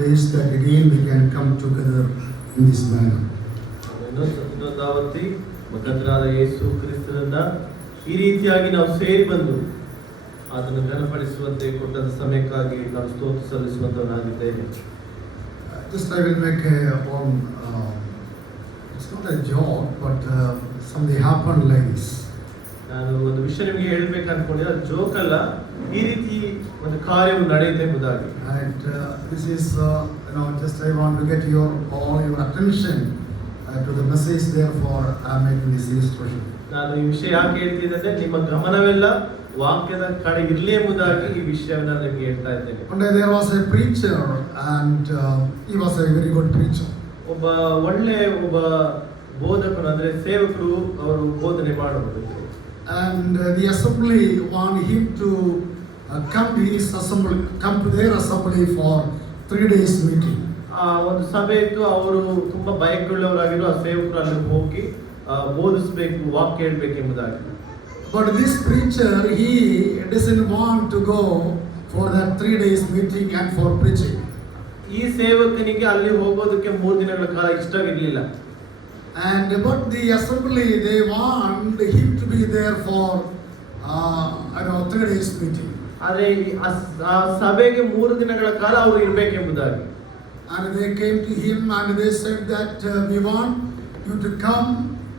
place that again we can come together in this manner. ಇನ್ನೊಂದಾವತ್ತಿ ಕರ್ತನಾದ ಯೇಸು ಕ್ರಿಸ್ತನನ್ನ ಈ ರೀತಿಯಾಗಿ ನಾವು ಸೇರಿ ಬಂದು ಅದನ್ನು ಘನಪಡಿಸುವಂತೆ ಕೊಟ್ಟಂತ ಸಮಯಕ್ಕಾಗಿ ನಾವು ಸ್ತೋತ್ರ ಸಲ್ಲಿಸುವಂತವನಾಗಿದ್ದೇನೆ. Just I will make one, it's not a joke, but something happened like this. ನಾನು ಒಂದು ವಿಷಯ ನಿಮಗೆ ಹೇಳ್ಬೇಕು ಅನ್ಕೊಂಡಿದ್ದೆ, ಅದು ಜೋಕ್ ಅಲ್ಲ, ಈ ರೀತಿ ಒಂದು ಕಾರ್ಯವು ನಡೆಯುತ್ತೆ ಎಂಬುದಾಗಿ. And this is, just I want to get all your attention to the message, therefore I am making this illustration. ನಾನು ಈ ವಿಷಯ ಯಾಕೆ ಹೇಳ್ತಿದ್ದೆ, ನಿಮ್ಮ ಗಮನವೆಲ್ಲ ವಾಕ್ಯದ ಕಡೆ ಇರಲಿ ಎಂಬುದಾಗಿ ಈ ವಿಷಯವನ್ನು ನಿಮಗೆ ಹೇಳ್ತಾ ಇದ್ದೇನೆ. One day there was a preacher and he was a very good preacher. ಒಬ್ಬ ಬೋಧಕರು ಅಂದ್ರೆ ಸೇವಕರು, ಅವರು ಬೋಧನೆ ಮಾಡುವುದು. And the assembly want him to come to their assembly for 3 days meeting. ಒಂದು ಸಭೆ ಇತ್ತು, ಅವರು ತುಂಬಾ ಭಯಗೊಳ್ಳವರಾಗಿದ್ರು. ಆ ಸೇವಕರು ಅಲ್ಲಿ ಹೋಗಿ ಬೋಧಿಸಬೇಕು, ವಾಕ್ಯ ಹೇಳ್ಬೇಕೆಂಬುದಾಗಿ. But this preacher, he doesn't want to go for that 3 days meeting and for preaching. ಈ ಸೇವಕನಿಗೆ ಅಲ್ಲಿ ಹೋಗೋದಕ್ಕೆ 3 ದಿನಗಳ ಕಾಲ ಇಷ್ಟವಿರಲಿಲ್ಲ. And but the assembly, they want him to be there for 3 days meeting. ಆದರೆ ಆ ಸಭೆಗೆ 3 ದಿನಗಳ ಕಾಲ ಅವರು ಇರಬೇಕೆಂಬುದಾಗಿ. And they came to him and they said that we want you to come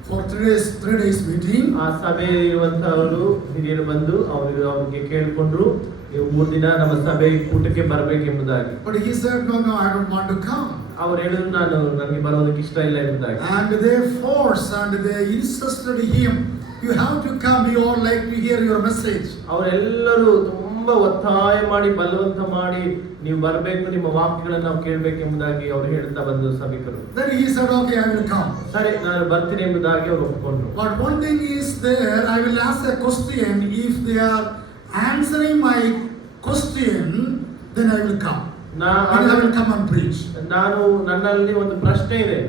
for 3 days meeting. ಆ ಸಭೆಯಲ್ಲಿ ಇರುವಂತವರು ಹಿರಿಯರು ಬಂದು ಅವರಿಗೆ ಕೇಳಿಕೊಂಡ್ರು, ನೀವು 3 ದಿನ ನಮ್ಮ ಸಭೆ ಕೂಟಕ್ಕೆ ಬರಬೇಕೆಂಬುದಾಗಿ. But he said no, I don't want to come. ಅವರು ಹೇಳಿದ್ರು, ನನಗೆ ಬರೋದಕ್ಕೆ ಇಷ್ಟ ಇಲ್ಲ ಎಂಬುದಾಗಿ. And they forced and they insisted him, you have to come, we all like to hear your message. ಅವರೆಲ್ಲರೂ ತುಂಬಾ ಒತ್ತಾಯ ಮಾಡಿ, ಬಲವಂತ ಮಾಡಿ, ನೀವು ಬರಬೇಕು, ನಿಮ್ಮ ವಾಕ್ಯಗಳನ್ನು ನಾವು ಕೇಳಬೇಕೆಂಬುದಾಗಿ ಅವರು ಹೇಳ್ತಾ ಬಂದು ಸಭಿಕರು. Then he said, okay, I will come. ಸರಿ, ನಾನು ಬರ್ತೀನಿ ಎಂಬುದಾಗಿ ಅವರು ಒಪ್ಪಿಕೊಂಡ್ರು. But one thing is there, I will ask a question. If they are answering my question, then I will come. I will come and preach. ನನ್ನಲ್ಲಿ ಒಂದು ಪ್ರಶ್ನೆ ಇದೆ.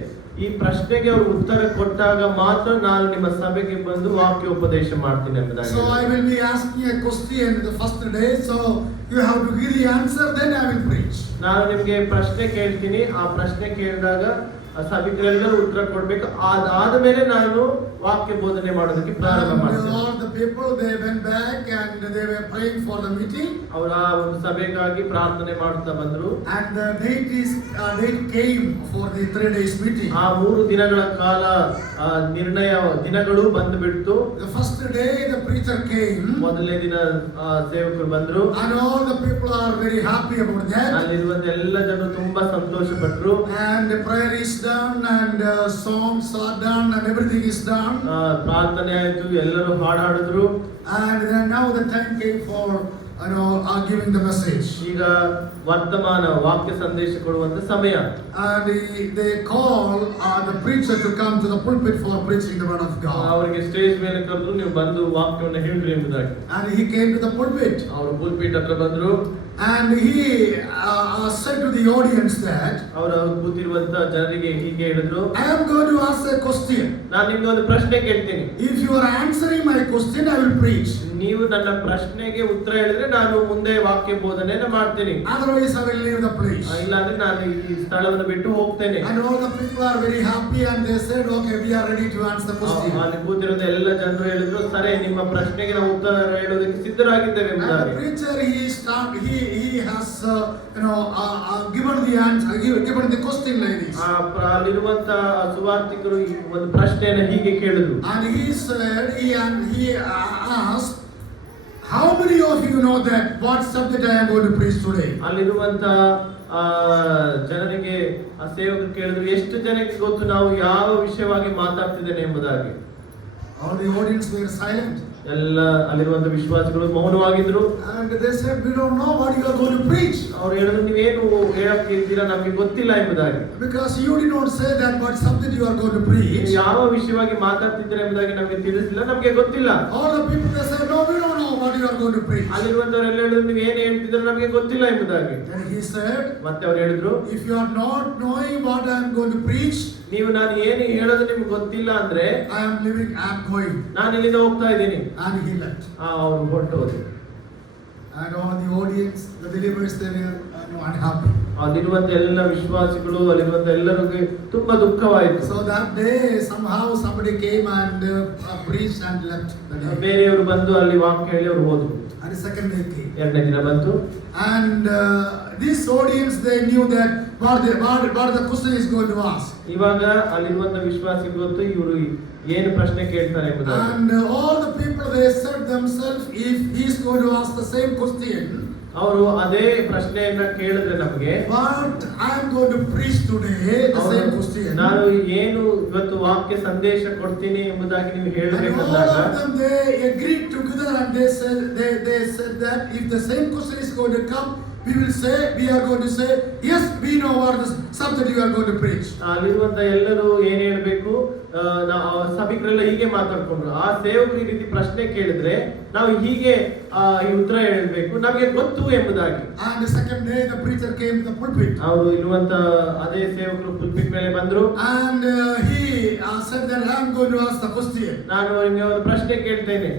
ಈ ಪ್ರಶ್ನೆಗೆ ಅವರು ಉತ್ತರ ಕೊಟ್ಟಾಗ ಮಾತ್ರ ನಾನು ನಿಮ್ಮ ಸಭೆಗೆ ಬಂದು ವಾಕ್ಯ ಉಪದೇಶ ಮಾಡ್ತೀನಿ ಎಂಬುದಾಗಿ. So I will be asking a question the first day, so you have to give the answer, then I will preach. ನಾನು ನಿಮಗೆ ಪ್ರಶ್ನೆ ಕೇಳ್ತೀನಿ, ಆ ಪ್ರಶ್ನೆ ಕೇಳಿದಾಗ ಸಭಿಕರೆಲ್ಲರೂ ಉತ್ತರ ಕೊಡಬೇಕು. ಆದ ಮೇಲೆ ನಾನು ವಾಕ್ಯ ಬೋಧನೆ ಮಾಡೋದಕ್ಕೆ ಪ್ರಾರಂಭ ಮಾಡ್ತೀನಿ. All the people, they went back and they were praying for the meeting. ಅವರ ಒಂದು ಸಭೆಗಾಗಿ ಪ್ರಾರ್ಥನೆ ಮಾಡ್ತಾ ಬಂದ್ರು. And the date came for the 3 days meeting. ಆ 3 ದಿನಗಳ ಕಾಲ ನಿರ್ಣಯ ದಿನಗಳು ಬಂದು ಬಿಡ್ತು. The first day the preacher came. ಮೊದಲನೇ ದಿನ ಸೇವಕರು ಬಂದ್ರು. And all the people are very happy about that. ಅಲ್ಲಿರುವಂತ ಎಲ್ಲ ಜನರು ತುಂಬಾ ಸಂತೋಷ ಪಟ್ಟರು. And the prayer is done and songs are done and everything is done. ಪ್ರಾರ್ಥನೆ ಆಯ್ತು, ಎಲ್ಲರೂ ಹಾಡು ಹಾಡಿದ್ರು. And then now the time came for giving the message. ಈಗ ವರ್ತಮಾನ ವಾಕ್ಯ ಸಂದೇಶ ಕೊಡುವಂತ ಸಮಯ. And they call the preacher to come to the pulpit for preaching the word of God. ಅವರಿಗೆ ಸ್ಟೇಜ್ ಮೇಲೆ ಕರೆದ್ರು, ನೀವು ಬಂದು ವಾಕ್ಯವನ್ನು ಹೇಳ್ರಿ ಎಂಬುದಾಗಿ. And he came to the pulpit. ಅವರು ಪುಲ್ಪಿಟ್ ಹತ್ರ ಬಂದ್ರು. And he said to the audience that ಅವರು ಕೂತಿರುವಂತ ಜನರಿಗೆ ಹೀಗೆ ಹೇಳಿದ್ರು, I am going to ask a question. ನಾನು ನಿಮ್ಗೆ ಒಂದು ಪ್ರಶ್ನೆ ಕೇಳ್ತೀನಿ. If you are answering my question, I will preach. ನೀವು ನನ್ನ ಪ್ರಶ್ನೆಗೆ ಉತ್ತರ ಹೇಳಿದ್ರೆ ನಾನು ಮುಂದೆ ವಾಕ್ಯ ಬೋಧನೆಯನ್ನು ಮಾಡ್ತೀನಿ. Otherwise I will leave the place. ಇಲ್ಲಾಂದ್ರೆ ನಾನು ಈ ಸ್ಥಳವನ್ನು ಬಿಟ್ಟು ಹೋಗ್ತೇನೆ. And all the people are very happy and they said, okay, we are ready to answer the question. ಅಲ್ಲಿ ಕೂತಿರುವಂತ ಎಲ್ಲ ಜನರು ಹೇಳಿದ್ರು, ಸರಿ, ನಿಮ್ಮ ಪ್ರಶ್ನೆಗೆ ನಾವು ಉತ್ತರ ಹೇಳೋದಕ್ಕೆ ಸಿದ್ಧರಾಗಿದ್ದೇವೆ ಎಂಬುದಾಗಿ. And the preacher he has given the answer, given the question like this. ಅಲ್ಲಿರುವಂತ ಸುವಾರ್ತಿಕರು ಒಂದು ಪ್ರಶ್ನೆಯನ್ನು ಹೀಗೆ ಕೇಳಿದ್ರು. And he said, he asked, how many of you know that what subject I am going to preach today? ಅಲ್ಲಿರುವಂತ ಜನರಿಗೆ ಆ ಸೇವಕರು ಕೇಳಿದ್ರು, ಎಷ್ಟು ಜನಕ್ಕೆ ಗೊತ್ತು ನಾವು ಯಾವ ವಿಷಯವಾಗಿ ಮಾತಾಡ್ತಿದ್ದೇನೆ ಎಂಬುದಾಗಿ. All the audience were silent. ಎಲ್ಲ ಅಲ್ಲಿರುವಂತ ವಿಶ್ವಾಸಿಗಳು ಮೌನವಾಗಿದ್ರು. And they said, we don't know what you are going to preach. ಅವರು ಹೇಳಿದ್ರು, ನೀವೇನು ಹೇಳಕ್ಕೆ ಇದ್ದೀರಾ ನಮಗೆ ಗೊತ್ತಿಲ್ಲ ಎಂಬುದಾಗಿ. Because you did not say that what subject you are going to preach. ಯಾವ ವಿಷಯವಾಗಿ ಮಾತಾಡ್ತಿದ್ದೀರಾ ಎಂಬುದಾಗಿ ನಮಗೆ ತಿಳಿಸಿಲ್ಲ, ನಮಗೆ ಗೊತ್ತಿಲ್ಲ. All the people they said, no, we don't know what you are going to preach. ಅಲ್ಲಿರುವಂತವರೆಲ್ಲ ಹೇಳಿದ್ರು, ನೀವು ಏನು ಹೇಳ್ತಿದ್ದೀರಾ ನಮಗೆ ಗೊತ್ತಿಲ್ಲ ಎಂಬುದಾಗಿ. Then he said, ಮತ್ತೆ ಅವರು ಹೇಳಿದ್ರು, if you are not knowing what I am going to preach, ನೀವು ನಾನು ಏನು ಹೇಳೋದು ನಿಮ್ಗೆ ಗೊತ್ತಿಲ್ಲ ಅಂದ್ರೆ I am going. ನಾನು ಇಲ್ಲಿಂದ ಹೋಗ್ತಾ ಇದ್ದೀನಿ. And he left. ಅವರು ಹೊರಟು ಹೋದ್ರು. And all the audience, the believers, they were unhappy. ಅಲ್ಲಿರುವಂತ ಎಲ್ಲ ವಿಶ್ವಾಸಿಗಳು ಅಲ್ಲಿರುವಂತ ಎಲ್ಲರಿಗೂ ತುಂಬಾ ದುಃಖವಾಯಿತು. So that day somehow somebody came and preached and left the day. ಬೇರೆಯವರು ಬಂದು ಅಲ್ಲಿ ವಾಕ್ಯ ಹೇಳಿ ಅವರು ಹೋದ್ರು. And the second day came. ಎರಡನೇ ದಿನ ಬಂತು. And this audience, they knew that what the question is going to ask. ಇವಾಗ ಅಲ್ಲಿರುವಂತ ವಿಶ್ವಾಸಿಗಳು ಗೊತ್ತು ಇವರು ಏನು ಪ್ರಶ್ನೆ ಕೇಳ್ತಾರೆ ಎಂಬುದಾಗಿ. And all the people, they said themselves, if he is going to ask the same question, ಅವರು ಅದೇ ಪ್ರಶ್ನೆಯನ್ನ ಕೇಳಿದ್ರೆ ನಮಗೆ, what I am going to preach today, the same question. ನಾನು ಏನು ಇವತ್ತು ವಾಕ್ಯ ಸಂದೇಶ ಕೊಡ್ತೀನಿ ಎಂಬುದಾಗಿ ನೀವು And ಹೇಳಬೇಕಂದಾಗ all of them, they agreed together and they said that if the same question is going to come, we are going to say, yes, we know what the subject you are going to preach. ಅಲ್ಲಿರುವಂತ ಎಲ್ಲರೂ ಏನ್ ಹೇಳ್ಬೇಕು, ಸಭಿಕರೆಲ್ಲ ಹೀಗೆ ಮಾತಾಡ್ಕೊಂಡ್ರು. ಆ ಸೇವಕರು ಈ ರೀತಿ ಪ್ರಶ್ನೆ ಕೇಳಿದ್ರೆ ನಾವು ಹೀಗೆ ಈ ಉತ್ತರ ಹೇಳ್ಬೇಕು, ನಮಗೆ ಗೊತ್ತು ಎಂಬುದಾಗಿ. And the second day the preacher came to the pulpit. ಅವರು ಇರುವಂತ ಅದೇ ಸೇವಕರು ಪುಲ್ಪಿಟ್ ಮೇಲೆ ಬಂದ್ರು. And he said that I am going to ask the question. ನಾನು ನಿಮಗೆ ಒಂದು ಪ್ರಶ್ನೆ ಕೇಳ್ತೇನೆ.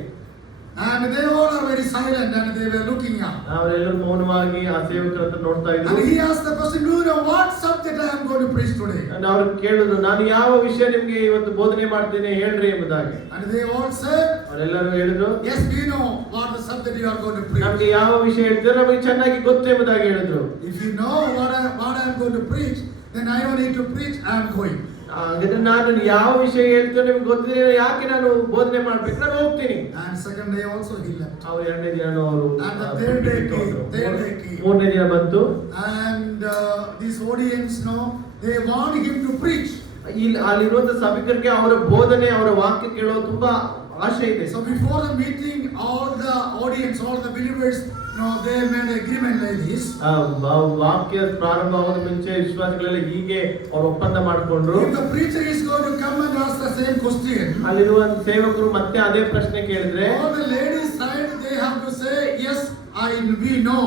And they all are very silent and they were looking up. ಅವರೆಲ್ಲರೂ ಮೌನವಾಗಿ ಆ ಸೇವಕರ ಹತ್ರ ನೋಡ್ತಾ ಇದ್ರು. And he asked the question, do you know what subject I am going to preach today? ಅವರು ಕೇಳಿದ್ರು, ನಾನು ಯಾವ ವಿಷಯ ನಿಮಗೆ ಇವತ್ತು ಬೋಧನೆ ಮಾಡ್ತೇನೆ ಹೇಳ್ರಿ ಎಂಬುದಾಗಿ. And they all said, ಅವರೆಲ್ಲರೂ ಹೇಳಿದ್ರು, yes, we know what the subject you are going to preach. ನಮಗೆ ಯಾವ ವಿಷಯ ಹೇಳ್ತೀರೋ ನಮಗೆ ಚೆನ್ನಾಗಿ ಗೊತ್ತು ಎಂಬುದಾಗಿ ಹೇಳಿದ್ರು. If you know what I am going to preach, then I don't need to preach, I am going. ಹಾಗಾದ್ರೆ ನಾನು ಯಾವ ವಿಷಯ ಹೇಳ್ತೇನೆ ನಿಮ್ಗೆ ಗೊತ್ತಿದ್ರೆ ಯಾಕೆ ನಾನು ಬೋಧನೆ ಮಾಡ್ಬೇಕು, ನಾನು ಹೋಗ್ತೀನಿ. And second day also he left. ಅವ್ರು ಎರಡನೇ ದಿನ ಅವರು And the third day came. ಮೂರನೇ ದಿನ ಬಂತು. And this audience, they want him to preach. ಇಲ್ಲಿ ಅಲ್ಲಿರುವಂತ ಸಭಿಕರಿಗೆ ಅವರ ಬೋಧನೆ ಅವರ ವಾಕ್ಯ ಕೇಳೋ ತುಂಬಾ ಆಶೆ ಇದೆ. So before the meeting, all the audience, all the believers, they made agreement like this. ವಾಕ್ಯ ಪ್ರಾರಂಭವಾದ ಮುಂಚೆ ವಿಶ್ವಾಸಿಗಳೆಲ್ಲ ಹೀಗೆ ಅವರು ಒಪ್ಪಂದ ಮಾಡಿಕೊಂಡ್ರು. If the preacher is going to come and ask the same question, ಅಲ್ಲಿರುವಂತ ಸೇವಕರು ಮತ್ತೆ ಅದೇ ಪ್ರಶ್ನೆ ಕೇಳಿದ್ರೆ, all the ladies side they have to say, yes, we know.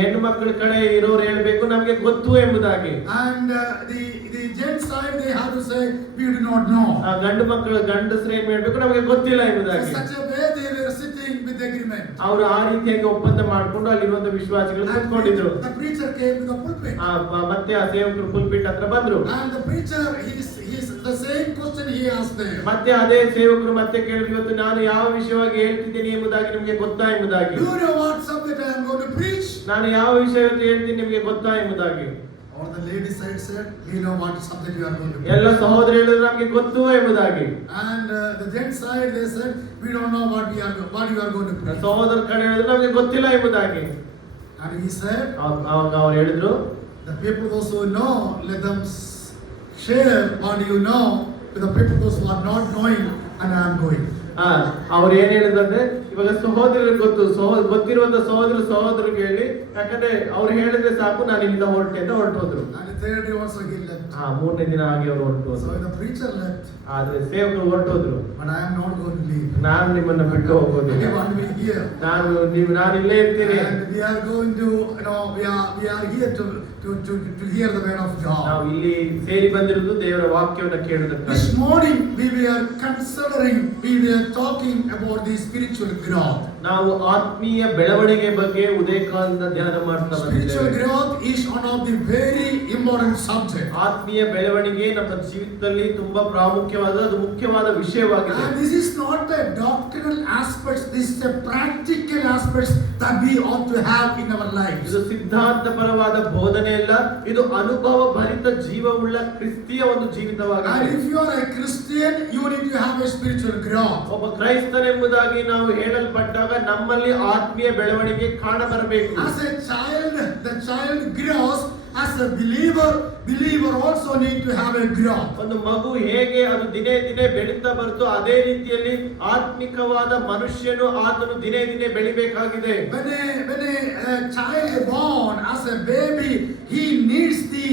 ಹೆಣ್ಣು ಮಕ್ಕಳ ಕಡೆ ಇರೋರು ಹೇಳ್ಬೇಕು ನಮಗೆ ಗೊತ್ತು ಎಂಬುದಾಗಿ. And the gent side they have to say, we do not know. ಗಂಡು ಮಕ್ಕಳು ಗಂಡಸರು ಏನ್ ಹೇಳ್ಬೇಕು ನಮಗೆ ಗೊತ್ತಿಲ್ಲ ಎಂಬುದಾಗಿ. In such a way they were sitting with agreement. ಅವರು ಆ ರೀತಿಯಾಗಿ ಒಪ್ಪಂದ ಮಾಡಿಕೊಂಡು ಅಲ್ಲಿರುವಂತ ವಿಶ್ವಾಸಿಗಳು ಕೂತ್ಕೊಂಡಿದ್ರು. The preacher came to the pulpit. ಮತ್ತೆ ಆ ಸೇವಕರು ಪುಲ್ಪಿಟ್ ಹತ್ರ ಬಂದ್ರು. And the preacher, he's the same question he asked them. ಮತ್ತೆ ಅದೇ ಸೇವಕರು ಮತ್ತೆ ಕೇಳಿದ್ರು, ಇವತ್ತು ನಾನು ಯಾವ ವಿಷಯವಾಗಿ ಹೇಳ್ತಿದ್ದೀನಿ ಎಂಬುದಾಗಿ ನಿಮಗೆ ಗೊತ್ತಾ ಎಂಬುದಾಗಿ. Do you know what subject I am going to preach? ನಾನು ಯಾವ ವಿಷಯ ಹೇಳ್ತೀನಿ ನಿಮಗೆ ಗೊತ್ತಾ ಎಂಬುದಾಗಿ. Or the lady side said, we know what subject you are going to preach. ಎಲ್ಲ ಸಹೋದರರು ಹೇಳಿದ್ರು ನಮಗೆ ಗೊತ್ತು ಎಂಬುದಾಗಿ. And the gent side they said, we don't know what you are going to preach. ಸಹೋದರ ಕಡೆ ಹೇಳಿದ್ರು ನಮಗೆ ಗೊತ್ತಿಲ್ಲ ಎಂಬುದಾಗಿ. And he said, ಅವ್ರು ಹೇಳಿದ್ರು, the people those who know, let them share what you know with the people those who are not knowing, and I am going. ಅವ್ರು ಏನ್ ಹೇಳಿದ್ರೆ, ಇವಾಗ ಸಹೋದರರಿಗೆ ಗೊತ್ತಿರುವಂತ ಸಹೋದರಿಗೆ ಹೇಳಿ, ಯಾಕಂದ್ರೆ ಅವ್ರು ಹೇಳಿದ್ರೆ ಸಾಕು ನಾನು ಇಲ್ಲಿಂದ ಹೊರಟೆ ಅಂತ ಹೊರಟೋದ್ರು. And the third day also he left. ಮೂರನೇ ದಿನ ಆಗಿ ಅವರು ಹೊರಟೋದ್ರು. So the preacher left. ಆದ್ರೆ ಸೇವಕರು ಹೊರಟೋದ್ರು. But I am not going to leave. ನಾನು ನಿಮ್ಮನ್ನ ಬಿಟ್ಟು ಹೋಗೋದಿಲ್ಲ. I want to be here. ನಾನು ಇಲ್ಲೇ ಇರ್ತೀನಿ. And we are going to, we are here to hear the word of God. ನಾವು ಇಲ್ಲಿ ಸೇರಿ ಬಂದಿರೋದು ದೇವರ ವಾಕ್ಯವನ್ನು ಕೇಳೋದಕ್ಕೆ. This morning we were talking about the spiritual growth. ನಾವು ಆತ್ಮೀಯ ಬೆಳವಣಿಗೆ ಬಗ್ಗೆ ಉದಯಕಾಲದಿಂದ ಧ್ಯಾನ ಮಾಡ್ತಾ Spiritual ಬಂದಿದ್ದೇವೆ. growth is one of the very important subject. ಆತ್ಮೀಯ ಬೆಳವಣಿಗೆ ನಮ್ಮ ಜೀವಿತದಲ್ಲಿ ತುಂಬಾ ಪ್ರಾಮುಖ್ಯವಾದ ಅದು ಮುಖ್ಯವಾದ ವಿಷಯವಾಗಿದೆ. And this is not a doctrinal aspect, this is a practical aspect that we ought to have in our lives. ಇದು ಸಿದ್ಧಾಂತ ಪರವಾದ ಬೋಧನೆ ಅಲ್ಲ, ಇದು ಅನುಭವ ಭರಿತ ಜೀವವುಳ್ಳ ಕ್ರಿಸ್ತಿಯ ಒಂದು ಜೀವಿತವಾಗಿದೆ. And if you are a Christian, you need to have a spiritual growth. ಒಬ್ಬ ಕ್ರೈಸ್ತನೆಂಬುದಾಗಿ ನಾವು ಹೇಳಲ್ಪಟ್ಟಾಗ ನಮ್ಮಲ್ಲಿ ಆತ್ಮೀಯ ಬೆಳವಣಿಗೆ ಕಾಣಬರಬೇಕು. As a child, the child grows. As a believer also need to have a growth. ಒಂದು ಮಗು ಹೇಗೆ ಅದು ದಿನೇ ದಿನೇ ಬೆಳೀತಾ ಬರುತ್ತೋ ಅದೇ ರೀತಿಯಲ್ಲಿ ಆತ್ಮಿಕವಾದ ಮನುಷ್ಯನು ಆತನು ದಿನೇ ದಿನೇ ಬೆಳಿಬೇಕಾಗಿದೆ. When a child born as a baby, he needs the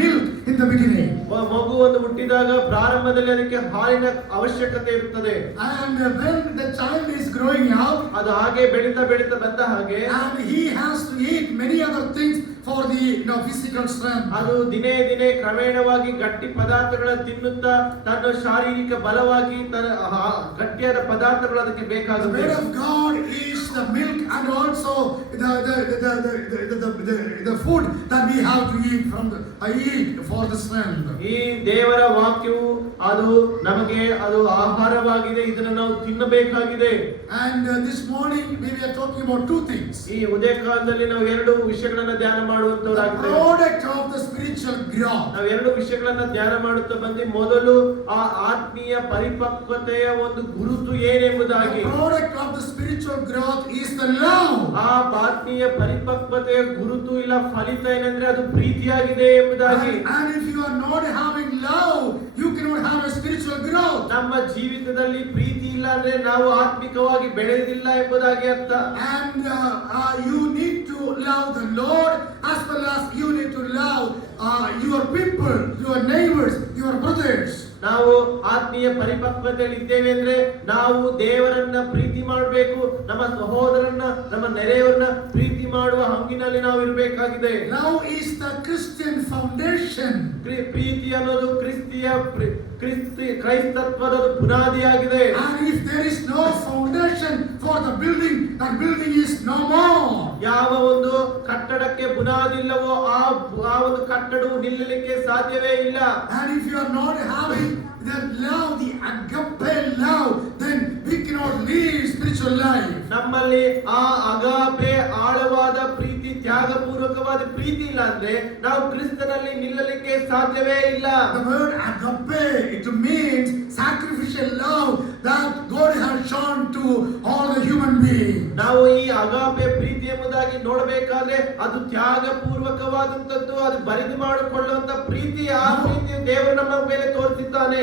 milk in the beginning. ಮಗು ಒಂದು ಹುಟ್ಟಿದಾಗ ಪ್ರಾರಂಭದಲ್ಲಿ ಅದಕ್ಕೆ ಹಾಲಿನ ಅವಶ್ಯಕತೆ ಇರುತ್ತದೆ. And when the child is growing up, ಅದು ಹಾಗೆ ಬೆಳೀತಾ ಬಂದ ಹಾಗೆ, and he has to eat many other things for the physical strength. ಅದು ದಿನೇ ದಿನೇ ಕ್ರಮೇಣವಾಗಿ ಗಟ್ಟಿ ಪದಾರ್ಥಗಳನ್ನು ತಿನ್ನುತ್ತಾ ತನ್ನ ಶಾರೀರಿಕ ಬಲವಾಗಿ ಗಟ್ಟಿಯಾದ ಪದಾರ್ಥಗಳು ಅದಕ್ಕೆ The ಬೇಕಾಗುತ್ತೆ. word of God is the milk and also the food that we have to eat for the strength. ಈ ದೇವರ ವಾಕ್ಯವು ಅದು ನಮಗೆ ಅದು ಆಹಾರವಾಗಿದೆ, ಇದನ್ನು ನಾವು ತಿನ್ನಬೇಕಾಗಿದೆ. And this morning we were talking about two things. ಈ ಉದಯ ಕಾಲದಲ್ಲಿ ನಾವು ಎರಡು ವಿಷಯಗಳನ್ನ ಧ್ಯಾನ The ಮಾಡುವಂತವರಾಗಿದ್ದೇವೆ. product of the spiritual growth. ನಾವು ಎರಡು ವಿಷಯಗಳನ್ನ ಧ್ಯಾನ ಮಾಡುತ್ತಾ ಬಂದು ಮೊದಲು ಆ ಆತ್ಮೀಯ ಪರಿಪಕ್ವತೆಯ ಒಂದು ಗುರುತು ಏನೆಂಬುದಾಗಿ, The product of the spiritual growth is the love. ಆ ಆತ್ಮೀಯ ಪರಿಪಕ್ವತೆಯ ಗುರುತು ಇಲ್ಲ ಫಲಿತ ಏನಂದ್ರೆ ಅದು ಪ್ರೀತಿಯಾಗಿದೆ ಎಂಬುದಾಗಿ. And if you are not having love, you cannot have a spiritual growth. ನಮ್ಮ ಜೀವಿತದಲ್ಲಿ ಪ್ರೀತಿ ಇಲ್ಲ ಅಂದ್ರೆ ನಾವು ಆತ್ಮಿಕವಾಗಿ ಬೆಳೆದಿಲ್ಲ ಎಂಬುದಾಗಿ ಅರ್ಥ. And you need to love the Lord as well as you need to love your people, your neighbors, your brothers. ನಾವು ಆತ್ಮೀಯ ಪರಿಪಕ್ವತೆಯಲ್ಲಿ ಇದ್ದೇವೆ ಅಂದ್ರೆ ನಾವು ದೇವರನ್ನ ಪ್ರೀತಿ ಮಾಡಬೇಕು, ನಮ್ಮ ಸಹೋದರನ್ನ ನಮ್ಮ ನೆರೆಯವರನ್ನ ಪ್ರೀತಿ ಮಾಡುವ ಹಂಗಿನಲ್ಲಿ ನಾವು ಇರಬೇಕಾಗಿದೆ. Love is the Christian foundation. ಪ್ರೀತಿ ಅನ್ನೋದು ಕ್ರೈಸ್ತತ್ವದ ಬುನಾದಿಯಾಗಿದೆ. And if there is no foundation for the building, that building is no more. ಯಾವ ಒಂದು ಕಟ್ಟಡಕ್ಕೆ ಬುನಾದಿ ಇಲ್ಲವೋ ಆ ಒಂದು ಕಟ್ಟಡವು ನಿಲ್ಲಲಿಕ್ಕೆ ಸಾಧ್ಯವೇ ಇಲ್ಲ. And if you are not having that love, the agape love, then we cannot live spiritual life. ನಮ್ಮಲ್ಲಿ ಆ ಅಗಾಪೆ ಆಳವಾದ ಪ್ರೀತಿ, ತ್ಯಾಗಪೂರ್ವಕವಾದ ಪ್ರೀತಿ ಇಲ್ಲ ಅಂದ್ರೆ ನಾವು ಕ್ರಿಸ್ತನಲ್ಲಿ ನಿಲ್ಲಲಿಕ್ಕೆ ಸಾಧ್ಯವೇ ಇಲ್ಲ. The word agape, it means sacrificial love that God has shown to all the human beings. ನಾವು ಈ ಅಗಾಪೆ ಪ್ರೀತಿ ಎಂಬುದಾಗಿ ನೋಡಬೇಕಾದ್ರೆ ಅದು ತ್ಯಾಗಪೂರ್ವಕವಾದಂತದ್ದು, ಅದು ಬರಿದು ಮಾಡಿಕೊಳ್ಳುವಂತ ಪ್ರೀತಿ. ಆ ಪ್ರೀತಿ ದೇವರು ನಮ್ಮ ಮೇಲೆ ತೋರಿಸಿದ್ದಾನೆ.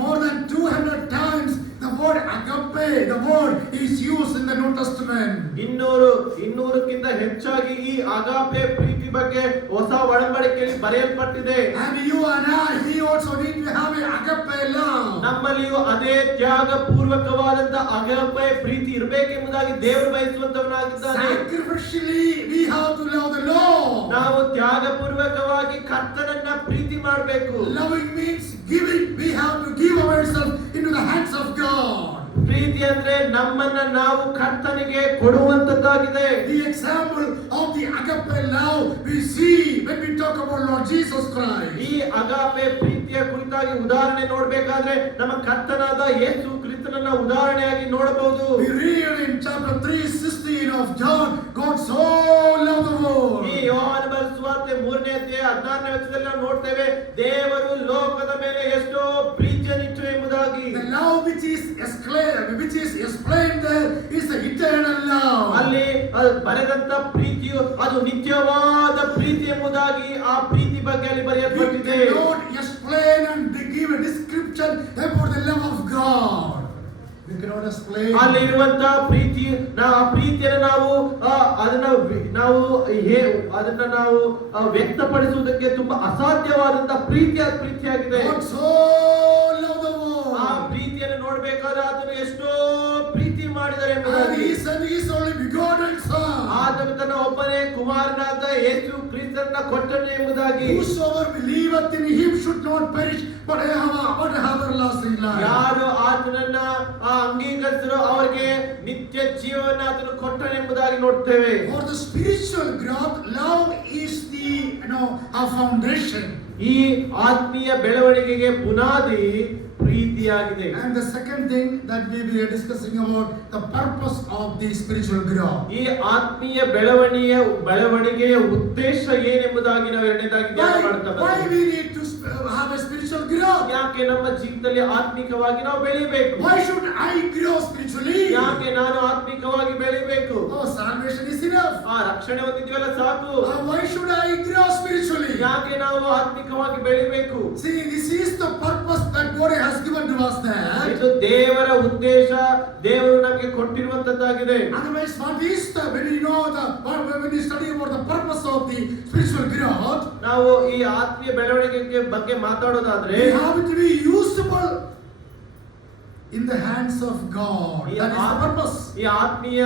More than 200 times the word agape, the word is used in the New Testament. 200ಕ್ಕಿಂತ ಹೆಚ್ಚಾಗಿ ಈ ಅಗಾಪೆ ಪ್ರೀತಿ ಬಗ್ಗೆ ಹೊಸ ಒಡಂಬಡಿಕೆಯಲ್ಲಿ ಬರೆಯಲ್ಪಟ್ಟಿದೆ. And you and I, we also need to have a agape love. ನಮ್ಮಲ್ಲಿಯೂ ಅದೇ ತ್ಯಾಗಪೂರ್ವಕವಾದಂತ ಅಗಾಪೆ ಪ್ರೀತಿ ಇರಬೇಕೆಂಬುದಾಗಿ ದೇವರು ಬಯಸುವಂತವನಾಗಿದ್ದಾನೆ. Sacrificially we have to love the Lord. ನಾವು ತ್ಯಾಗಪೂರ್ವಕವಾಗಿ ಕರ್ತನನ್ನ ಪ್ರೀತಿ ಮಾಡಬೇಕು. Loving means giving. We have to give ourselves into the hands of God. ಪ್ರೀತಿ ಅಂದ್ರೆ ನಮ್ಮನ್ನ ನಾವು ಕರ್ತನಿಗೆ ಕೊಡುವಂತದ್ದಾಗಿದೆ. The example of the agape love we see when we talk about Lord Jesus Christ. ಈ ಅಗಾಪೆ ಪ್ರೀತಿಯ ಕುರಿತಾಗಿ ಉದಾಹರಣೆ ನೋಡಬೇಕಾದ್ರೆ ನಮ್ಮ ಕರ್ತನಾದ ಯೇಸು ಕ್ರಿಸ್ತನನ್ನ ಉದಾಹರಣೆಯಾಗಿ ನೋಡಬಹುದು. We read in chapter 3:16 of John, God so loved the world. ಈ ಯೋಹಾನ ಬರೆದ ಸುವಾರ್ತೆ 3ನೇ ಅಧ್ಯಾಯ 16ನೇ ವಚನದಲ್ಲಿ ನಾವು ನೋಡ್ತೇವೆ, ದೇವರು ಲೋಕದ ಮೇಲೆ ಎಷ್ಟೋ ಪ್ರೀತಿಯನ್ನಿಟ್ಟು ಎಂಬುದಾಗಿ. The love which is explained there is the eternal love. ಅಲ್ಲಿ ಬರೆದಂತ ಪ್ರೀತಿಯು ಅದು ನಿತ್ಯವಾದ ಪ್ರೀತಿ ಎಂಬುದಾಗಿ ಆ ಪ್ರೀತಿ ಬಗ್ಗೆ ಅಲ್ಲಿ ಬರೆಯಲ್ಪಟ್ಟಿದೆ. We cannot explain and give a description about the love of God. We cannot explain. ಅಲ್ಲಿ ಇರುವಂತ ಪ್ರೀತಿ, ಆ ಪ್ರೀತಿಯನ್ನು ನಾವು ವ್ಯಕ್ತಪಡಿಸುವುದಕ್ಕೆ ತುಂಬಾ ಅಸಾಧ್ಯವಾದಂತ ಪ್ರೀತಿಯಾಗಿದೆ. God so loved the world. ಆ ಪ್ರೀತಿಯನ್ನು ನೋಡಬೇಕಾದ್ರೆ ಆತನು ಎಷ್ಟೋ ಪ್ರೀತಿ ಮಾಡಿದರೆ And ಎಂಬುದಾಗಿ. he sent his only begotten son. ಆತನು ತನ್ನ ಒಬ್ಬನೇ ಕುಮಾರನಾದ ಯೇಸು ಕ್ರಿಸ್ತನನ್ನ ಕೊಟ್ಟನು ಎಂಬುದಾಗಿ. Whosoever believeth in him should not perish but have everlasting life. ಯಾರು ಆತನನ್ನ ಅಂಗೀಕರಿಸಿರೋ ಅವರಿಗೆ ನಿತ್ಯ ಜೀವನ ಆತನು ಕೊಟ್ಟನು ಎಂಬುದಾಗಿ ನೋಡ್ತೇವೆ. For the spiritual growth, love is the our foundation. ಈ ಆತ್ಮೀಯ ಬೆಳವಣಿಗೆಗೆ ಬುನಾದಿ ಪ್ರೀತಿಯಾಗಿದೆ. And the second thing that we are discussing about the purpose of the spiritual growth. ಈ ಆತ್ಮೀಯ ಬೆಳವಣಿಗೆಯ ಉದ್ದೇಶ ಏನೆಂಬುದಾಗಿ ನಾವು ಎರಡನೇದಾಗಿ ಧ್ಯಾನ ಮಾಡ್ತಾ Why ಬಂದಿದ್ದೇವೆ. we need to have a spiritual growth? ಯಾಕೆ ನಮ್ಮ ಜೀವಿತದಲ್ಲಿ ಆತ್ಮಿಕವಾಗಿ ನಾವು ಬೆಳಿಬೇಕು? Why should I grow spiritually? ಯಾಕೆ ನಾನು ಆತ್ಮಿಕವಾಗಿ ಬೆಳಿಬೇಕು? Oh, salvation is enough. ಆ ರಕ್ಷಣೆ ಹೊಂದಿದ್ವಲ್ಲ ಸಾಕು. Why should I grow spiritually? ಯಾಕೆ ನಾವು ಆತ್ಮಿಕವಾಗಿ ಬೆಳಿಬೇಕು? See, this is the purpose that God has given to us there. ಇದು ದೇವರ ಉದ್ದೇಶ, ದೇವರು ನಮಗೆ ಕೊಟ್ಟಿರುವಂತದ್ದಾಗಿದೆ. Otherwise, what is when we study about the purpose of the spiritual growth, ನಾವು ಈ ಆತ್ಮೀಯ ಬೆಳವಣಿಗೆ ಬಗ್ಗೆ ಮಾತಾಡೋದಾದ್ರೆ we have to be usable in the hands of God. That is the purpose. ಈ ಆತ್ಮೀಯ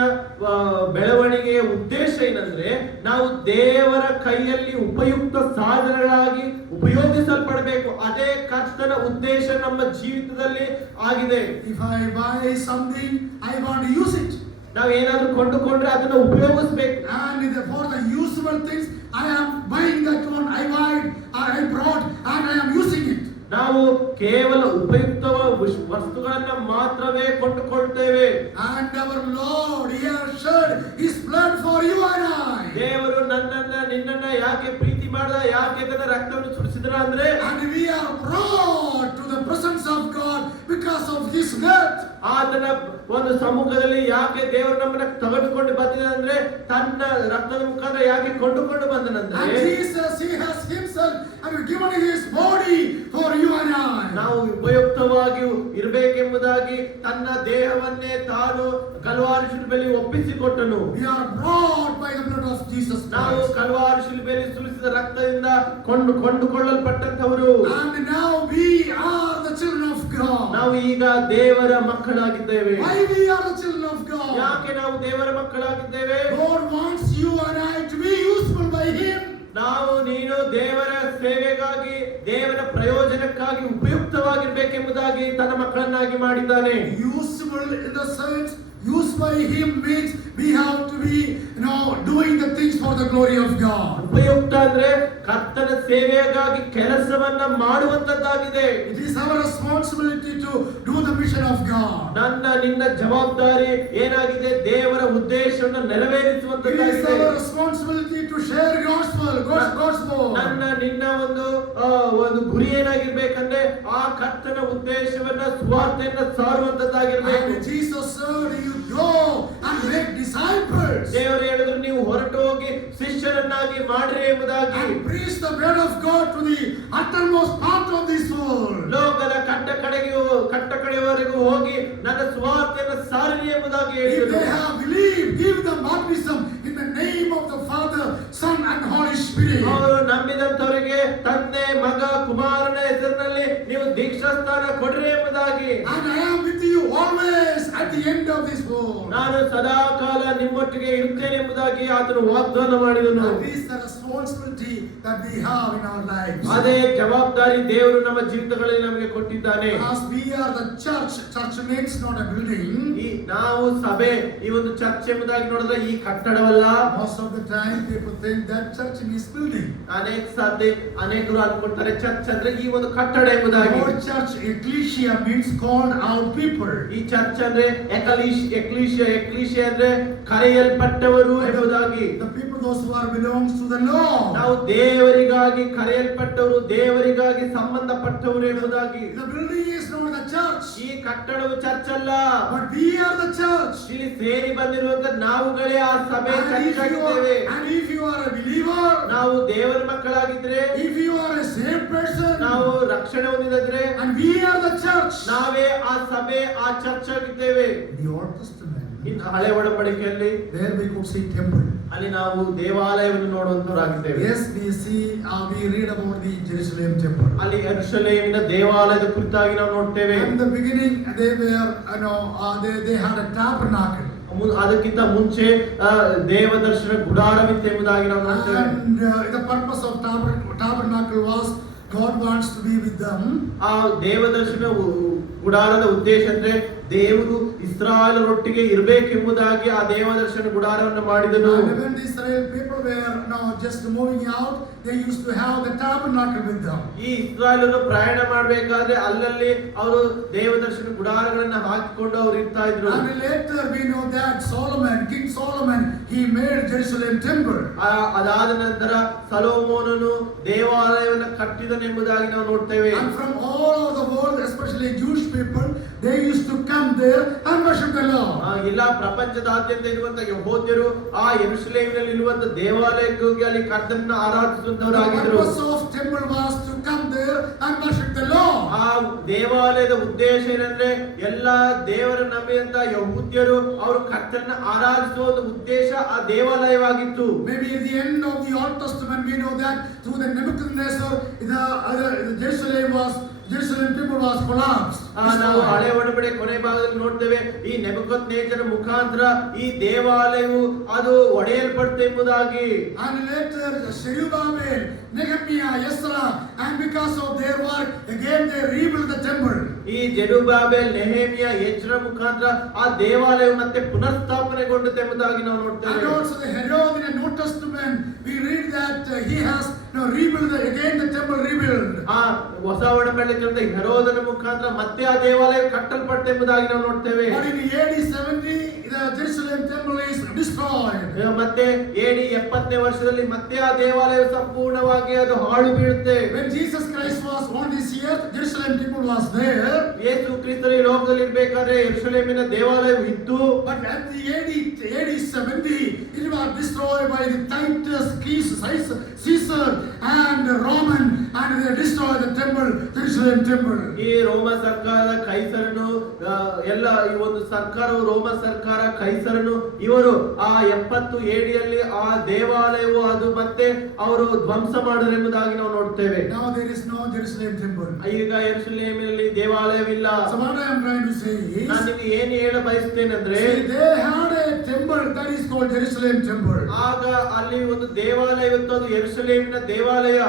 ಬೆಳವಣಿಗೆಯ ಉದ್ದೇಶ ಏನಂದ್ರೆ ನಾವು ದೇವರ ಕೈಯಲ್ಲಿ ಉಪಯುಕ್ತ ಸಾಧನಗಳಾಗಿ ಉಪಯೋಗಿಸಲ್ಪಡಬೇಕು. ಅದೇ ಕರ್ತನ ಉದ್ದೇಶ ನಮ್ಮ ಜೀವಿತದಲ್ಲಿ ಆಗಿದೆ. If I buy something, I want to use it. ನಾವು ಏನಾದ್ರೂ ಕೊಂಡುಕೊಂಡ್ರೆ ಅದನ್ನ ಉಪಯೋಗಿಸಬೇಕು. And for the usable things, I am buying that one. I brought, and I am using it. ನಾವು ಕೇವಲ ಉಪಯುಕ್ತ ವಸ್ತುಗಳನ್ನ ಮಾತ್ರವೇ ಕೊಂಡುಕೊಳ್ತೇವೆ. And our Lord, He has shed His blood for you and I. ದೇವರು ನಿನ್ನನ್ನ ಯಾಕೆ ಪ್ರೀತಿ ಮಾಡ್ದ, ಯಾಕೆ ತನ್ನ ರಕ್ತವನ್ನು ಸುರಿಸಿದ್ರ ಅಂದ್ರೆ, and we are brought to the presence of God because of His death. ಆತನ ಒಂದು ಸಮ್ಮುಖದಲ್ಲಿ ಯಾಕೆ ದೇವರು ನಮ್ಮನ್ನ ತೆಗೆದುಕೊಂಡು ಬಂದಿದ್ದಾನೆ ಅಂದ್ರೆ ತನ್ನ ರಕ್ತದ ಮುಖಾಂತರ ಯಾಕೆ ಕೊಂಡುಕೊಂಡು ಬಂದನಂದ್ರೆ, and Jesus, He has Himself given His body for you and I. ನಾವು ಉಪಯುಕ್ತವಾಗಿ ಇರಬೇಕೆಂಬುದಾಗಿ ತನ್ನ ದೇಹವನ್ನೇ ತಾನು Calvary ಶಿಲುಬೆಯಲ್ಲಿ ಒಪ್ಪಿಸಿಕೊಟ್ಟನು. We are brought by the blood of Jesus Christ. ನಾವು ಕಲ್ವಾರಿ ಶಿಲುಬೆಯಲ್ಲಿ ಸುರಿಸಿದ ರಕ್ತದಿಂದ ಕೊಂಡುಕೊಳ್ಳಲ್ಪಟ್ಟಂತವರು. And now we are the children of God. ನಾವು ಈಗ ದೇವರ ಮಕ್ಕಳಾಗಿದ್ದೇವೆ. Why we are the children of God? ಯಾಕೆ ನಾವು ದೇವರ ಮಕ್ಕಳಾಗಿದ್ದೇವೆ? God wants you and I to be useful by Him. ನಾವು ನೀನು ದೇವರ ಸೇವೆಗಾಗಿ, ದೇವರ ಪ್ರಯೋಜನಕ್ಕಾಗಿ ಉಪಯುಕ್ತವಾಗಿರ್ಬೇಕೆಂಬುದಾಗಿ ತನ್ನ ಮಕ್ಕಳನ್ನಾಗಿ ಮಾಡಿದ್ದಾನೆ. Useful in the sense, used by Him means we have to be, doing the things for the glory of God. ಉಪಯುಕ್ತ ಅಂದ್ರೆ ಕರ್ತನ ಸೇವೆಗಾಗಿ ಕೆಲಸವನ್ನ ಮಾಡುವಂತದ್ದಾಗಿದೆ. It is our responsibility to do the mission of God. ನಿನ್ನ ಜವಾಬ್ದಾರಿ ಏನಾಗಿದೆ? ದೇವರ ಉದ್ದೇಶವನ್ನು ನೆರವೇರಿಸುವಂತದ್ದಾಗಿದೆ. It is our responsibility to share gospel. ನಿನ್ನ ಒಂದು ಗುರಿ ಏನಾಗಿರ್ಬೇಕಂದ್ರೆ ಆ ಕರ್ತನ ಉದ್ದೇಶವನ್ನ, ಸುವಾರ್ತೆಯನ್ನ ಸಾರುವಂತದ್ದಾಗಿರ್ಬೇಕು. And Jesus said, you go and make disciples. ದೇವರು ಹೇಳಿದ್ರು ನೀವು ಹೊರಟು ಹೋಗಿ ಶಿಷ್ಯರನ್ನಾಗಿ ಮಾಡ್ರಿ ಎಂಬುದಾಗಿ. And preach the word of God to the uttermost part of this world. ಲೋಕದ ಕಟ್ಟಕಡೆಯವರೆಗೂ ಹೋಗಿ ನನ್ನ ಸುವಾರ್ತೆಯನ್ನು ಸಾರಿರಿ ಎಂಬುದಾಗಿ ಹೇಳಿದರು. If they have believed, give them baptism in the name of the Father, Son and Holy Spirit. ಅವರು ನಂಬಿದಂತವರಿಗೆ ತಂದೆ, ಮಗ, ಕುಮಾರನ ಹೆಸರಿನಲ್ಲಿ ನೀವು ದೀಕ್ಷಾಸ್ನಾನ ಕೊಡ್ರಿ ಎಂಬುದಾಗಿ. And I am with you always at the end of this world. ನಾನು ಸದಾ ಕಾಲ ನಿಮ್ಮೊಟ್ಟಿಗೆ ಇರುತ್ತೇನೆ ಎಂಬುದಾಗಿ ಆತನು ವಾಗ್ದಾನ ಮಾಡಿದನು. That is the responsibility that we have in our lives. ಅದೇ ಜವಾಬ್ದಾರಿ ದೇವರು ನಮ್ಮ ಜೀವಿತಗಳಲ್ಲಿ ನಮಗೆ ಕೊಟ್ಟಿದ್ದಾನೆ. As we are the church means not a building. ನಾವು ಸಭೆ, ಈ ಒಂದು ಚರ್ಚ್ ಎಂಬುದಾಗಿ ನೋಡಿದ್ರೆ ಈ ಕಟ್ಟಡವಲ್ಲ. Most of the time people think that church means building. ಅನೇಕರು ಅನ್ಕೊಳ್ತಾರೆ ಚರ್ಚ್ ಅಂದ್ರೆ ಈ ಒಂದು ಕಟ್ಟಡ ಎಂಬುದಾಗಿ. Church, ecclesia means called out people. ಈ ಚರ್ಚ್ ಅಂದ್ರೆ ಎಕ್ಲೀಶಿಯಾ ಅಂದ್ರೆ ಕರೆಯಲ್ಪಟ್ಟವರು ಎಂಬುದಾಗಿ. The people those who are belongs to the Lord. ನಾವು ದೇವರಿಗಾಗಿ ಕರೆಯಲ್ಪಟ್ಟವರು, ದೇವರಿಗಾಗಿ ಸಂಬಂಧಪಟ್ಟವರು ಎಂಬುದಾಗಿ. The building is not the church. ಈ ಕಟ್ಟಡವು ಚರ್ಚ್ ಅಲ್ಲ, but we are the church. ಇಲ್ಲಿ ಸೇರಿ ಬಂದಿರುವಂತ ನಾವುಗಳೇ ಆ ಸಭೆ ಚರ್ಚ್ ಆಗಿದ್ದೇವೆ. And if you are a believer, ನಾವು ದೇವರ ಮಕ್ಕಳಾಗಿದ್ರೆ, if you are a saved person, ನಾವು ರಕ್ಷಣೆ ಹೊಂದಿದ್ರೆ, and we are the church, ನಾವೇ ಆ ಸಭೆ, ಆ ಚರ್ಚ್ ಆಗಿದ್ದೇವೆ. The Old Testament, ಇನ್ನು ಹಳೆ ಒಡಂಬಡಿಕೆಯಲ್ಲಿ there we could see temple. ಅಲ್ಲಿ ನಾವು ದೇವಾಲಯವನ್ನು ನೋಡುವಂತವರಾಗಿದ್ದೇವೆ. Yes, we read about the Jerusalem temple. ಅಲ್ಲಿ ಯೆರೂಸಲೇಮಿನ ದೇವಾಲಯದ ಕುರಿತಾಗಿ ನಾವು ನೋಡ್ತೇವೆ. In the beginning they were, they had a tabernacle. ಅದಕ್ಕಿಂತ ಮುಂಚೆ ದೇವದರ್ಶನ ಗುಡಾರವಿತ್ತು ಎಂಬುದಾಗಿ ನಾವು ನೋಡ್ತೇವೆ. And the purpose of tabernacle was God wants to be with them. ಆ ದೇವದರ್ಶನ ಗುಡಾರದ ಉದ್ದೇಶ ಅಂದ್ರೆ ದೇವರು ಇಸ್ರಾಯೇಲರೊಟ್ಟಿಗೆ ಇರಬೇಕೆಂಬುದಾಗಿ ಆ ದೇವದರ್ಶನ ಗುಡಾರವನ್ನು ಮಾಡಿದನು. And when the Israel people were just moving out, they used to have the tabernacle with them. ಈ ಇಸ್ರಾಯೇಲರು ಪ್ರಯಾಣ ಮಾಡಬೇಕಾದ್ರೆ ಅಲ್ಲಲ್ಲಿ ಅವರು ದೇವದರ್ಶನ ಗುಡಾರಗಳನ್ನು ಹಾಕಿಕೊಂಡು ಅವರು ಇರ್ತಾ ಇದ್ರು. And later we know that King Solomon, he made Jerusalem temple. ಅದಾದ ನಂತರ ಸೊಲೊಮೋನನು ದೇವಾಲಯವನ್ನು ಕಟ್ಟಿದನೆಂಬುದಾಗಿ ನಾವು ನೋಡ್ತೇವೆ. And from all over the world, especially Jewish people, they used to come there and worship the Lord. ಎಲ್ಲ ಪ್ರಪಂಚದಾದ್ಯಂತ ಇರುವಂತ ಯೆಹೂದ್ಯರು ಆ ಯೆರೂಸಲೇಮಿನಲ್ಲಿ ಇರುವಂತ ದೇವಾಲಯಕ್ಕೆ ಹೋಗಿ ಅಲ್ಲಿ ಕರ್ತನನ್ನು ಆರಾಧಿಸುವಂತವರಾಗಿದ್ದರು. The purpose of temple was to come there and worship the Lord. ಆ ದೇವಾಲಯದ ಉದ್ದೇಶ ಏನಂದ್ರೆ ಎಲ್ಲಾ ದೇವರ ನಂಬಿದಂತ ಯೆಹೂದ್ಯರು ಅವರು ಕರ್ತನನ್ನು ಆರಾಧಿಸುವ ಒಂದು ಉದ್ದೇಶ ಆ ದೇವಾಲಯವಾಗಿತ್ತು. Maybe at the end of the Old Testament we know that through the Nebuchadnezzar, the Jerusalem was Jerusalem temple was collapsed. ನಾವು ಹಳೆ ಒಡಂಬಡಿಕೆ ಕೊನೆ ಭಾಗದಲ್ಲಿ ನೋಡ್ತೇವೆ ಈ ನೆಬೂಕದ್ನೆಚ್ಚರನ ಮುಖಾಂತರ ಈ ದೇವಾಲಯವು ಅದು ಒಡೆಯಲ್ಪಡ್ತು ಎಂಬುದಾಗಿ. And later Zerubbabel, Nehemiah, Ezra, and because of their work again they rebuilt the temple. ಈ ಜೆರುಬ್ಬಾಬೆಲ್, ನೆಹೆಮಿಯ, ಎಜ್ರ ಮುಖಾಂತರ ಆ ದೇವಾಲಯವು ಮತ್ತೆ ಪುನರ್ಸ್ಥಾಪನೆಗೊಂಡಿತು ಎಂಬುದಾಗಿ ನಾವು ನೋಡ್ತೇವೆ. And also the Herod in the New Testament we read that he has rebuilt again the temple rebuilt. ಆ ಹೊಸ ಒಡಂಬಡಿಕೆಯಲ್ಲಿ ಹೆರೋದನ ಮುಖಾಂತರ ಮತ್ತೆ ಆ ದೇವಾಲಯ ಕಟ್ಟಲ್ಪಟ್ಟು ಎಂಬುದಾಗಿ ನಾವು ನೋಡ್ತೇವೆ. But in AD 70 the Jerusalem temple is destroyed. ಮತ್ತೆ AD 70ನೇ ವರ್ಷದಲ್ಲಿ ಮತ್ತೆ ಆ ದೇವಾಲಯ ಸಂಪೂರ್ಣವಾಗಿ ಅದು ಹಾಳು ಬೀಳುತ್ತೆ. When Jesus Christ was on this earth, Jerusalem temple was there. ಯೇಸು ಕ್ರಿಸ್ತರು ಈ ಲೋಕದಲ್ಲಿ ಇರಬೇಕಾದ್ರೆ ಯೆರೂಸಲೇಮಿನ ದೇವಾಲಯವು ಇತ್ತು. But at the AD 70 it was destroyed by the Titus, Caesar and Roman, and they destroyed the temple, Jerusalem temple. ಈ ರೋಮ ಸರ್ಕಾರದ ಕೈಸರನು ಎಲ್ಲ ಈ ಒಂದು ಸರ್ಕಾರವು ರೋಮ ಸರ್ಕಾರ ಕೈಸರನು ಇವರು ಆ 70 AD ಆ ದೇವಾಲಯವು ಅದು ಮತ್ತೆ ಅವರು ಧ್ವಂಸ ಮಾಡಿದರೆಂಬುದಾಗಿ ನಾವು ನೋಡ್ತೇವೆ. Now there is no Jerusalem temple. ಈಗ ಯೆರೂಸಲೇಮಿನಲ್ಲಿ ದೇವಾಲಯವಿಲ್ಲ. So what I am trying to say is, ನಾನು ನಿಮಗೆ ಏನು ಹೇಳ ಬಯಸುತ್ತೇನೆಂದ್ರೆ, they had a temple that is called Jerusalem temple. ಆಗ ಅಲ್ಲಿ ಒಂದು ದೇವಾಲಯವಿತ್ತು, ಅದು ಯೆರೂಸಲೇಮಿನ ದೇವಾಲಯ.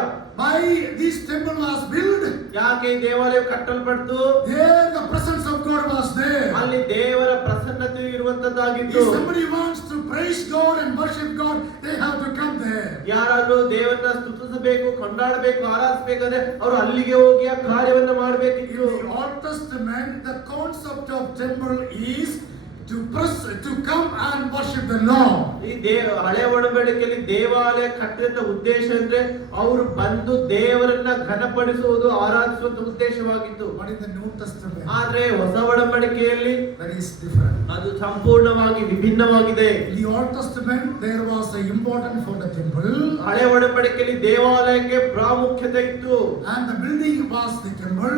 Why this temple was built? ಯಾಕೆ ಈ ದೇವಾಲಯ ಕಟ್ಟಲ್ಪಡ್ತು? There the presence of God was there. ಅಲ್ಲಿ ದೇವರ ಪ್ರಸನ್ನತೆ ಇರುವಂತದ್ದಾಗಿತ್ತು. If somebody wants to praise God and worship God, they have to come there. ಯಾರಾದ್ರೂ ದೇವರನ್ನ ಸ್ತುತಿಸಬೇಕು, ಕೊಂಡಾಡಬೇಕು, ಆರಾಧಿಸಬೇಕಾದ್ರೆ ಅವರು ಅಲ್ಲಿಗೆ ಹೋಗಿ ಆ ಕಾರ್ಯವನ್ನು ಮಾಡಬೇಕಿತ್ತು. In the Old Testament, the concept of temple is to come and worship the Lord. ಈ ಹಳೆ ಒಡಂಬಡಿಕೆಯಲ್ಲಿ ದೇವಾಲಯ ಕಟ್ಟಿದ ಉದ್ದೇಶ ಅಂದ್ರೆ ಅವರು ಬಂದು ದೇವರನ್ನ ಘನಪಡಿಸುವುದು, ಆರಾಧಿಸುವಂತ ಉದ್ದೇಶವಾಗಿತ್ತು. But in the New Testament, ಆದ್ರೆ ಹೊಸ ಒಡಂಬಡಿಕೆಯಲ್ಲಿ that is different. ಅದು ಸಂಪೂರ್ಣವಾಗಿ ವಿಭಿನ್ನವಾಗಿದೆ. In the Old Testament, there was a importance for the temple. ಹಳೆ ಒಡಂಬಡಿಕೆಯಲ್ಲಿ ದೇವಾಲಯಕ್ಕೆ ಪ್ರಾಮುಖ್ಯತೆ ಇತ್ತು. And the building was the temple.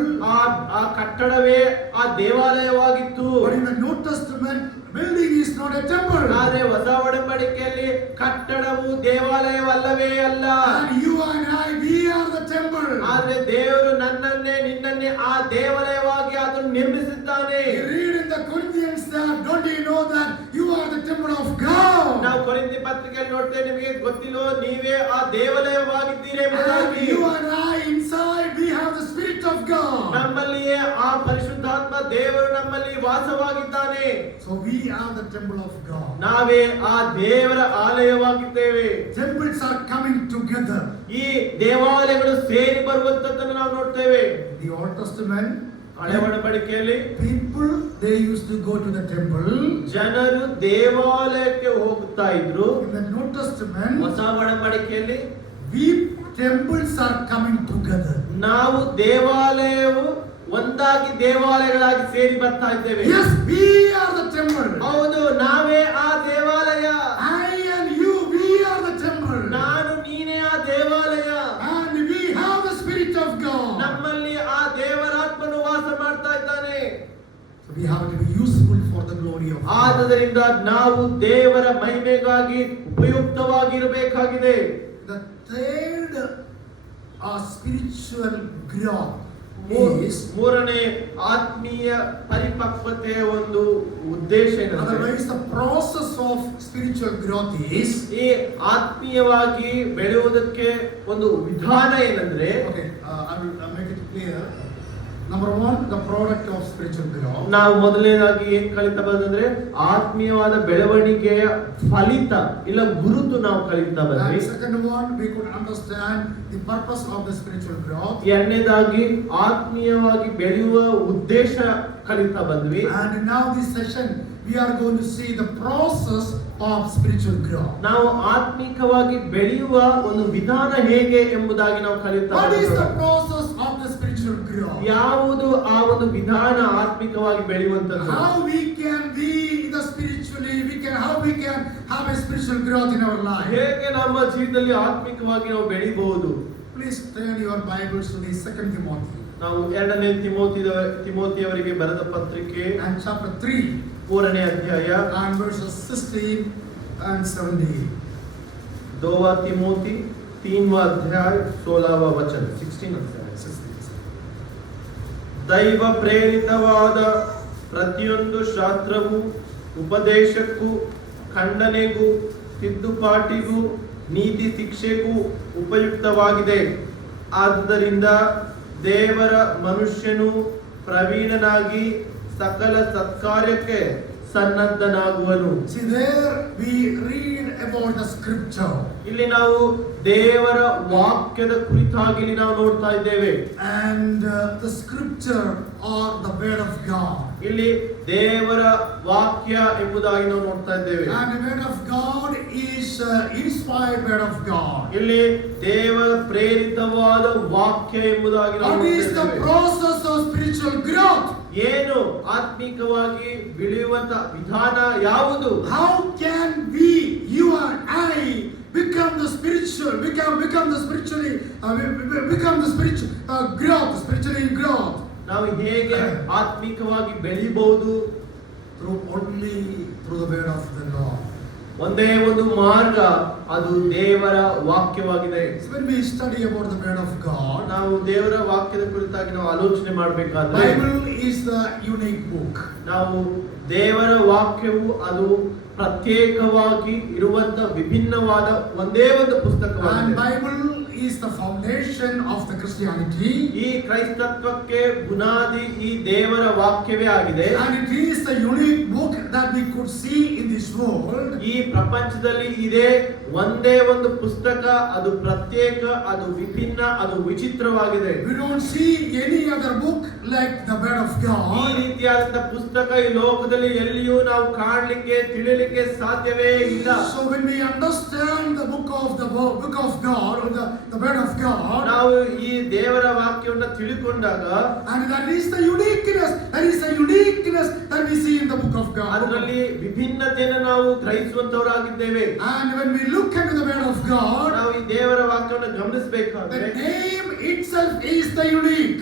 ಆ ಕಟ್ಟಡವೇ ಆ ದೇವಾಲಯವಾಗಿತ್ತು. But in the New Testament, building is not a temple. ಆದ್ರೆ ಹೊಸ ಒಡಂಬಡಿಕೆಯಲ್ಲಿ ಕಟ್ಟಡವು ದೇವಾಲಯವಲ್ಲವೇ ಅಲ್ಲ. And you and I, we are the temple. ಆದ್ರೆ ದೇವರು ನನ್ನನ್ನೇ ನಿನ್ನನ್ನೇ ಆ ದೇವಾಲಯವಾಗಿ ಅದನ್ನು ನಿರ್ಮಿಸಿದ್ದಾನೆ. We read in the Corinthians that don't you know that you are the temple of God. ನಾವು ಕೊರಿಂಥಿ ಪತ್ರಿಕೆಯಲ್ಲಿ ನೋಡ್ತೇವೆ, ನಿಮಗೆ ಗೊತ್ತಿಲ್ಲೋ ನೀವೇ ಆ ದೇವಾಲಯವಾಗಿದ್ದೀರಿ ಎಂಬುದಾಗಿ. You and I inside we have the Spirit of God. ನಮ್ಮಲ್ಲಿಯೇ ಆ ಪರಿಶುದ್ಧಾತ್ಮ ದೇವರು ನಮ್ಮಲ್ಲಿ ವಾಸವಾಗಿದ್ದಾನೆ. So we are the temple of God. ನಾವೇ ಆ ದೇವರ ಆಲಯವಾಗಿದ್ದೇವೆ. Temples are coming together. ಈ ದೇವಾಲಯಗಳು ಸೇರಿ ಬರುವಂತದ್ದನ್ನು ನಾವು ನೋಡ್ತೇವೆ. The Old Testament, ಹಳೆ ಒಡಂಬಡಿಕೆಯಲ್ಲಿ people they used to go to the temple. ಜನರು ದೇವಾಲಯಕ್ಕೆ ಹೋಗುತ್ತಾ ಇದ್ರು. In the New Testament, ಹೊಸ ಒಡಂಬಡಿಕೆಯಲ್ಲಿ we temples are coming together. ನಾವು ದೇವಾಲಯವು ಒಂದಾಗಿ ದೇವಾಲಯಗಳಾಗಿ ಸೇರಿ ಬರ್ತಾ ಇದ್ದೇವೆ. Yes, we are the temple. ಹೌದು, ನಾವೇ ಆ ದೇವಾಲಯ. I and you, we are the temple. ನಾನು ನೀನೇ ಆ ದೇವಾಲಯ. And we have the Spirit of God. ನಮ್ಮಲ್ಲಿ ಆ ದೇವರಾತ್ಮನು ವಾಸ ಮಾಡ್ತಾ ಇದ್ದಾನೆ. So we have to be useful for the glory of God. ಆದ್ದರಿಂದ ನಾವು ದೇವರ ಮಹಿಮೆಗಾಗಿ ಉಪಯುಕ್ತವಾಗಿರಬೇಕಾಗಿದೆ. The third spiritual growth is, ಮೂರನೇ ಆತ್ಮೀಯ ಪರಿಪಕ್ವತೆಯ ಒಂದು ಉದ್ದೇಶ ಏನಂದ್ರೆ, otherwise the process of spiritual growth is, ಈ ಆತ್ಮೀಯವಾಗಿ ಬೆಳೆಯುವುದಕ್ಕೆ ಒಂದು ವಿಧಾನ ಏನಂದ್ರೆ, okay, I will make it clear. Number one, the product of spiritual growth. ನಾವು ಮೊದಲನೇದಾಗಿ ಏನ್ ಕಲಿತಾ ಬಂದ್ರೆ ಆತ್ಮೀಯವಾದ ಬೆಳವಣಿಗೆಯ ಫಲಿತ ಇಲ್ಲ ಗುರುತು ನಾವು ಕಲಿತಾ ಬಂದ್ವಿ. And second one, we could understand the purpose of the spiritual growth. ಎರಡನೇದಾಗಿ ಆತ್ಮೀಯವಾಗಿ ಬೆಳೆಯುವ ಉದ್ದೇಶ ಕಲಿತಾ ಬಂದ್ವಿ. And now this session we are going to see the process of spiritual growth. ನಾವು ಆತ್ಮಿಕವಾಗಿ ಬೆಳೆಯುವ ಒಂದು ವಿಧಾನ ಹೇಗೆ ಎಂಬುದಾಗಿ ನಾವು ಕಲಿತಾ What is the ಬಂದ್ವಿ. process of the spiritual growth? ಯಾವುದು ಆ ಒಂದು ವಿಧಾನ ಆತ್ಮಿಕವಾಗಿ ಬೆಳೆಯುವಂತದ್ದು? How we can be the spiritually, how we can have a spiritual growth in our life. ಹೇಗೆ ನಮ್ಮ ಜೀವಿತದಲ್ಲಿ ಆತ್ಮಿಕವಾಗಿ ನಾವು ಬೆಳಿಬಹುದು? Please turn your Bibles to the 2 Timothy. ನಾವು ಎರಡನೇ ತಿಮೋತಿಯವರಿಗೆ ಬರೆದ ಪತ್ರಿಕೆ And chapter 3 ಮೂರನೇ ಅಧ್ಯಾಯ and verses 16 and 17. 2 ತಿಮೋತಿ 3वां अध्याय 16वां वचन 16 and 17. ದೈವ ಪ್ರೇರಿತವಾದ ಪ್ರತಿಯೊಂದು ಶಾಸ್ತ್ರವು ಉಪದೇಶಕ್ಕೂ ಖಂಡನೆಗೂ ತಿದ್ದುಪಾಟಿಗೂ ನೀತಿ ಶಿಕ್ಷೆಗೂ ಉಪಯುಕ್ತವಾಗಿದೆ. ಆದುದರಿಂದ ದೇವರ ಮನುಷ್ಯನು ಪ್ರವೀಣನಾಗಿ ಸಕಲ ಸತ್ಕಾರ್ಯಕ್ಕೆ ಸನ್ನದ್ಧನಾಗುವನು. See, there we read about the scripture. ಇಲ್ಲಿ ನಾವು ದೇವರ ವಾಕ್ಯದ ಕುರಿತಾಗಿ ಇಲ್ಲಿ ನಾವು ನೋಡ್ತಾ ಇದ್ದೇವೆ. And the scripture or the word of God. ಇಲ್ಲಿ ದೇವರ ವಾಕ್ಯ ಎಂಬುದಾಗಿ ನಾವು ನೋಡ್ತಾ ಇದ್ದೇವೆ. And the word of God is inspired word of God. ಇಲ್ಲಿ ದೇವರ ಪ್ರೇರಿತವಾದ ವಾಕ್ಯ ಎಂಬುದಾಗಿ ನಾವು What is ನೋಡ್ತಾ the ಇದ್ದೇವೆ. process of spiritual growth? ಏನು ಆತ್ಮಿಕವಾಗಿ ಬೆಳೆಯುವಂತ ವಿಧಾನ ಯಾವುದು? How can we, you and I, become the spiritual growth, spiritually growth? ನಾವು ಹೇಗೆ ಆತ್ಮಿಕವಾಗಿ ಬೆಳೆಯಬಹುದು? Only through the word of the Lord. ಒಂದೇ ಒಂದು ಮಾರ್ಗ, ಅದು ದೇವರ ವಾಕ್ಯವಾಗಿದೆ. So when we study about the word of God, ನಾವು ದೇವರ ವಾಕ್ಯದ ಕುರಿತಾಗಿ ನಾವು ಆಲೋಚನೆ ಮಾಡಬೇಕಾದ್ರೆ Bible is the unique book. ನಾವು ದೇವರ ವಾಕ್ಯವು ಅದು ಪ್ರತ್ಯೇಕವಾಗಿ ಇರುವಂತ ವಿಭಿನ್ನವಾದ ಒಂದೇ ಒಂದು And ಪುಸ್ತಕವಾಗಿದೆ. Bible is the foundation of the Christianity. ಈ ಕ್ರೈಸ್ತತ್ವಕ್ಕೆ ಬುನಾದಿ ಈ ದೇವರ ವಾಕ್ಯವೇ ಆಗಿದೆ. And it is the unique book that we could see in this world. ಈ ಪ್ರಪಂಚದಲ್ಲಿ ಇದೆ ಒಂದೇ ಒಂದು ಪುಸ್ತಕ, ಅದು ಪ್ರತ್ಯೇಕ, ಅದು ವಿಭಿನ್ನ, ಅದು ವಿಚಿತ್ರವಾಗಿದೆ. We don't see any other book like the word of ಈ God. ರೀತಿಯಾದಂತ ಪುಸ್ತಕ ಈ ಲೋಕದಲ್ಲಿ ಎಲ್ಲಿಯೂ ನಾವು ಕಾಣಲಿಕ್ಕೆ ತಿಳಿಯಲಿಕ್ಕೆ ಸಾಧ್ಯವೇ ಇಲ್ಲ. So when we understand the book of God, or the word of God, ನಾವು ಈ ದೇವರ ವಾಕ್ಯವನ್ನು ತಿಳಿಕೊಂಡಾಗ and that is the uniqueness that we see in the book of God. ಅದರಲ್ಲಿ ವಿಭಿನ್ನತೆಯನ್ನು ನಾವು ಗ್ರಹಿಸುವಂತವರಾಗಿದ್ದೇವೆ. And when we look into the word of God, ನಾವು ಈ ದೇವರ ವಾಕ್ಯವನ್ನು the ಗಮನಿಸಬೇಕಾದ್ರೆ name itself is the unique.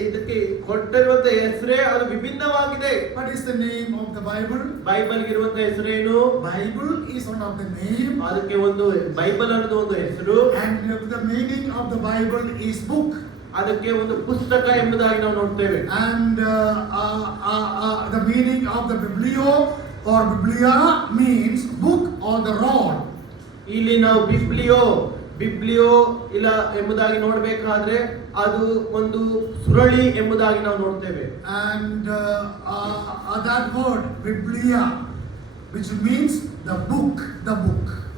ಇದಕ್ಕೆ ಕೊಟ್ಟಿರುವಂತ ಹೆಸರೇ ಅದು ವಿಭಿನ್ನವಾಗಿದೆ. What is the name of the Bible? Bible ಇರುವಂತ ಹೆಸರೇನು? Bible is one of the name, ಅದಕ್ಕೆ ಒಂದು ಬೈಬಲ್ ಅನ್ನೋದು ಒಂದು ಹೆಸರು. and the meaning of the Bible is book. ಅದಕ್ಕೆ ಒಂದು ಪುಸ್ತಕ ಎಂಬುದಾಗಿ ನಾವು ನೋಡ್ತೇವೆ. And the meaning of the Biblio or Biblia means book or the rod. ಇಲ್ಲಿ ನಾವು ಬಿಬ್ಲಿಯೋ ಇಲ್ಲ ಎಂಬುದಾಗಿ ನೋಡಬೇಕಾದ್ರೆ ಅದು ಒಂದು ಸುರಳಿ ಎಂಬುದಾಗಿ ನಾವು ನೋಡ್ತೇವೆ. And that word Biblia, which means the book.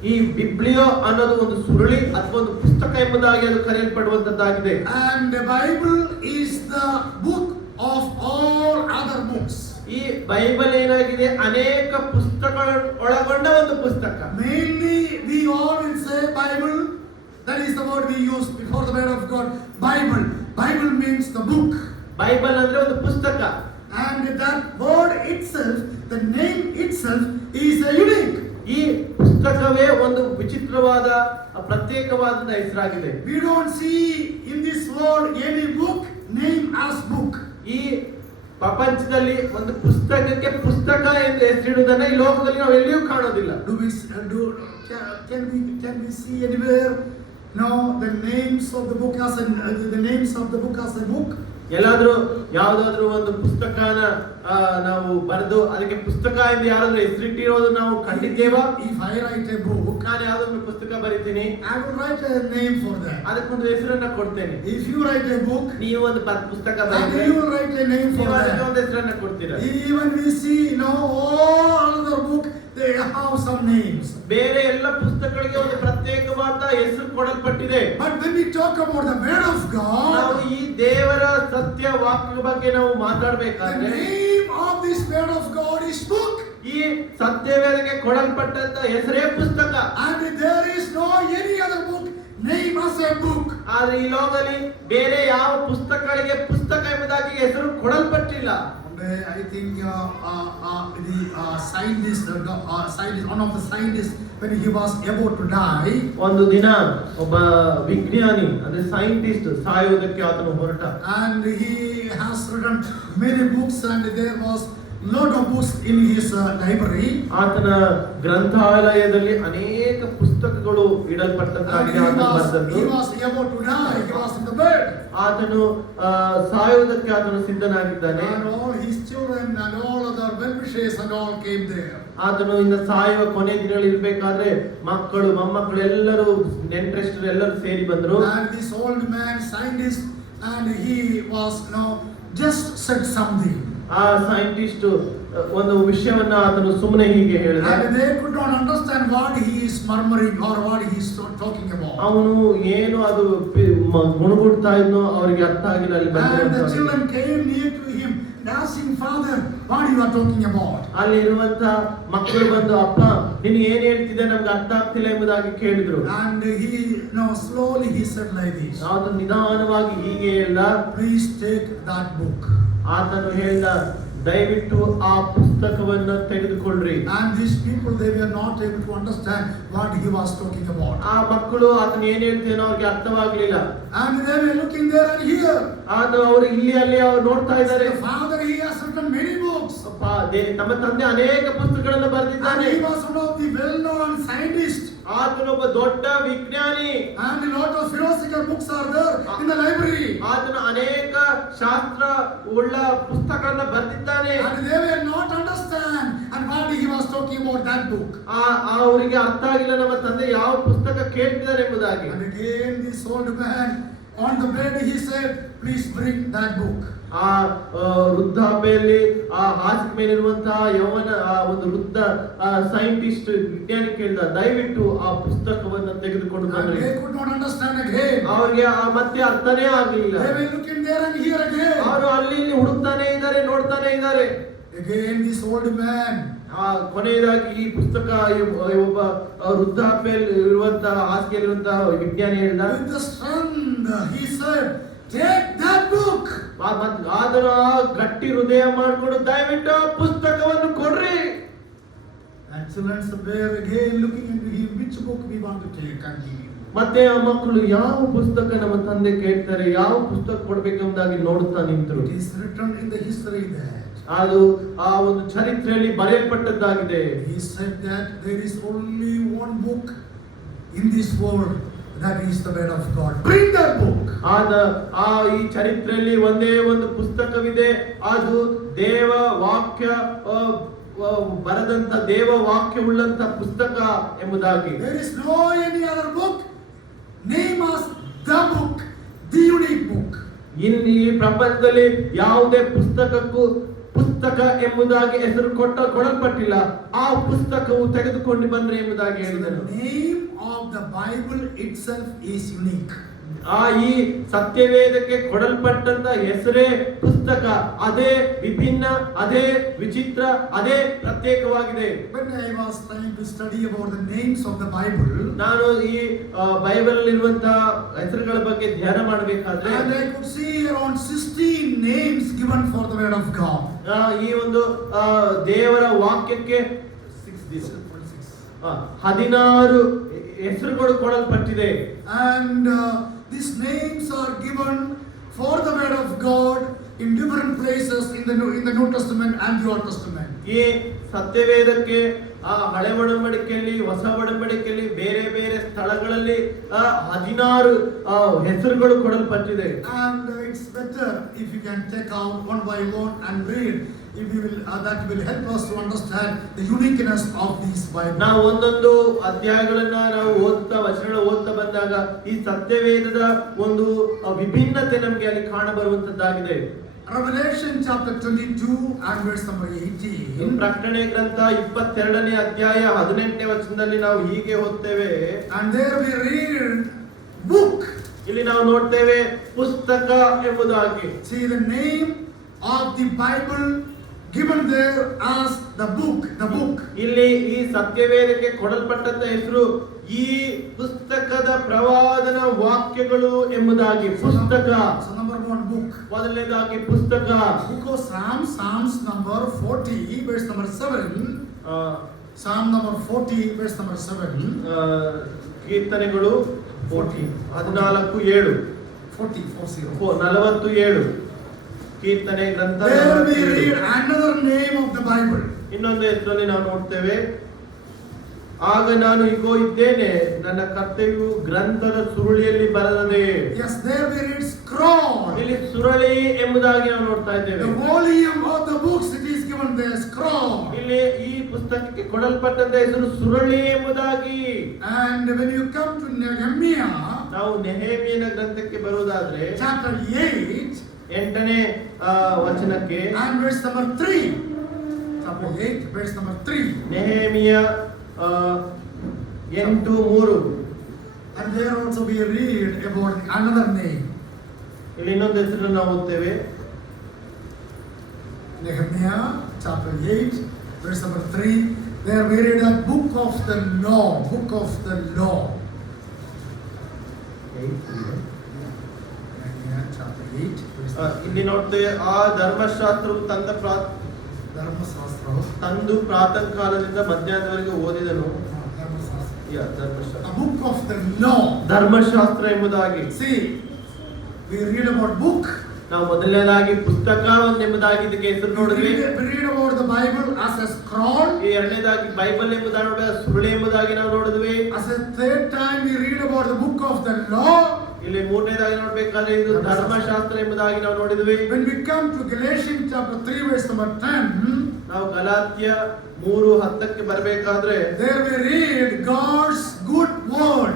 ಈ ಬಿಬ್ಲಿಯೋ ಅನ್ನೋದು ಒಂದು ಸುರುಳಿ ಅಥವಾ ಒಂದು ಪುಸ್ತಕ ಎಂಬುದಾಗಿ ಅದು ಕರೆಯಲ್ಪಡುವಂತದ್ದಾಗಿದೆ. And the Bible is the book of all other books. ಈ ಬೈಬಲ್ ಏನಾಗಿದೆ, ಅನೇಕ ಪುಸ್ತಕಗಳನ್ನು ಒಳಗೊಂಡ ಒಂದು ಪುಸ್ತಕ. Mainly we all will say Bible. That is the word we use before the word of God. Bible means the book. Bible ಅಂದ್ರೆ ಒಂದು ಪುಸ್ತಕ. And that word itself, the name itself is unique. ಈ ಪುಸ್ತಕವೇ ಒಂದು ವಿಚಿತ್ರವಾದ ಪ್ರತ್ಯೇಕವಾದ ಹೆಸರಾಗಿದೆ. We don't see in this world any book named as book. ಈ ಪ್ರಪಂಚದಲ್ಲಿ ಒಂದು ಪುಸ್ತಕಕ್ಕೆ ಪುಸ್ತಕ ಎಂದು ಹೆಸರಿಡುವುದನ್ನ ಈ ಲೋಕದಲ್ಲಿ ನಾವು ಎಲ್ಲಿಯೂ ಕಾಣೋದಿಲ್ಲ. Can we see anywhere? No, the names of the book as a book. ಎಲ್ಲಾದ್ರೂ ಯಾವ್ದಾದ್ರು ಒಂದು ಪುಸ್ತಕನ ನಾವು ಬರೆದು ಅದಕ್ಕೆ ಪುಸ್ತಕ ಎಂದು ಯಾರಾದ್ರೂ ಹೆಸರಿಟ್ಟಿರೋದು ನಾವು ಕಂಡಿದ್ದೇವಾ? If I write a book, ನಾನು ಯಾವ್ದೊಂದು ಪುಸ್ತಕ ಬರೀತೀನಿ, I will write a name for that. ಅದಕ್ಕೊಂದು ಹೆಸರನ್ನ ಕೊಡ್ತೇನೆ. If you write a book, ನೀವು ಒಂದು ಪುಸ್ತಕ and ಬರೀತೀರಿ, you will write a name for ನೀವು ಅದಕ್ಕೆ that. ಒಂದು ಹೆಸರನ್ನ ಕೊಡ್ತೀರಾ. Even we see, all other book, they have some names. ಬೇರೆ ಎಲ್ಲ ಪುಸ್ತಕಗಳಿಗೆ ಒಂದು ಪ್ರತ್ಯೇಕವಾದ ಹೆಸರು ಕೊಡಲ್ಪಟ್ಟಿದೆ. But when we talk about the word of ನಾವು God, ಈ ದೇವರ ಸತ್ಯ ವಾಕ್ಯದ ಬಗ್ಗೆ ನಾವು the ಮಾತಾಡಬೇಕಾದ್ರೆ name of this word of God is book. ಈ ಸತ್ಯವೇದಕ್ಕೆ ಕೊಡಲ್ಪಟ್ಟಂತ ಹೆಸರೇ ಪುಸ್ತಕ. And there is no any other book named as a book. ಆದ್ರೆ ಈ ಲೋಕದಲ್ಲಿ ಬೇರೆ ಯಾವ ಪುಸ್ತಕಗಳಿಗೆ ಪುಸ್ತಕ ಎಂಬುದಾಗಿ ಹೆಸರು ಕೊಡಲ್ಪಟ್ಟಿಲ್ಲ. I think the scientist, one of the scientists, when he was about to die, ಒಂದು ದಿನ ಒಬ್ಬ ವಿಜ್ಞಾನಿ ಅಂದ್ರೆ ಸೈಂಟಿಸ್ಟ್ ಸಾಯುವುದಕ್ಕೆ ಆತನು ಹೊರಟ. and he has written many books, and there was lot of books in his library. ಆತನ ಗ್ರಂಥಾಲಯದಲ್ಲಿ ಅನೇಕ ಪುಸ್ತಕಗಳು And ಇಡಲ್ಪಟ್ಟಂತಾಗಿದೆ. ಆತನು ಬರೆದದ್ದು. he was about to die. He was in the bed. ಆತನು ಸಾಯುವುದಕ್ಕೆ ಆತನು ಸಿದ್ಧನಾಗಿದ್ದಾನೆ. And all his children and all other well-wishers and all came there. ಆತನು ಇನ್ನು ಸಾಯುವ ಕೊನೆ ದಿನಗಳು ಇರ್ಬೇಕಾದ್ರೆ ಮಕ್ಕಳು ಮೊಮ್ಮಕ್ಕಳು ಎಲ್ಲರೂ ನೆಂಟರೆಷ್ಟರು ಎಲ್ಲರೂ ಸೇರಿ ಬಂದರು. And this old man, scientist, and he was, just said something. ಆ ಸೈಂಟಿಸ್ಟ್ ಒಂದು ವಿಷಯವನ್ನ ಆತನು ಸುಮ್ಮನೆ ಹೀಗೆ ಹೇಳಿದ. And they could not understand what he is murmuring or what he is talking about. ಅವನು ಏನು ಅದು ಗುಣಗುಡ್ತಾ ಇದ್ನೋ ಅವರಿಗೆ ಅರ್ಥ ಆಗಿಲ್ಲ. ಅಲ್ಲಿ And the children came near to him, asking, Father, what you are talking about? ಅಲ್ಲಿ ಇರುವಂತ ಮಕ್ಕಳು ಬಂದು, ಅಪ್ಪ ನೀನು ಏನ್ ಹೇಳ್ತಿದ್ದೆ ನಮ್ಗೆ ಅರ್ಥ ಆಗ್ತಿಲ್ಲ ಎಂಬುದಾಗಿ ಕೇಳಿದ್ರು. And he, slowly he said like this. ಆತನು ನಿಧಾನವಾಗಿ ಹೀಗೆ ಹೇಳ್ದ, Please take that book. ಆತನು ಹೇಳ್ದ, ದಯವಿಟ್ಟು ಆ ಪುಸ್ತಕವನ್ನು ತೆಗೆದುಕೊಳ್ಳ್ರಿ. And these people, they were not able to understand what he was talking about. ಆ ಮಕ್ಕಳು ಆತನು ಏನ್ ಹೇಳ್ತೇನೋ ಅವ್ರಿಗೆ ಅರ್ಥವಾಗ್ಲಿಲ್ಲ. And they were looking there and here. ಆತನು ಅವರು ಇಲ್ಲಿ ಅಲ್ಲಿ ಅವ್ರು ನೋಡ್ತಾ ಇದ್ದಾರೆ. The father, he has written many books. ನಮ್ಮ ತಂದೆ ಅನೇಕ ಪುಸ್ತಕಗಳನ್ನು ಬರೆದಿದ್ದಾನೆ. And he was one of the well-known scientists. ಆತನು ಒಬ್ಬ ದೊಡ್ಡ ವಿಜ್ಞಾನಿ. And a lot of philosophical books are there in the library. ಆತನು ಅನೇಕ ಶಾಸ್ತ್ರ ಉಳ್ಳ ಪುಸ್ತಕಗಳನ್ನ ಬರೆದಿದ್ದಾನೆ. And they were not understand and what he was talking about that book. ಅವರಿಗೆ ಅರ್ಥ ಆಗಿಲ್ಲ ನಮ್ಮ ತಂದೆ ಯಾವ ಪುಸ್ತಕ ಕೇಳ್ತಿದ್ದಾರೆ ಎಂಬುದಾಗಿ. And again this old man on the bed, he said, please bring that book. ಆ ವೃದ್ಧಾಪ್ಯದಲ್ಲಿ ಆ ಹಾಸಿಗೆ ಮೇಲಿರುವಂತಹ ಯೌವನ ಒಂದು ವೃದ್ಧ ಸೈಂಟಿಸ್ಟ್ ವಿಜ್ಞಾನಿ ಕೇಳಿದ, ದಯವಿಟ್ಟು ಆ ಪುಸ್ತಕವನ್ನು ತೆಗೆದುಕೊಂಡು ಬನ್ನಿ. They could not understand again. ಅವರಿಗೆ ಮತ್ತೆ ಅರ್ಥನೇ ಆಗಲಿಲ್ಲ. They were looking there and here again. ಅವರು ಅಲ್ಲಿ ಇಲ್ಲಿ ಹುಡುಕ್ತಾನೆ ಇದ್ದಾರೆ, ನೋಡ್ತಾನೆ ಇದ್ದಾರೆ. Again this old man. ಕೊನೆಯದಾಗಿ ಈ ಪುಸ್ತಕ ಒಬ್ಬ ವೃದ್ಧಾಪ್ಯ ಇರುವಂತಹ ಹಾಸಿಗೆಯಲ್ಲಿರುವಂತಹ ವಿಜ್ಞಾನಿ ಹೇಳಿದ, With the strength, he said, take that book. ಆದರೂ ಗಟ್ಟಿ ಹೃದಯ ಮಾಡಿಕೊಂಡು ದಯವಿಟ್ಟು ಪುಸ್ತಕವನ್ನು ಕೊಡ್ರಿ. And children were again looking into him, which book we want to take and give him. ಮತ್ತೆ ಆ ಮಕ್ಕಳು ಯಾವ ಪುಸ್ತಕ ನಮ್ಮ ತಂದೆ ಕೇಳ್ತಾರೆ, ಯಾವ ಪುಸ್ತಕ ಕೊಡ್ಬೇಕೆಂಬುದಾಗಿ ನೋಡುತ್ತಾ ನಿಂತರು. It is written in the history that ಅದು ಆ ಒಂದು ಚರಿತ್ರೆಯಲ್ಲಿ ಬರೆಯಲ್ಪಟ್ಟದ್ದಾಗಿದೆ. he said that there is only one book in this world, that is the word of God. Bring that book. ಈ ಚರಿತ್ರೆಯಲ್ಲಿ ಒಂದೇ ಒಂದು ಪುಸ್ತಕವಿದೆ, ಅದು ದೇವ ವಾಕ್ಯ ಬರೆದಂತ ದೇವ ವಾಕ್ಯ ಉಳ್ಳಂತ ಪುಸ್ತಕ ಎಂಬುದಾಗಿ. There is no any other book name as the book, the unique book. ಇನ್ನು ಈ ಪ್ರಪಂಚದಲ್ಲಿ ಯಾವುದೇ ಪುಸ್ತಕಕ್ಕೂ ಪುಸ್ತಕ ಎಂಬುದಾಗಿ ಹೆಸರು ಕೊಡಲ್ಪಟ್ಟಿಲ್ಲ. ಆ ಪುಸ್ತಕವು ತೆಗೆದುಕೊಂಡು ಬಂದ್ರೆ ಎಂಬುದಾಗಿ ಹೇಳಿದರು. The name of the Bible itself is unique. ಈ ಸತ್ಯವೇದಕ್ಕೆ ಕೊಡಲ್ಪಟ್ಟಂತ ಹೆಸರೇ ಪುಸ್ತಕ. ಅದೇ ವಿಭಿನ್ನ, ಅದೇ ವಿಚಿತ್ರ, ಅದೇ ಪ್ರತ್ಯೇಕವಾಗಿದೆ. When I was trying to study about the names of the Bible, ನಾನು ಈ ಬೈಬಲ್ ಇರುವಂತಹ ಹೆಸರುಗಳ ಬಗ್ಗೆ ಧ್ಯಾನ ಮಾಡಬೇಕಾದ್ರೆ, and I could see around 16 names given for the word of God. ಈ ಒಂದು ದೇವರ ವಾಕ್ಯಕ್ಕೆ 16 ಹೆಸರುಗಳು ಕೊಡಲ್ಪಟ್ಟಿದೆ. And these names are given for the word of God in different places in the New Testament and the Old Testament. ಈ ಸತ್ಯವೇದಕ್ಕೆ ಹಳೆ ಒಡಂಬಡಿಕೆಯಲ್ಲಿ ಹೊಸ ಒಡಂಬಡಿಕೆಯಲ್ಲಿ ಬೇರೆ ಬೇರೆ ಸ್ಥಳಗಳಲ್ಲಿ 16 ಹೆಸರುಗಳು ಕೊಡಲ್ಪಟ್ಟಿದೆ. And it's better if you can take out one by one and read. If you will, that will help us to understand the uniqueness of these Bible. ನಾವು ಒಂದೊಂದು ಅಧ್ಯಾಯಗಳನ್ನ ನಾವು ಓದ್ತಾ ವಚನಗಳ ಓದ್ತಾ ಬಂದಾಗ ಈ ಸತ್ಯವೇದದ ಒಂದು ವಿಭಿನ್ನತೆ ನಮಗೆ ಅಲ್ಲಿ ಕಾಣಬರುವಂತದ್ದಾಗಿದೆ. Revelation chapter 22 and verse number 18. ಪ್ರಕಟಣೆ ಗ್ರಂಥ 22ನೇ ಅಧ್ಯಾಯ 18ನೇ ವಚನದಲ್ಲಿ ನಾವು ಹೀಗೆ ಓದ್ತೇವೆ. And there we read book. ಇಲ್ಲಿ ನಾವು ನೋಡ್ತೇವೆ ಪುಸ್ತಕ ಎಂಬುದಾಗಿ. See the name of the Bible given there as the book. ಇಲ್ಲಿ ಈ ಸತ್ಯವೇದಕ್ಕೆ ಕೊಡಲ್ಪಟ್ಟಂತ ಹೆಸರು ಈ ಪುಸ್ತಕದ ಪ್ರವಾದನ ವಾಕ್ಯಗಳು ಎಂಬುದಾಗಿ. ಪುಸ್ತಕ. So number 1 book. ಮೊದಲನೇದಾಗಿ ಪುಸ್ತಕ. Book of Psalms number 40 verse number 7. Psalm number 40 verse number 7. ಕೀರ್ತನೆಗಳು 40 14 7 40 47. ಕೀರ್ತನೆ ಗ್ರಂಥ There we read another name of the Bible. ಇನ್ನೊಂದು ಹೆಸರಲ್ಲಿ ನಾವು ನೋಡ್ತೇವೆ, ಆಗ ನಾನು ಇಗೋ ಇದ್ದೇನೆ, ನನ್ನ ಕರ್ತವ್ಯವು ಗ್ರಂಥದ ಸುರುಳಿಯಲ್ಲಿ ಬರೆದದೆ. Yes, there we read scroll. ಇಲ್ಲಿ ಸುರುಳಿ ಎಂಬುದಾಗಿ ನಾವು ನೋಡ್ತಾ ಇದ್ದೇವೆ. The volume of the books, it is given there, scroll. ಇಲ್ಲಿ ಈ ಪುಸ್ತಕಕ್ಕೆ ಕೊಡಲ್ಪಟ್ಟಂತ ಹೆಸರು ಸುರುಳಿ ಎಂಬುದಾಗಿ. And when you come to Nehemiah, ನಾವು ನೆಹೆಮೀಯನ ಗ್ರಂಥಕ್ಕೆ ಬರುವುದಾದ್ರೆ chapter 8, 8ನೇ ವಚನಕ್ಕೆ and verse number 3. Chapter 8, verse number 3. Nehemiah 8:3. And there also we read about another name. ಇಲ್ಲಿ ಇನ್ನೊಂದು ಹೆಸರನ್ನು ನಾವು ಓದ್ತೇವೆ. Nehemiah chapter 8, verse number 3. There we read a book of the law. Book of the law. Nehemiah chapter 8, verse ಇಲ್ಲಿ ನೋಡ್ತೇವೆ, ಆ ಧರ್ಮಶಾಸ್ತ್ರವು ಧರ್ಮಶಾಸ್ತ್ರ. ತಂದು ಪ್ರಾತಃ ಕಾಲದಿಂದ ಮಧ್ಯಾಹ್ನದವರೆಗೆ ಓದಿದನು. ಧರ್ಮಶಾಸ್ತ್ರ. ಧರ್ಮಶಾಸ್ತ್ರ. A book of the law. ಧರ್ಮಶಾಸ್ತ್ರ ಎಂಬುದಾಗಿ. See, we read about book. ನಾವು ಮೊದಲನೇದಾಗಿ ಪುಸ್ತಕ ಎಂಬುದಾಗಿ ಇದಕ್ಕೆ ಹೆಸರು ನೋಡಿದ್ವಿ. We read about the Bible as a scroll. ಈ ಎರಡನೇದಾಗಿ ಬೈಬಲ್ ಎಂಬುದಾಗಿ ಸುರುಳಿ ಎಂಬುದಾಗಿ ನಾವು ನೋಡಿದ್ವಿ. As a third time we read about the book of the law. ಇಲ್ಲಿ ಮೂರನೇದಾಗಿ ನೋಡ್ಬೇಕಾದ್ರೆ ಇದು ಧರ್ಮಶಾಸ್ತ್ರ ಎಂಬುದಾಗಿ ನಾವು ನೋಡಿದ್ವಿ. When we come to Galatians chapter 3 verse number 10, ನಾವು ಗಲಾತ್ಯ 3:10ಕ್ಕೆ ಬರಬೇಕಾದ್ರೆ there we read God's good word.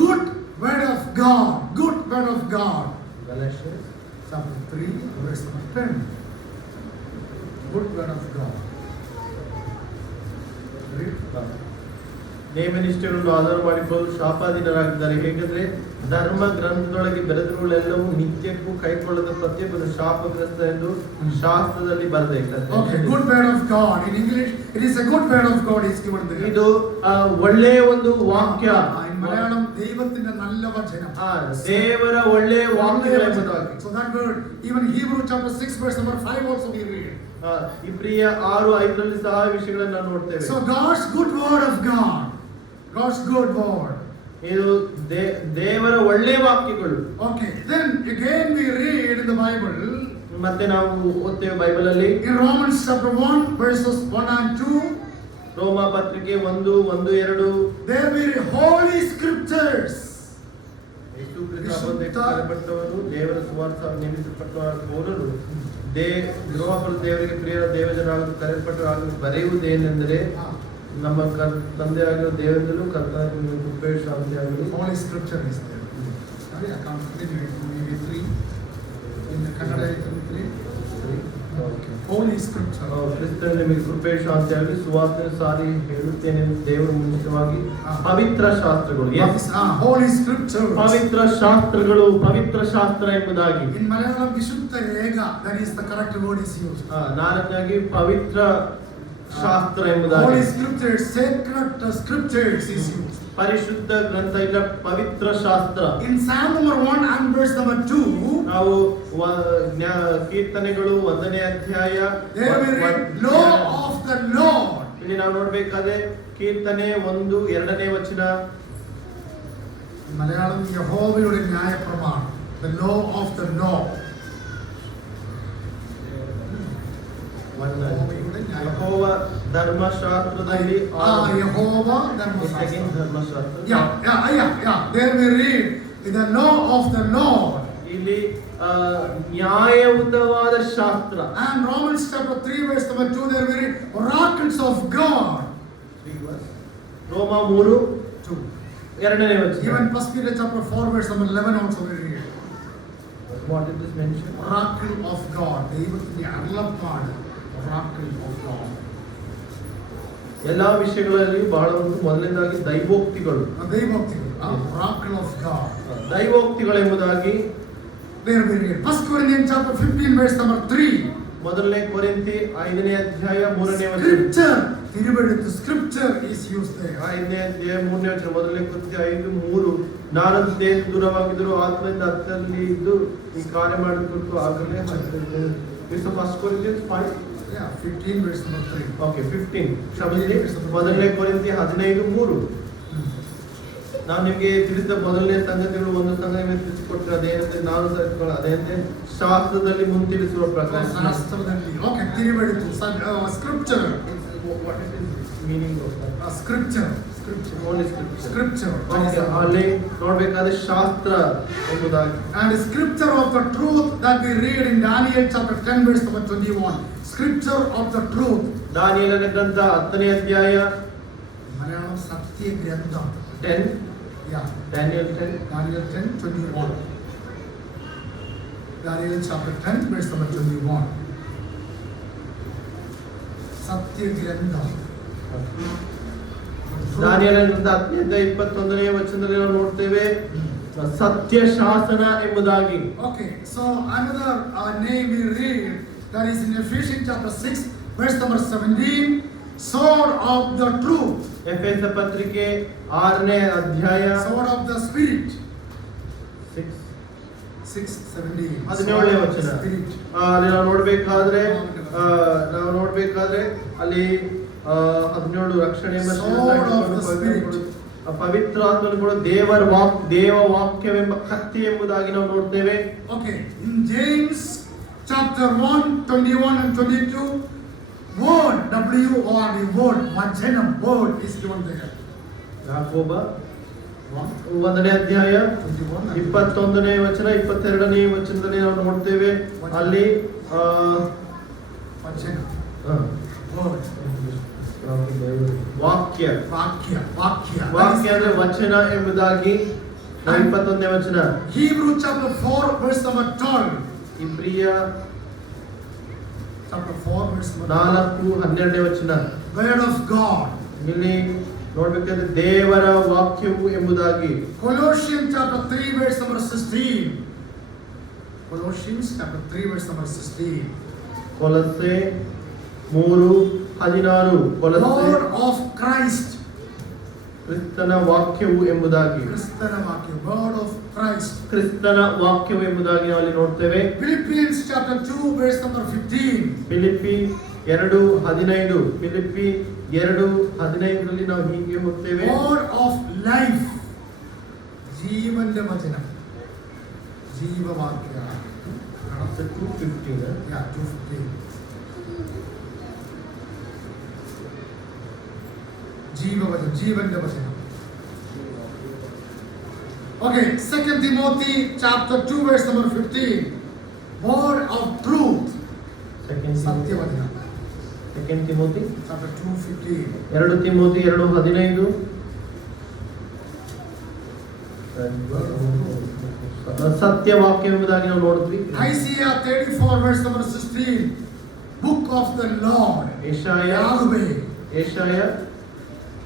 Good word of God. Good word of God. Galatians Chapter 3 verse number 10. Good word of God. Read. ನೇಮನಿಷ್ಠೆಗಳನ್ನು ಆಧಾರ ಮಾಡಿಕೊಂಡು ಶಾಪಾಧೀನರಾಗಿದ್ದಾರೆ. ಹೇಗೆಂದ್ರೆ ಧರ್ಮ ಗ್ರಂಥದೊಳಗೆ ಬರೆದಿರುವುಗಳೆಲ್ಲವೂ ನಿತ್ಯಕ್ಕೂ ಕೈಕೊಳ್ಳದ ಪ್ರತಿಯೊಬ್ಬರು ಶಾಪಗ್ರಸ್ತ ಎಂದು ಶಾಸ್ತ್ರದಲ್ಲಿ ಬರೆದಿದ್ದಾರೆ. Okay, good word of God. In English, it is a good word of God is given there. ಇದು ಒಳ್ಳೆಯ ಒಂದು ವಾಕ್ಯ. In Malayalam, ದೈವത്തിന്റെ നല്ല ವಚನ. ದೇವರ ಒಳ್ಳೆಯ ವಾಕ್ಯಗಳು ಎಂಬುದಾಗಿ. So that word, even Hebrew chapter 6 verse number 5 also we read. ಇಬ್ರಿಯ 6:5ರಲ್ಲಿ ಸಹ ವಿಷಯಗಳನ್ನು ನಾವು ನೋಡ್ತೇವೆ. So God's good word of God. God's good word. ಇದು ದೇವರ ಒಳ್ಳೆಯ ವಾಕ್ಯಗಳು. Okay, then again we read in the Bible. ಮತ್ತೆ ನಾವು ಓದ್ತೇವೆ ಬೈಬಲ್ ಅಲ್ಲಿ. In Romans chapter 1 verses 1 and 2. ರೋಮ ಪತ್ರಿಕೆ 1:1-2. There we read holy scriptures. ಯೇಸು ಕ್ರಿಸ್ತನು ದೇವರ ಸುವಾರ್ಥ ನೇಮಿಸಲ್ಪಟ್ಟವರ ಪೌಲರು ದೇವರಿಗೆ ಪ್ರಿಯರ ದೇವಜನರಾಗಲು ಕರೆಯಲ್ಪಟ್ಟವರಾಗಲು ಬರೆಯುವುದೇನೆಂದರೆ, ನಮ್ಮ ತಂದೆಯಾಗಿರುವ ದೇವರಿಂದಲೂ ಕರ್ತನಾಗಿರುವ ಕೃಪೆಯು ಶಾಂತಿಯಾಗಲಿ. Holy scripture is there. Sorry, I can't read it. Maybe 3. In the Kannada it will be 3. Okay. Holy scripture. ಕ್ರಿಸ್ತನಲ್ಲಿ ನಿಮಗೆ ಕೃಪೆಯು ಶಾಂತಿಯಾಗಲಿ. ಸುವಾರ್ತೆಯನ್ನು ಸಾರಿ ಹೇಳುತ್ತೇನೆ, ದೇವರ ಮುಂಚಿತವಾಗಿ ಪವಿತ್ರ ಶಾಸ್ತ್ರಗಳು. Holy scripture. ಪವಿತ್ರ ಶಾಸ್ತ್ರಗಳು, ಪವಿತ್ರ ಶಾಸ್ತ್ರ ಎಂಬುದಾಗಿ. In Malayalam Vishuddha Rega, that is the correct word is used. ನಾಲ್ಕನೇದಾಗಿ ಪವಿತ್ರ ಶಾಸ್ತ್ರ ಎಂಬುದಾಗಿ. Holy scripture, sacred scriptures is used. ಪರಿಶುದ್ಧ ಗ್ರಂಥ ಇಲ್ಲ, ಪವಿತ್ರ ಶಾಸ್ತ್ರ. In Psalm number 1 and verse number 2, ನಾವು ಕೀರ್ತನೆಗಳು 1ನೇ ಅಧ್ಯಾಯ there we read law of the Lord. ಇಲ್ಲಿ ನಾವು ನೋಡ್ಬೇಕಾದ್ರೆ ಕೀರ್ತನೆ 1:2ನೇ ವಚನ. മലയാളം യഹോവയുടെ ന്യായപ്രമാണം, the law of the law. ಯೆಹೋವ ಧರ್ಮಶಾಸ್ತ್ರದಲ್ಲಿ ಯೆಹೋವ ಧರ್ಮಶಾಸ್ತ್ರ. ಧರ್ಮಶಾಸ್ತ್ರ. There we read the law of the Lord. ಇಲ್ಲಿ ನ್ಯಾಯಯುತವಾದ ಶಾಸ್ತ್ರ. And Romans chapter 3 verse number 2, there we read oracles of God. ರೋಮ 3:2. ಎರಡನೇ ವಚನ. Even 1 Peter chapter 4 verse number 11 also we read. What did this mention? Oracle of God. ദൈവത്തിന്റെ അരുളപ്പാട്. Oracle of God. ಎಲ್ಲಾ ವಿಷಯಗಳಲ್ಲಿ ಬಹಳ ಮೊದಲನೇದಾಗಿ ದೈವೋಕ್ತಿಗಳು. ದೈವೋಕ್ತಿಗಳು. Oracle of God. ದೈವೋಕ್ತಿಗಳು ಎಂಬುದಾಗಿ There we read 1 Corinthians chapter 15 verse number 3. ಮೊದಲನೇ ಕೊರಿಂಥಿ 5ನೇ ಅಧ್ಯಾಯ 3ನೇ ವಚನ. Scripture, ತಿರುವೆಳುತ್ತು, scripture is used there. 5ನೇ ಅಧ್ಯಾಯ 3ನೇ ವಚನ. ಮೊದಲನೇ ಕೊರಿಂಥಿ 5:3. ನಾನು ದೇಹ ದೂರವಾಗಿದ್ದರೂ ಆತ್ಮದಿಂದ ಹತ್ತಲ್ಲಿ ಇದ್ದು ಈ ಕಾರ್ಯ ಮಾಡಿಕೊಂಡು ಆಗಲೇ ಹತ್ತಿದ್ದೇನೆ. This is 1 Corinthians 5. Yeah, 15 verse number 3. Okay, 15. ಕ್ಷಮಿಸಿ. ಮೊದಲನೇ ಕೊರಿಂಥಿ 15:3. ನಾನು ನಿಮಗೆ ತಿಳಿಸಿದ ಮೊದಲನೇ ಸಂಗತಿಗಳು ಒಂದು ಸಂಗತಿಯನ್ನು ತಿಳಿಸಿಕೊಟ್ಟೆ. ಅದೇನಂತೆ ನಾನು ಅದೇನಂತೆ ಶಾಸ್ತ್ರದಲ್ಲಿ ಮುಂತಿಳಿಸುವ ಪ್ರಕಾರ. ಶಾಸ್ತ್ರದಲ್ಲಿ ಓಕೆ ತಿರುವಳಿತು scripture what is meaning of scripture only scripture ಅಲ್ಲಿ ನೋಡಬೇಕಾದ್ರೆ ಶಾಸ್ತ್ರ ಎಂಬುದಾಗಿ. and scripture of the truth that we read in Daniel chapter 10 verse number 21. Scripture of the truth. ದಾನಿಯೇಲನ ಗ್ರಂಥ 10ನೇ ಅಧ್ಯಾಯ ಮಲಯಾಳಂ ಸತ್ಯ ಗ್ರಂಥ 10 yeah Daniel 10 Daniel 10:21. Daniel chapter 10 verse number 21. ಸತ್ಯ ಗ್ರಂಥ. ದಾನಿಯೇಲನ ಗ್ರಂಥ 10ನೇ 21ನೇ ವಚನದಲ್ಲಿ ನಾವು ನೋಡ್ತೇವೆ ಸತ್ಯ ಶಾಸನ ಎಂಬುದಾಗಿ. Okay, so another name we read that is in Ephesians chapter 6 verse number 17, sword of the truth. ಎಫೆಸ ಪತ್ರಿಕೆ 6ನೇ ಅಧ್ಯಾಯ Sword of the spirit. 6:17 6:17. 17ನೇ ವಚನ. ಅಲ್ಲಿ ನಾವು ನೋಡಬೇಕಾದ್ರೆ ಅಲ್ಲಿ 17 ರಕ್ಷಣೆ ಪವಿತ್ರ ಆತ್ಮನು ಕೂಡ ದೇವ ವಾಕ್ಯವೆಂಬ ಕತ್ತಿ ಎಂಬುದಾಗಿ ನಾವು ನೋಡ್ತೇವೆ. Okay, in James chapter 1:21 and 22, word W-O-R-D, word vachanam, word is given there. ಯಾಕೋಬ 1ನೇ ಅಧ್ಯಾಯ 21ನೇ ವಚನ 22ನೇ ವಚನದಲ್ಲಿ ನಾವು ನೋಡ್ತೇವೆ ಅಲ್ಲಿ vachanam, word, ವಾಕ್ಯ ವಾಕ್ಯ ಅಂದ್ರೆ ವಚನ ಎಂಬುದಾಗಿ 21ನೇ ವಚನ. Hebrew chapter 4 verse number 12. ಇಬ್ರಿಯ chapter 4 verse number 4:12ನೇ ವಚನ. word of God. ಇಲ್ಲಿ ನೋಡ್ಬೇಕಾದ್ರೆ ದೇವರ ವಾಕ್ಯವು ಎಂಬುದಾಗಿ. Colossians chapter 3 verse number 16. Colossians chapter 3 verse number 16. ಕೊಲೊಸ್ಸೆ 3:16. ಕೊಲೊಸ್ಸೆ word of Christ. ಕ್ರಿಸ್ತನ ವಾಕ್ಯವು ಎಂಬುದಾಗಿ. ಕ್ರಿಸ್ತನ ವಾಕ್ಯ, word of Christ. ಕ್ರಿಸ್ತನ ವಾಕ್ಯವು ಎಂಬುದಾಗಿ ನಾವು ಅಲ್ಲಿ ನೋಡ್ತೇವೆ. Philippians chapter 2 verse number 15. Philippi 2:15. Philippi 2:15ರಲ್ಲಿ ನಾವು ಹೀಗೆ ಹೋಗ್ತೇವೆ. word of life. ಜೀವನದ ವಚನ, ಜೀವವಾಕ್ಯ. 2:15. yeah 2:15. ಜೀವವಚನ, ಜೀವನದ ವಚನ. Okay, 2 Timothy chapter 2 verse number 15. word of truth. ಸತ್ಯವಚನ. 2 Timothy chapter 2:15. 2 Timothy 2:15. ಸತ್ಯವಾಕ್ಯ ಎಂಬುದಾಗಿ ನಾವು ನೋಡಿದ್ವಿ. Isaiah 34 verse number 16. book of the Lord. Yeshaya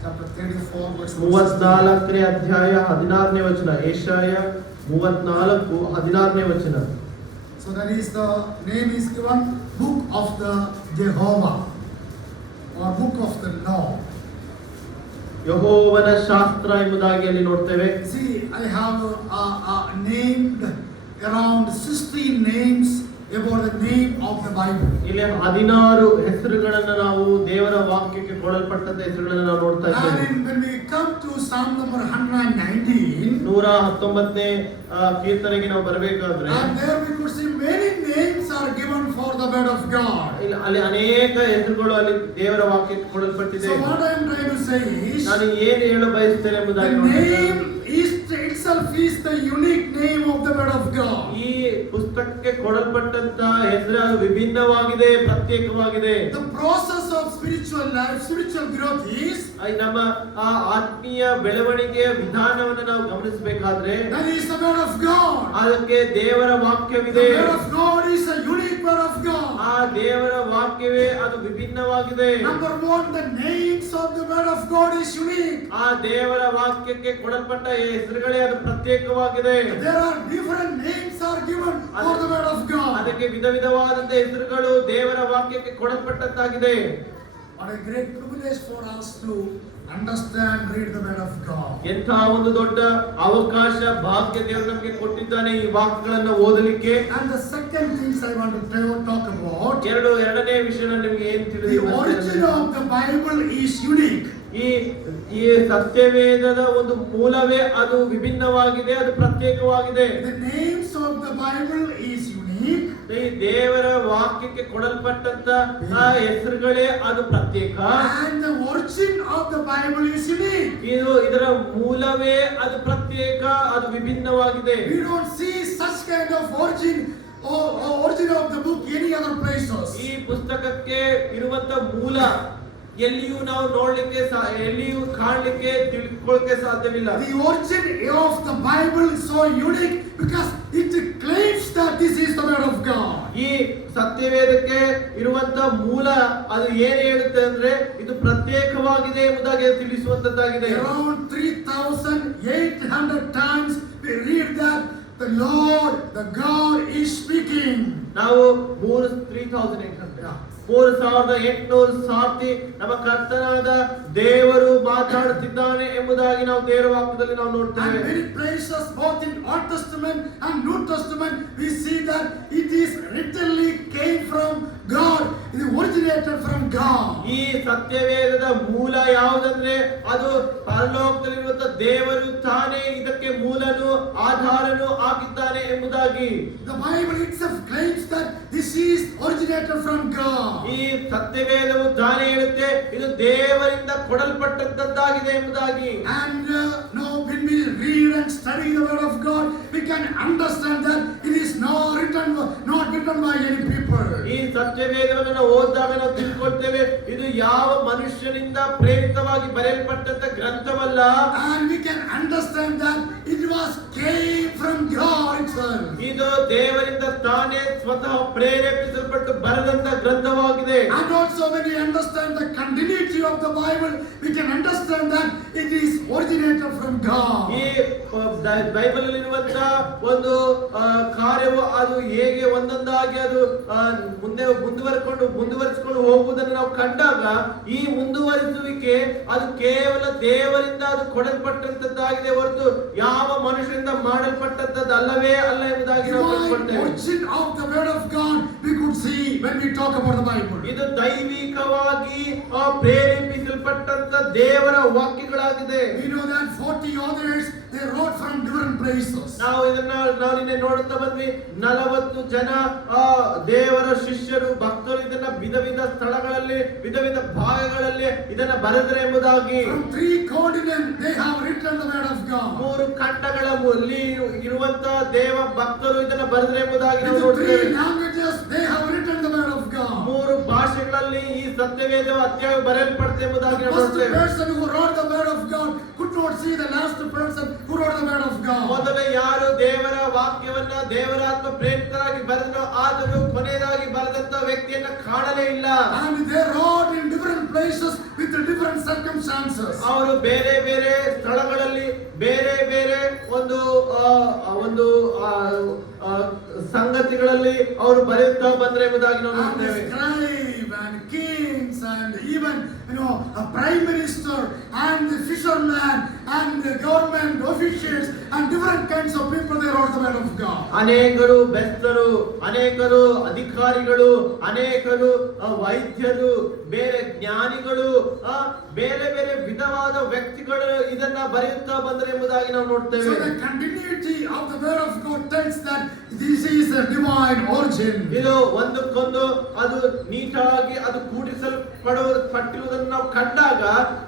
chapter 34 verse 34ನೇ ಅಧ್ಯಾಯ 16ನೇ ವಚನ. ಏಷಾಯ 34:16ನೇ ವಚನ. So that is the name is given book of the Jehovah or book of the law. ಯೆಹೋವನ ಶಾಸ್ತ್ರ ಎಂಬುದಾಗಿ ಅಲ್ಲಿ ನೋಡ್ತೇವೆ. See, I have named around 16 names about the name of the Bible. ಇಲ್ಲಿ 16 ಹೆಸರುಗಳನ್ನು ನಾವು ದೇವರ ವಾಕ್ಯಕ್ಕೆ ಕೊಡಲ್ಪಟ್ಟಂತ ಹೆಸರುಗಳನ್ನು ನಾವು ನೋಡ್ತಾ ಇದ್ದೇವೆ. And when we come to Psalm number 119, 119ನೇ ಕೀರ್ತನೆಗೆ ನಾವು ಬರಬೇಕಾದ್ರೆ and there we could see many names are given for the word of God. ಅಲ್ಲಿ ಅನೇಕ ಹೆಸರುಗಳು ಅಲ್ಲಿ ದೇವರ ವಾಕ್ಯಕ್ಕೆ ಕೊಡಲ್ಪಟ್ಟಿದೆ. So what I am trying to say is, ನಾನು ಏನು ಹೇಳ ಬಯಸುತ್ತೇನೆ ಎಂಬುದಾಗಿ the name itself is the unique name of the word of God. ಈ ಪುಸ್ತಕಕ್ಕೆ ಕೊಡಲ್ಪಟ್ಟಂತ ಹೆಸರು ಅದು ವಿಭಿನ್ನವಾಗಿದೆ, ಪ್ರತ್ಯೇಕವಾಗಿದೆ. The process of spiritual life, spiritual growth is, ನಮ್ಮ ಆ ಆತ್ಮೀಯ ಬೆಳವಣಿಗೆಯ ವಿಧಾನವನ್ನು ನಾವು ಗಮನಿಸಬೇಕಾದ್ರೆ that is the word of God. ಅದಕ್ಕೆ ದೇವರ ವಾಕ್ಯವಿದೆ. The word of God is a unique word of God. ಆ ದೇವರ ವಾಕ್ಯವೇ ಅದು ವಿಭಿನ್ನವಾಗಿದೆ. Number 1, the names of the word of God is unique. ಆ ದೇವರ ವಾಕ್ಯಕ್ಕೆ ಕೊಡಲ್ಪಟ್ಟ ಹೆಸರುಗಳೇ ಅದು ಪ್ರತ್ಯೇಕವಾಗಿದೆ. There are different names are given for the word of God. ಅದಕ್ಕೆ ವಿಧವಾದಂತ ಹೆಸರುಗಳು ದೇವರ ವಾಕ್ಯಕ್ಕೆ ಕೊಡಲ್ಪಟ್ಟಂತಾಗಿದೆ. What a great privilege for us to understand, read the word of God. ಎಂಥ ಒಂದು ದೊಡ್ಡ ಅವಕಾಶ, ಭಾಗ್ಯ ದೇವರು ನಮಗೆ ಕೊಟ್ಟಿದ್ದಾನೆ ಈ ವಾಕ್ಯಗಳನ್ನು ಓದಲಿಕ್ಕೆ. And the second things I want to talk about, ಎರಡನೇ ವಿಷಯ ನಿಮಗೆ ಏನು ತಿಳಿದಿದೆ? the origin of the Bible is unique. ಈ ಸತ್ಯವೇದದ ಒಂದು ಮೂಲವೇ ಅದು ವಿಭಿನ್ನವಾಗಿದೆ, ಅದು ಪ್ರತ್ಯೇಕವಾಗಿದೆ. The names of the Bible is unique. ಈ ದೇವರ ವಾಕ್ಯಕ್ಕೆ ಕೊಡಲ್ಪಟ್ಟಂತ ಹೆಸರುಗಳೇ ಅದು ಪ್ರತ್ಯೇಕ. And the origin of the Bible is unique. ಇದರ ಮೂಲವೇ ಅದು ಪ್ರತ್ಯೇಕ, ಅದು ವಿಭಿನ್ನವಾಗಿದೆ. We don't see such kind of origin of the book any other places. ಈ ಪುಸ್ತಕಕ್ಕೆ ಇರುವಂತ ಮೂಲ ಎಲ್ಲಿಯೂ ನಾವು ನೋಡ್ಲಿಕ್ಕೆ ಎಲ್ಲಿಯೂ ಕಾಣಲಿಕ್ಕೆ ತಿಳ್ಕೊಳ್ಳಕ್ಕೆ ಸಾಧ್ಯವಿಲ್ಲ. The origin of the Bible is so unique because it claims that this is the word of God. ಈ ಸತ್ಯವೇದಕ್ಕೆ ಇರುವಂತ ಮೂಲ ಅದು ಏನು ಹೇಳುತ್ತೆ ಅಂದ್ರೆ ಇದು ಪ್ರತ್ಯೇಕವಾಗಿದೆ ಎಂಬುದಾಗಿ ತಿಳಿಸುವಂತದ್ದಾಗಿದೆ. Around 3,800 times we read that the Lord, the God is speaking. ನಾವು 3,800 ಸಾರ್ತಿ ನಮ್ಮ ಕರ್ತನಾದ ದೇವರು ಮಾತಾಡುತ್ತಿದ್ದಾನೆ ಎಂಬುದಾಗಿ ನಾವು ದೇವರ ವಾಕ್ಯದಲ್ಲಿ ನಾವು ನೋಡ್ತೇವೆ. And many places both in Old Testament and New Testament we see that it is literally came from God. It originated from God. ಈ ಸತ್ಯವೇದದ ಮೂಲ ಯಾವುದಂದ್ರೆ ಅದು ಪರಲೋಕದಲ್ಲಿರುವಂತ ದೇವರು ತಾನೇ ಇದಕ್ಕೆ ಮೂಲನು ಆಧಾರನು ಆಗಿದ್ದಾನೆ ಎಂಬುದಾಗಿ. The Bible itself claims that this is originated from God. ಈ ಸತ್ಯವೇದವು ತಾನೇ ಹೇಳುತ್ತೆ ಇದು ದೇವರಿಂದ ಕೊಡಲ್ಪಟ್ಟದ್ದಾಗಿದೆ ಎಂಬುದಾಗಿ. And now when we read and study the word of God we can understand that it is not written by any people. ಈ ಸತ್ಯವೇದವನ್ನು ನಾವು ಓದಿದಾಗ ನಾವು ತಿಳ್ಕೊಳ್ತೇವೆ ಇದು ಯಾವ ಮನುಷ್ಯನಿಂದ ಪ್ರೇರಿತವಾಗಿ ಬರೆಯಲ್ಪಟ್ಟಂತ ಗ್ರಂಥವಲ್ಲ. And we can understand that it was came from God itself. ಇದು ದೇವರಿಂದ ತಾನೇ ಸ್ವತಃ ಪ್ರೇರೇಪಿಸಲ್ಪಟ್ಟು ಬರೆದಂತ ಗ್ರಂಥವಾಗಿದೆ. And also when we understand the continuity of the Bible we can understand that it is originated from God. ಈ ಬೈಬಲ್ ಅಲ್ಲಿ ಇರುವಂತ ಒಂದು ಕಾರ್ಯವು ಅದು ಹೇಗೆ ಒಂದೊಂದಾಗಿ ಅದು ಮುಂದುವರಿಸಿಕೊಂಡು ಹೋಗುವುದನ್ನು ನಾವು ಕಂಡಾಗ ಈ ಮುಂದುವರಿಸುವಿಕೆ ಅದು ಕೇವಲ ದೇವರಿಂದ ಅದು ಕೊಡಲ್ಪಟ್ಟಂತದ್ದಾಗಿದೆ ಹೊರತು ಯಾವ ಮನುಷ್ಯರಿಂದ ಮಾಡಲ್ಪಟ್ಟದ್ದಲ್ಲವೇ ಅಲ್ಲ ಎಂಬುದಾಗಿ ನಾವು ತಿಳ್ಕೊಳ್ತೇವೆ. Origin of the word of God we could see when we talk about the Bible. ಇದು ದೈವಿಕವಾಗಿ ಪ್ರೇರೇಪಿಸಲ್ಪಟ್ಟಂತ ದೇವರ ವಾಕ್ಯಗಳಾಗಿದೆ. We know that 40 authors they wrote from different places. ನಾವು ನಿನ್ನೆ ನೋಡುತ್ತಾ ಬಂದ್ವಿ 40 ಜನ ದೇವರ ಶಿಷ್ಯರು ಭಕ್ತರು ಇದನ್ನ ವಿಧ ಸ್ಥಳಗಳಲ್ಲಿ ವಿಧ ಭಾಗಗಳಲ್ಲಿ ಇದನ್ನ ಬರೆದರೆ ಎಂಬುದಾಗಿ. From 3 continents they have written the word of God. 3 ಖಂಡಗಳಲ್ಲಿ ಇರುವಂತ ದೇವ ಭಕ್ತರು ಇದನ್ನ ಬರೆದರೆ ಎಂಬುದಾಗಿ ನಾವು In ನೋಡ್ತೇವೆ. 3 languages they have written the word of God. 3 ಭಾಷೆಗಳಲ್ಲಿ ಈ ಸತ್ಯವೇದ ಅಧ್ಯಾಯ ಬರೆಯಲ್ಪಡುತ್ತೆ ಎಂಬುದಾಗಿ ನಾವು The first ನೋಡ್ತೇವೆ. person who wrote the word of God could not see the last person who wrote the word of God. ಮೊದಲು ಯಾರು ದೇವರ ವಾಕ್ಯವನ್ನ ದೇವರ ಆತ್ಮ ಪ್ರೇರಿತರಾಗಿ ಬರೆದನೋ ಆದರೂ ಕೊನೆಯದಾಗಿ ಬರೆದಂತ ವ್ಯಕ್ತಿಯನ್ನ ಕಾಣಲೇ ಇಲ್ಲ. And they wrote in different places with different circumstances. ಅವರು ಬೇರೆ ಬೇರೆ ಸ್ಥಳಗಳಲ್ಲಿ ಬೇರೆ ಬೇರೆ ಒಂದು ಸಂಗತಿಗಳಲ್ಲಿ ಅವರು ಬರೆಯುತ್ತಾ ಬಂದ್ರೆ ಎಂಬುದಾಗಿ ನಾವು And ನೋಡ್ತೇವೆ. scribe and kings and even a prime minister and the fisherman and the government officials and different kinds of people they wrote the word of God. ಅನೇಕರು ಬೆಸ್ತರು, ಅನೇಕರು ಅಧಿಕಾರಿಗಳು, ಅನೇಕರು ವೈದ್ಯರು, ಬೇರೆ ಜ್ಞಾನಿಗಳು, ಬೇರೆ ಬೇರೆ ವಿಧವಾದ ವ್ಯಕ್ತಿಗಳು ಇದನ್ನ ಬರೆಯುತ್ತಾ ಬಂದ್ರೆ ಎಂಬುದಾಗಿ ನಾವು ನೋಡ್ತೇವೆ. So the continuity of the word of God tells that this is a divine origin. ಇದು ಒಂದಕ್ಕೊಂದು ಅದು ನೀಟಾಗಿ ಅದು ಕೂಡಿಸಲ್ಪಟ್ಟಿರುವುದನ್ನು ನಾವು ಕಂಡಾಗ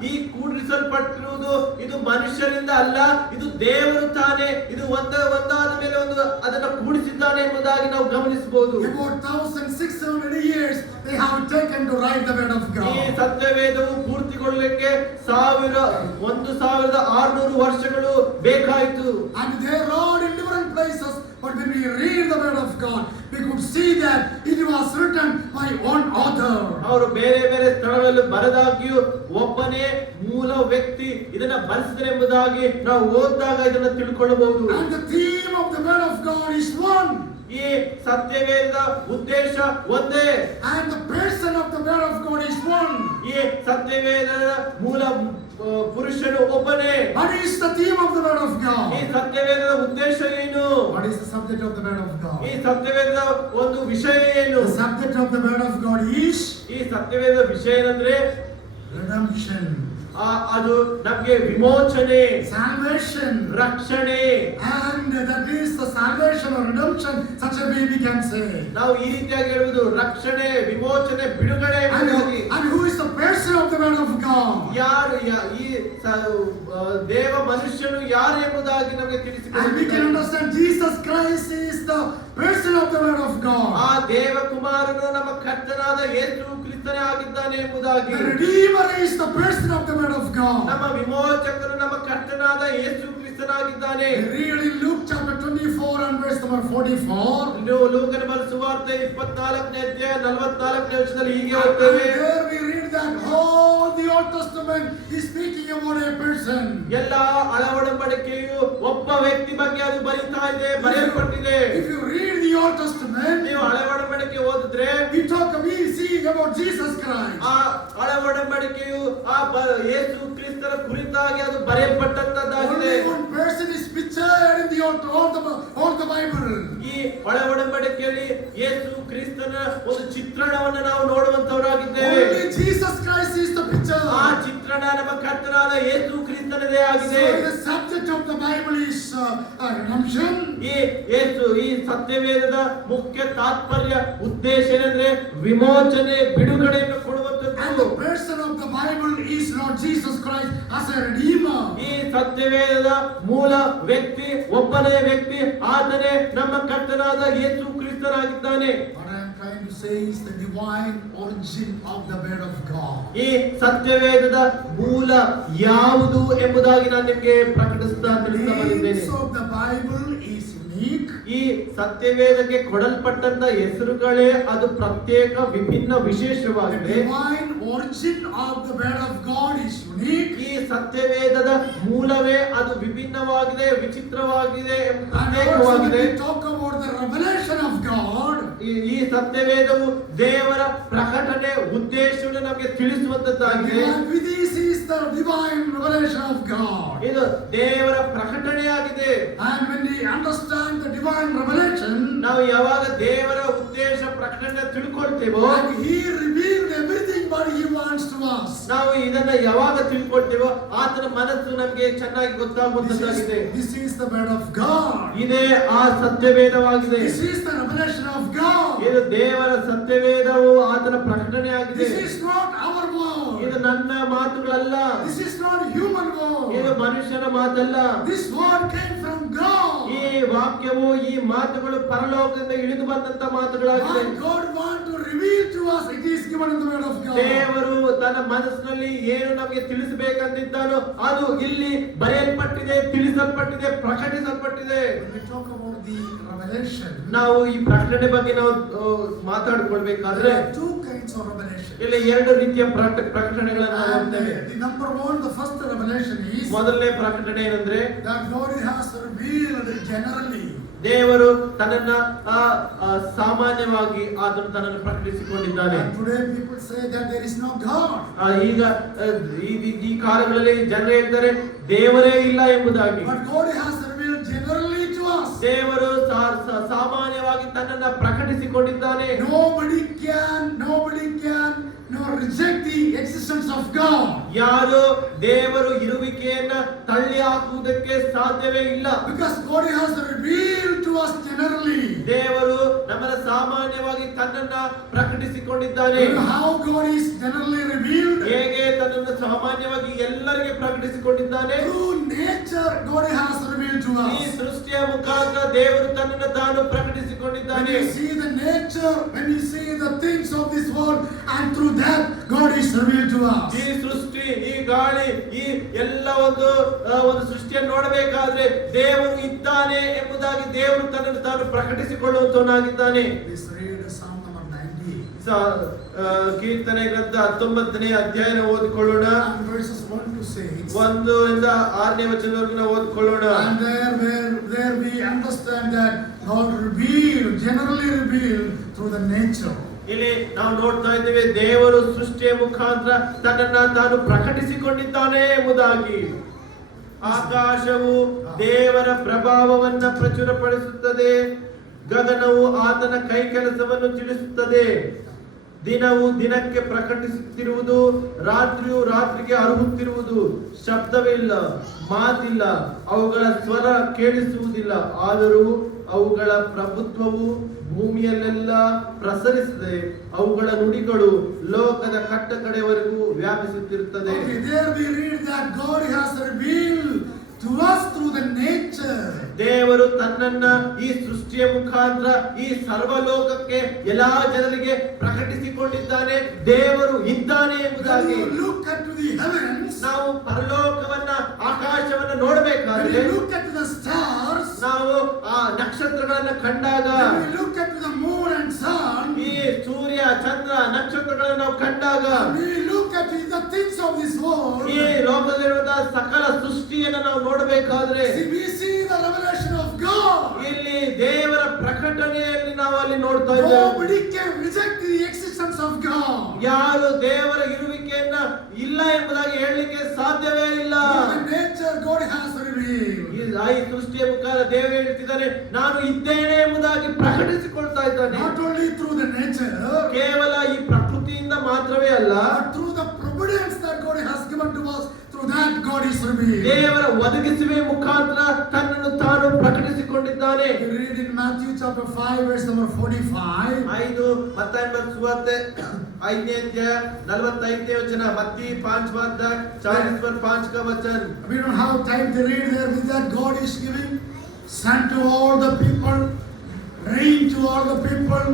ಈ ಕೂಡಿಸಲ್ಪಟ್ಟಿರುವುದು ಇದು ಮನುಷ್ಯರಿಂದ ಅಲ್ಲ, ಇದು ದೇವರು ತಾನೇ ಇದು ಒಂದಾದ ಮೇಲೆ ಒಂದು ಅದನ್ನು ಕೂಡಿಸಿದ್ದಾನೆ ಎಂಬುದಾಗಿ ನಾವು ಗಮನಿಸಬಹುದು. About 1,600 years they have taken to write the word of God. ಈ ಸತ್ಯವೇದವು ಪೂರ್ತಿಗೊಳ್ಳಲಿಕ್ಕೆ 1,600 ವರ್ಷಗಳು ಬೇಕಾಯಿತು. And they wrote in different places, but when we read the word of God we could see that it was written by one author. ಅವರು ಬೇರೆ ಬೇರೆ ಸ್ಥಳಗಳಲ್ಲಿ ಬರೆದಾಗಿಯೂ ಒಬ್ಬನೇ ಮೂಲ ವ್ಯಕ್ತಿ ಇದನ್ನ ಬರೆಸಿದರೆ ಎಂಬುದಾಗಿ ನಾವು ಓದಿದಾಗ ಇದನ್ನ ತಿಳ್ಕೊಳ್ಳಬಹುದು. And the theme of the word of God is one. ಈ ಸತ್ಯವೇದ ಉದ್ದೇಶ ಒಂದೇ. And the person of the word of God is one. ಈ ಸತ್ಯವೇದದ ಮೂಲ ಪುರುಷನು ಒಬ್ಬನೇ. What is the theme of the word of God? ಈ ಸತ್ಯವೇದದ ಉದ್ದೇಶ ಏನು? What is the subject of the word of God? ಈ ಸತ್ಯವೇದದ ಒಂದು ವಿಷಯ ಏನು? The subject of the word of God is ಈ ಸತ್ಯವೇದ ವಿಷಯ ಏನಂದ್ರೆ redemption, ಅದು ನಮಗೆ ವಿಮೋಚನೆ, salvation, ರಕ್ಷಣೆ. and that is the salvation or redemption, such a way we can say. ನಾವು ಈ ರೀತಿಯಾಗಿ ಹೇಳುವುದು ರಕ್ಷಣೆ, ವಿಮೋಚನೆ, ಬಿಡುಗಡೆ ಎಂಬುದಾಗಿ. And who is the person of the word of God? ಯಾರು ಈ ದೇವ ಮನುಷ್ಯನು ಯಾರು ಎಂಬುದಾಗಿ ನಮಗೆ And we can ತಿಳಿಸಿಕೊಡುತ್ತಾರೆ. understand Jesus Christ is the person of the word of God. ಆ ದೇವ ಕುಮಾರನು ನಮ್ಮ ಕರ್ತನಾದ ಯೇಸು ಕ್ರಿಸ್ತನೇ ಆಗಿದ್ದಾನೆ ಎಂಬುದಾಗಿ. The Redeemer is the person of the word of God. ನಮ್ಮ ವಿಮೋಚಕನು ನಮ್ಮ ಕರ್ತನಾದ ಯೇಸು ಕ್ರಿಸ್ತನಾಗಿದ್ದಾನೆ. We read in Luke chapter 24 and verse number 44. ನೀವು ಲೂಕನ ಬರೆದ ಸುವಾರ್ತೆ 24ನೇ ಅಧ್ಯಾಯ 44ನೇ ವಚನದಲ್ಲಿ ಹೀಗೆ And ಓದ್ತೇವೆ. there we read that all the Old Testament is speaking about a person. ಎಲ್ಲ ಒಡಂಬಡಿಕೆಯು ಒಬ್ಬ ವ್ಯಕ್ತಿ ಬಗ್ಗೆ ಅದು ಬರೀತಾ ಇದೆ, ಬರೆಯಲ್ಪಟ್ಟಿದೆ. If you read the Old Testament, ನೀವು ಒಡಂಬಡಿಕೆ ಓದಿದ್ರೆ we see about Jesus Christ. ಆ ಒಡಂಬಡಿಕೆಯು ಯೇಸು ಕ್ರಿಸ್ತನ ಕುರಿತಾಗಿ ಅದು ಬರೆಯಲ್ಪಟ್ಟಂತದ್ದಾಗಿದೆ. Only one person is pictured in the all the Bible. ಈ ಒಡಂಬಡಿಕೆಯಲ್ಲಿ ಯೇಸು ಕ್ರಿಸ್ತನ ಒಂದು ಚಿತ್ರಣವನ್ನು ನಾವು ನೋಡುವಂತವರಾಗಿದ್ದೇವೆ. Only Jesus Christ is the picture. ಆ ಚಿತ್ರಣ ನಮ್ಮ ಕರ್ತನಾದ ಯೇಸು ಕ್ರಿಸ್ತನದೇ So ಆಗಿದೆ. the subject of the Bible is redemption. ಈ ಸತ್ಯವೇದದ ಮುಖ್ಯ ತಾತ್ಪರ್ಯ ಉದ್ದೇಶ ಏನಂದ್ರೆ ವಿಮೋಚನೆ, ಬಿಡುಗಡೆಯನ್ನು And ಕೊಡುವಂತದ್ದು. the person of the Bible is Lord Jesus Christ as a redeemer. ಈ ಸತ್ಯವೇದದ ಮೂಲ ವ್ಯಕ್ತಿ, ಒಬ್ಬನೇ ವ್ಯಕ್ತಿ, ಆತನೇ ನಮ್ಮ ಕರ್ತನಾದ ಯೇಸು ಕ್ರಿಸ್ತನಾಗಿದ್ದಾನೆ. What I am trying to say is the divine origin of the word of God. ಈ ಸತ್ಯವೇದದ ಮೂಲ ಯಾವುದು ಎಂಬುದಾಗಿ ನಾನು ನಿಮಗೆ ತಿಳಿಸ್ತಾ ಬಂದಿದ್ದೇನೆ. Names of the Bible is unique. ಈ ಸತ್ಯವೇದಕ್ಕೆ ಕೊಡಲ್ಪಟ್ಟಂತ ಹೆಸರುಗಳೇ ಅದು ಪ್ರತ್ಯೇಕ, ವಿಭಿನ್ನ, The ವಿಶೇಷವಾಗಿದೆ. divine origin of the word of God is unique. ಈ ಸತ್ಯವೇದದ ಮೂಲವೇ ಅದು ವಿಭಿನ್ನವಾಗಿದೆ, ವಿಚಿತ್ರವಾಗಿದೆ, And also when ಪ್ರತ್ಯೇಕವಾಗಿದೆ. we talk about the revelation of God, ಈ ಸತ್ಯವೇದವು ದೇವರ ಪ್ರಕಟಣೆ ಉದ್ದೇಶವನ್ನು ನಮಗೆ ತಿಳಿಸುವಂತದ್ದಾಗಿದೆ. this is the divine revelation of God. ಇದು ದೇವರ ಪ್ರಕಟಣೆಯಾಗಿದೆ. And when we understand the divine revelation, ನಾವು ಯಾವಾಗ ದೇವರ ಉದ್ದೇಶ ಪ್ರಕಟಣೆ ತಿಳ್ಕೊಳ್ತೇವೋ, and He revealed everything what He wants to us. ನಾವು ಇದನ್ನ ಯಾವಾಗ ತಿಳ್ಕೊಳ್ತೇವೋ ಆತನ ಮನಸ್ಸು ನಮಗೆ ಚೆನ್ನಾಗಿ ಗೊತ್ತಾಗುವಂತದ್ದಾಗಿದೆ. This is the word of God. ಇದೇ ಆ ಸತ್ಯವೇದವಾಗಿದೆ. This is the revelation of God. ಇದು ದೇವರ ಸತ್ಯವೇದವು ಆತನ ಪ್ರಕಟಣೆ ಆಗಿದೆ. This is not our word. ಇದು ನನ್ನ ಮಾತುಗಳಲ್ಲ, This is not human ಇದು word. ಮನುಷ್ಯನ ಮಾತಲ್ಲ. This word came from God. ಈ ವಾಕ್ಯವು, ಈ ಮಾತುಗಳು ಪರಲೋಕದಿಂದ ಇಳಿದು ಬಂದಂತ ಮಾತುಗಳಾಗಿದೆ. What God wants to reveal to us, it is given in the word of God. ದೇವರು ತನ್ನ ಮನಸ್ಸಿನಲ್ಲಿ ಏನು ನಮಗೆ ತಿಳಿಸಬೇಕಂತಿದ್ದಾನೋ ಅದು ಇಲ್ಲಿ ಬರೆಯಲ್ಪಟ್ಟಿದೆ, ತಿಳಿಸಲ್ಪಟ್ಟಿದೆ, ಪ್ರಕಟಿಸಲ್ಪಟ್ಟಿದೆ. When we talk about the revelation, ನಾವು ಈ ಪ್ರಕಟಣೆ ಬಗ್ಗೆ ನಾವು ಮಾತಾಡ್ಕೊಳ್ಬೇಕಾದ್ರೆ there are two kinds of revelation. ಇಲ್ಲಿ ಎರಡು ರೀತಿಯ ಪ್ರಕಟಣೆಗಳನ್ನು ನಾವು And ನೋಡ್ತೇವೆ. the number one, the first revelation is ಮೊದಲನೇ ಪ್ರಕಟಣೆ ಏನಂದ್ರೆ that God has revealed generally. ದೇವರು ತನ್ನನ್ನ ಸಾಮಾನ್ಯವಾಗಿ ಆತನು ತನ್ನನ್ನು ಪ್ರಕಟಿಸಿಕೊಂಡಿದ್ದಾನೆ. And today people say that there is no God. ಈಗ ಈ ಕಾಲಗಳಲ್ಲಿ ಜನರು ಹೇಳ್ತಾರೆ ದೇವರೇ ಇಲ್ಲ ಎಂಬುದಾಗಿ. But God has revealed generally to us. ದೇವರು ಸಾಮಾನ್ಯವಾಗಿ ತನ್ನನ್ನ ಪ್ರಕಟಿಸಿಕೊಂಡಿದ್ದಾನೆ. Nobody can reject the existence of God. ಯಾರು ದೇವರು ಇರುವಿಕೆಯನ್ನ ತಳ್ಳಿ ಹಾಕುವುದಕ್ಕೆ ಸಾಧ್ಯವೇ ಇಲ್ಲ. Because God has revealed to us generally. ದೇವರು ನಮ್ಮನ್ನ ಸಾಮಾನ್ಯವಾಗಿ ತನ್ನನ್ನ ಪ್ರಕಟಿಸಿಕೊಂಡಿದ್ದಾನೆ. How God is generally revealed? ಹೇಗೆ ತನ್ನನ್ನು ಸಾಮಾನ್ಯವಾಗಿ ಎಲ್ಲರಿಗೆ ಪ್ರಕಟಿಸಿಕೊಂಡಿದ್ದಾನೆ. Through nature, God has revealed to ಈ us. ಸೃಷ್ಟಿಯ ಮುಖಾಂತರ ದೇವರು ತನ್ನನ್ನು ತಾನು When ಪ್ರಕಟಿಸಿಕೊಂಡಿದ್ದಾನೆ. you see the nature, when you see the things of this world, and through that God is revealed to us. ಈ ಸೃಷ್ಟಿ, ಈ ಗಾಳಿ, ಈ ಎಲ್ಲ ಒಂದು ಸೃಷ್ಟಿಯನ್ನು ನೋಡಬೇಕಾದ್ರೆ ದೇವರು ಇದ್ದಾನೆ ಎಂಬುದಾಗಿ ದೇವರು ತನ್ನನ್ನು ತಾನು ಪ್ರಕಟಿಸಿಕೊಳ್ಳುವಂತವನಾಗಿದ್ದಾನೆ. Let's read Psalm number 90. ಕೀರ್ತನೆ ಗ್ರಂಥ 19ನೇ ಅಧ್ಯಾಯನ ಓದಿಕೊಳ್ಳೋಣ. And verses 1 to 6. 1ರಿಂದ 6ನೇ ವಚನವರೆಗೂ ನಾವು ಓದಿಕೊಳ್ಳೋಣ. And there we understand that God generally revealed through the nature. ಇಲ್ಲಿ ನಾವು ನೋಡ್ತಾ ಇದ್ದೇವೆ ದೇವರು ಸೃಷ್ಟಿಯ ಮುಖಾಂತರ ತನ್ನನ್ನ ತಾನು ಪ್ರಕಟಿಸಿಕೊಂಡಿದ್ದಾನೆ ಎಂಬುದಾಗಿ. ಆಕಾಶವು ದೇವರ ಪ್ರಭಾವವನ್ನ ಪ್ರಚುರಪಡಿಸುತ್ತದೆ, ಗಗನವು ಆತನ ಕೈ ಕೆಲಸವನ್ನು ತಿಳಿಸುತ್ತದೆ. ದಿನವು ದಿನಕ್ಕೆ ಪ್ರಕಟಿಸುತ್ತಿರುವುದು, ರಾತ್ರಿಯು ರಾತ್ರಿಗೆ ಅರುಹುತ್ತಿರುವುದು. ಶಬ್ದವಿಲ್ಲ, ಮಾತಿಲ್ಲ, ಅವುಗಳ ಸ್ವರ ಕೇಳಿಸುವುದಿಲ್ಲ. ಆದರೂ ಅವುಗಳ ಪ್ರಭುತ್ವವು ಭೂಮಿಯಲ್ಲೆಲ್ಲ ಪ್ರಸರಿಸಿದೆ. ಅವುಗಳ ನುಡಿಗಳು ಲೋಕದ ಕಟ್ಟ ಕಡೆಯವರೆಗೂ ವ್ಯಾಪಿಸುತ್ತಿರುತ್ತದೆ. Okay, there we read that God has revealed to us through the nature. ದೇವರು ತನ್ನನ್ನ ಈ ಸೃಷ್ಟಿಯ ಮುಖಾಂತರ ಈ ಸರ್ವಲೋಕಕ್ಕೆ ಎಲ್ಲಾ ಜನರಿಗೆ ಪ್ರಕಟಿಸಿಕೊಂಡಿದ್ದಾನೆ. ದೇವರು ಇದ್ದಾನೆ When ಎಂಬುದಾಗಿ. you look into the heavens, ನಾವು ಪರಲೋಕವನ್ನ ಆಕಾಶವನ್ನ ನೋಡಬೇಕಾದ್ರೆ, when you look into the stars, ನಾವು ಆ ನಕ್ಷತ್ರಗಳನ್ನ ಕಂಡಾಗ, when you look into the moon and sun, ಈ ಸೂರ್ಯ ಚಂದ್ರ ನಕ್ಷತ್ರಗಳನ್ನ ನಾವು ಕಂಡಾಗ, when we look at the things of this world, ಈ ಲೋಕದಲ್ಲಿರುವಂತಹ ಸಕಲ ಸೃಷ್ಟಿಯನ್ನ ನಾವು ನೋಡಬೇಕಾದ್ರೆ, we see the revelation of God. ಇಲ್ಲಿ ದೇವರ ಪ್ರಕಟಣೆಯಲ್ಲಿ ನಾವು ಅಲ್ಲಿ ನೋಡ್ತಾ ಇದ್ದೇವೆ. Nobody can reject the existence of God. ಯಾರು ದೇವರ ಇರುವಿಕೆಯನ್ನ ಇಲ್ಲ ಎಂಬುದಾಗಿ ಹೇಳಲಿಕ್ಕೆ ಸಾಧ್ಯವೇ ಇಲ್ಲ. The nature God has revealed. ಈ ಸೃಷ್ಟಿಯ ಮುಖಾಂತರ ದೇವರು ಹೇಳ್ತಿದ್ದಾನೆ, ನಾನು ಇದ್ದೇನೆ ಎಂಬುದಾಗಿ ಪ್ರಕಟಿಸಿಕೊಳ್ತಾ ಇದ್ದಾನೆ. Not only through the nature, ಕೇವಲ ಈ ಪ್ರಕೃತಿಯಿಂದ ಮಾತ್ರವೇ ಅಲ್ಲ, but through the providence that God has given to us. Through that God is revealed. ದೇವರ ಒದಗಿಸುವ ಮುಖಾಂತರ ತನ್ನನ್ನು ತಾನು ಪ್ರಕಟಿಸಿಕೊಂಡಿದ್ದಾನೆ. We read in Matthew chapter 5 verse number 45. 5 ಮತ್ತಾಯ ಸುವಾರ್ತೆ 5ನೇ ಅಧ್ಯಾಯ 45ನೇ ವಚನ. ಮತ್ತಿ 5 ಅಧ್ಯಾಯ 40 पर 5 का वचन. We don't have time to read there. With that God is giving sun to all the people, rain to all the people,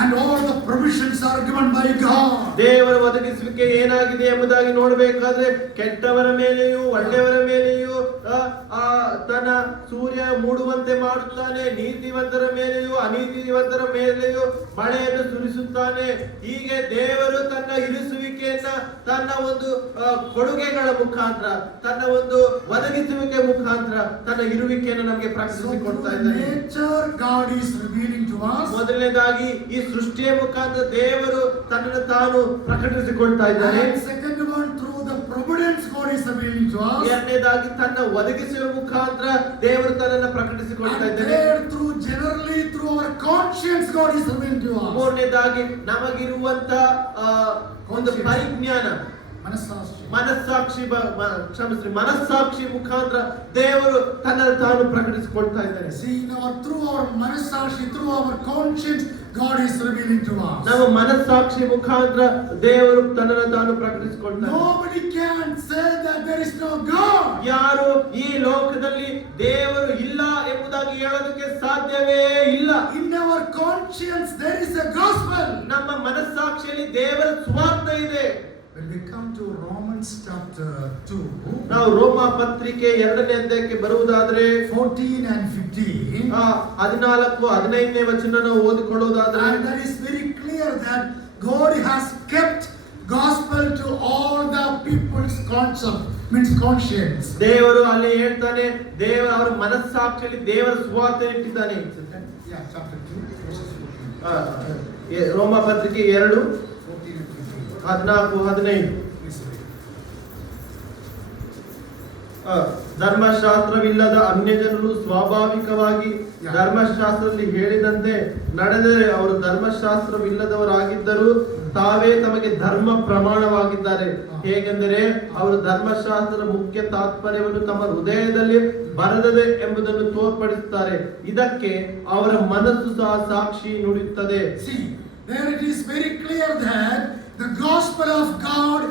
and all the provisions are given by God. ದೇವರ ಒದಗಿಸುವಿಕೆ ಏನಾಗಿದೆ ಎಂಬುದಾಗಿ ನೋಡಬೇಕಾದ್ರೆ, ಕೆಟ್ಟವರ ಮೇಲೆಯೂ ಒಳ್ಳೆಯವರ ಮೇಲೆಯೂ ತನ್ನ ಸೂರ್ಯ ಮೂಡುವಂತೆ ಮಾಡುತ್ತಾನೆ. ನೀತಿವಂತರ ಮೇಲೆಯೂ ಅನೀತಿವಂತರ ಮೇಲೆಯೂ ಮಳೆಯನ್ನು ಸುರಿಸುತ್ತಾನೆ. ಹೀಗೆ ದೇವರು ತನ್ನ ಇರಿಸುವಿಕೆಯನ್ನ ತನ್ನ ಒಂದು ಕೊಡುಗೆಗಳ ಮುಖಾಂತರ, ತನ್ನ ಒಂದು ಒದಗಿಸುವಿಕೆ ಮುಖಾಂತರ ತನ್ನ ಇರುವಿಕೆಯನ್ನು ನಮಗೆ ಪ್ರಕಟಿಸಿಕೊಡ್ತಾ ಇದ್ದಾನೆ. Nature God is revealing to us. ಮೊದಲನೇದಾಗಿ ಈ ಸೃಷ್ಟಿಯ ಮುಖಾಂತರ ದೇವರು ತನ್ನನ್ನು ತಾನು ಪ್ರಕಟಿಸಿಕೊಳ್ತಾ ಇದ್ದಾನೆ. And second one, through the providence God is revealing to us. ಎರಡನೇದಾಗಿ ತನ್ನ ಒದಗಿಸುವ ಮುಖಾಂತರ ದೇವರು ತನ್ನನ್ನು ಪ್ರಕಟಿಸಿಕೊಳ್ತಾ And ಇದ್ದಾನೆ. third, generally through our conscience God is revealing to us. ಮೂರನೇದಾಗಿ ನಮಗಿರುವಂತ ಒಂದು ಪರಿಜ್ಞಾನ, ಮನಸ್ಸಾಕ್ಷಿ ಮುಖಾಂತರ ದೇವರು ತನ್ನನ್ನು ತಾನು ಪ್ರಕಟಿಸಿಕೊಳ್ತಾ ಇದ್ದಾನೆ. See, now through our manasashi, through our conscience, God is revealing to us. ನಮ್ಮ ಮನಸ್ಸಾಕ್ಷಿ ಮುಖಾಂತರ ದೇವರು ತನ್ನನ್ನು ತಾನು ಪ್ರಕಟಿಸಿಕೊಳ್ತಾನೆ. Nobody can say that there is no God. ಯಾರು ಈ ಲೋಕದಲ್ಲಿ ದೇವರು ಇಲ್ಲ ಎಂಬುದಾಗಿ ಹೇಳೋದಕ್ಕೆ ಸಾಧ್ಯವೇ ಇಲ್ಲ. In our conscience there is a gospel. ನಮ್ಮ ಮನಸ್ಸಾಕ್ಷಿಯಲ್ಲಿ ದೇವರ ಸುವಾರ್ತೆ ಇದೆ. When we come to Romans chapter 2, ನಾವು ರೋಮ ಪತ್ರಿಕೆ 2ನೇ ಅಧ್ಯಾಯಕ್ಕೆ ಬರುವುದಾದ್ರೆ 14 and 15, 14-15ನೇ ವಚನ ನಾವು ಓದಿಕೊಳ್ಳುವುದಾದ್ರೆ, and that is very clear that God has kept gospel to all the people's concept, means conscience. ದೇವರು ಅಲ್ಲಿ ಹೇಳ್ತಾನೆ, ದೇವರ ಅವರ ಮನಸ್ಸಾಕ್ಷಿಯಲ್ಲಿ ದೇವರ ಸುವಾರ್ತೆ ಇಟ್ಟಿದ್ದಾನೆ. Yeah, chapter 2 verses 14. ರೋಮ ಪತ್ರಿಕೆ 2 14-15. ಧರ್ಮಶಾಸ್ತ್ರವಿಲ್ಲದ ಅನ್ಯ ಜನರು ಸ್ವಾಭಾವಿಕವಾಗಿ ಧರ್ಮಶಾಸ್ತ್ರದಲ್ಲಿ ಹೇಳಿದಂತೆ ನಡೆದರೆ ಅವರು ಧರ್ಮಶಾಸ್ತ್ರವಿಲ್ಲದವರಾಗಿದ್ದರೂ ತಾವೇ ತಮಗೆ ಧರ್ಮ ಪ್ರಮಾಣವಾಗಿದ್ದಾರೆ. ಹೇಗೆಂದರೆ ಅವರು ಧರ್ಮಶಾಸ್ತ್ರದ ಮುಖ್ಯ ತಾತ್ಪರ್ಯವನ್ನು ತಮ್ಮ ಹೃದಯದಲ್ಲಿ ಬರೆದದೆ ಎಂಬುದನ್ನು ತೋರ್ಪಡಿಸುತ್ತಾರೆ. ಇದಕ್ಕೆ ಅವರ ಮನಸ್ಸು ಸಹ ಸಾಕ್ಷಿ ನುಡಿಯುತ್ತದೆ. See, there it is very clear that the gospel of God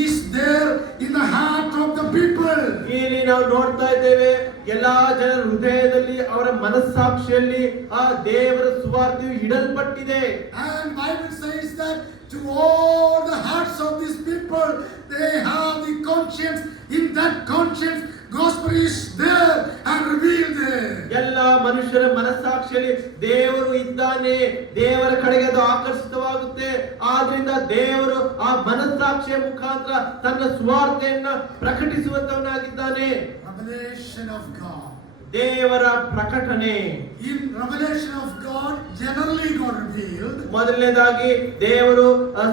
is there in the heart of the people. ಇಲ್ಲಿ ನಾವು ನೋಡ್ತಾ ಇದ್ದೇವೆ, ಎಲ್ಲಾ ಜನರ ಹೃದಯದಲ್ಲಿ ಅವರ ಮನಸ್ಸಾಕ್ಷಿಯಲ್ಲಿ ಆ ದೇವರ ಸುವಾರ್ತೆಯು ಇಡಲ್ಪಟ್ಟಿದೆ. And Bible says that to all the hearts of these people, they have the conscience. In that conscience, gospel is there and revealed there. ಎಲ್ಲ ಮನುಷ್ಯರ ಮನಸ್ಸಾಕ್ಷಿಯಲ್ಲಿ ದೇವರು ಇದ್ದಾನೆ, ದೇವರ ಕಡೆಗೆ ಅದು ಆಕರ್ಷಿತವಾಗುತ್ತೆ. ಆದ್ರಿಂದ ದೇವರು ಆ ಮನಸ್ಸಾಕ್ಷಿಯ ಮುಖಾಂತರ ತನ್ನ ಸುವಾರ್ತೆಯನ್ನ ಪ್ರಕಟಿಸುವಂತವನಾಗಿದ್ದಾನೆ. Revelation of God. ದೇವರ ಪ್ರಕಟಣೆ. In revelation of God, generally God revealed. ಮೊದಲನೇದಾಗಿ ದೇವರು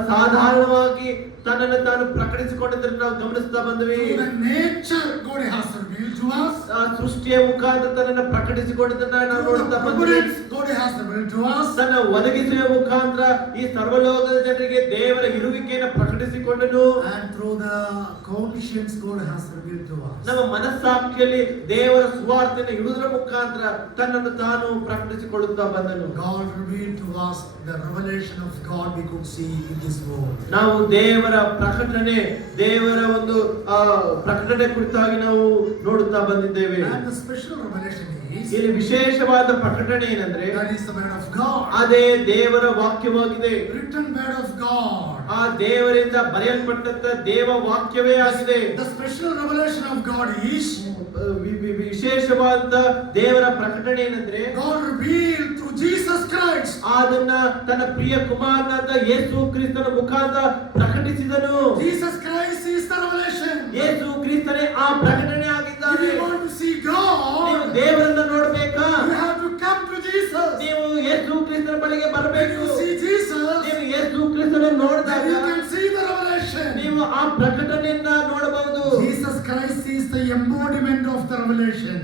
ಸಾಧಾರಣವಾಗಿ ತನ್ನನ್ನು ತಾನು ಪ್ರಕಟಿಸಿಕೊಂಡಿದ್ದನ್ನು ನಾವು ಗಮನಿಸ್ತಾ ಬಂದ್ವಿ. The nature God has revealed to us. ಸೃಷ್ಟಿಯ ಮುಖಾಂತರ ತನ್ನನ್ನು ಪ್ರಕಟಿಸಿಕೊಂಡಿದ್ದನ್ನು ನಾವು ನೋಡ್ತಾ ಬಂದ್ವಿ. God has revealed to us. ತನ್ನ ಒದಗಿಸುವ ಮುಖಾಂತರ ಈ ಸರ್ವಲೋಕದ ಜನರಿಗೆ ದೇವರ ಇರುವಿಕೆಯನ್ನು ಪ್ರಕಟಿಸಿಕೊಂಡನು. And through the conscience, God has revealed to us. ನಮ್ಮ ಮನಸ್ಸಾಕ್ಷಿಯಲ್ಲಿ ದೇವರ ಸುವಾರ್ತೆಯನ್ನು ಇಡುವುದರ ಮುಖಾಂತರ ತನ್ನನ್ನು ತಾನು ಪ್ರಕಟಿಸಿಕೊಳ್ಳುತ್ತಾ ಬಂದನು. God revealed to us the revelation of God we could see in this world. ನಾವು ದೇವರ ಪ್ರಕಟಣೆ, ದೇವರ ಒಂದು ಪ್ರಕಟಣೆ ಕುರಿತಾಗಿ ನಾವು ನೋಡುತ್ತಾ ಬಂದಿದ್ದೇವೆ. And the special revelation is, ಇಲ್ಲಿ ವಿಶೇಷವಾದ ಪ್ರಕಟಣೆ ಏನಂದ್ರೆ that is the word of God. ಅದೇ ದೇವರ ವಾಕ್ಯವಾಗಿದೆ. Written word of God. ಆ ದೇವರಿಂದ ಬರೆಯಲ್ಪಟ್ಟಂತ ದೇವ ವಾಕ್ಯವೇ ಆಗಿದೆ. The special revelation of God is, ವಿಶೇಷವಾದ ದೇವರ ಪ್ರಕಟಣೆ ಏನಂದ್ರೆ God revealed through Jesus Christ. ಅದನ್ನ ತನ್ನ ಪ್ರಿಯ ಕುಮಾರನಾದ ಯೇಸು ಕ್ರಿಸ್ತನ ಮುಖಾಂತರ ಪ್ರಕಟಿಸಿದನು. Jesus Christ is the revelation. ಯೇಸು ಕ್ರಿಸ್ತನೇ ಆ ಪ್ರಕಟಣೆ ಆಗಿದ್ದಾನೆ. If you want to see ನೀವು God, ದೇವರನ್ನ ನೋಡ್ಬೇಕಾ, you have to come to Jesus. ನೀವು ಯೇಸು ಕ್ರಿಸ್ತನ ಬಳಿಗೆ When ಬರಬೇಕು. you see Jesus, ನೀವು ಯೇಸು ಕ್ರಿಸ್ತನ ನೋಡಿದಾಗ then you can see the revelation. ನೀವು ಆ ಪ್ರಕಟಣೆಯನ್ನ ನೋಡಬಹುದು. Jesus Christ is the embodiment of the revelation.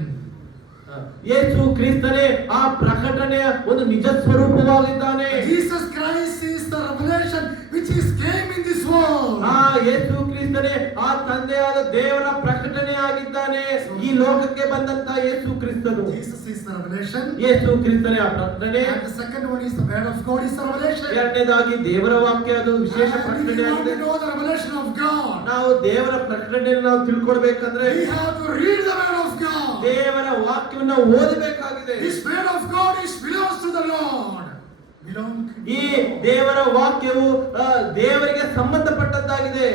ಯೇಸು ಕ್ರಿಸ್ತನೇ ಆ ಪ್ರಕಟಣೆಯ ಒಂದು ನಿಜ ಸ್ವರೂಪವಾಗಿದ್ದಾನೆ. Jesus Christ is the revelation which is came in this world. ಆ ಯೇಸು ಕ್ರಿಸ್ತನೇ ಆ ತಂದೆಯಾದ ದೇವರ ಪ್ರಕಟಣೆ ಆಗಿದ್ದಾನೆ. ಈ ಲೋಕಕ್ಕೆ ಬಂದಂತ ಯೇಸು ಕ್ರಿಸ್ತನು. Jesus is the revelation. ಯೇಸು ಕ್ರಿಸ್ತನೇ ಆ ಪ್ರಕಟಣೆ. And the second one is the word of God is the revelation. ಎರಡನೇದಾಗಿ ದೇವರ ವಾಕ್ಯ, ಅದು ವಿಶೇಷ And if ಪ್ರಕಟಣೆ you want ಆಗಿದೆ. to know the revelation of God, ನಾವು ದೇವರ ಪ್ರಕಟಣೆಯನ್ನು ನಾವು ತಿಳ್ಕೊಳ್ಬೇಕಂದ್ರೆ we have to read the word of God. ದೇವರ ವಾಕ್ಯವನ್ನು ಓದಬೇಕಾಗಿದೆ. This word of God is belongs to the Lord. Belong to ಈ the Lord. ದೇವರ ವಾಕ್ಯವು ದೇವರಿಗೆ ಸಂಬಂಧಪಟ್ಟದ್ದಾಗಿದೆ.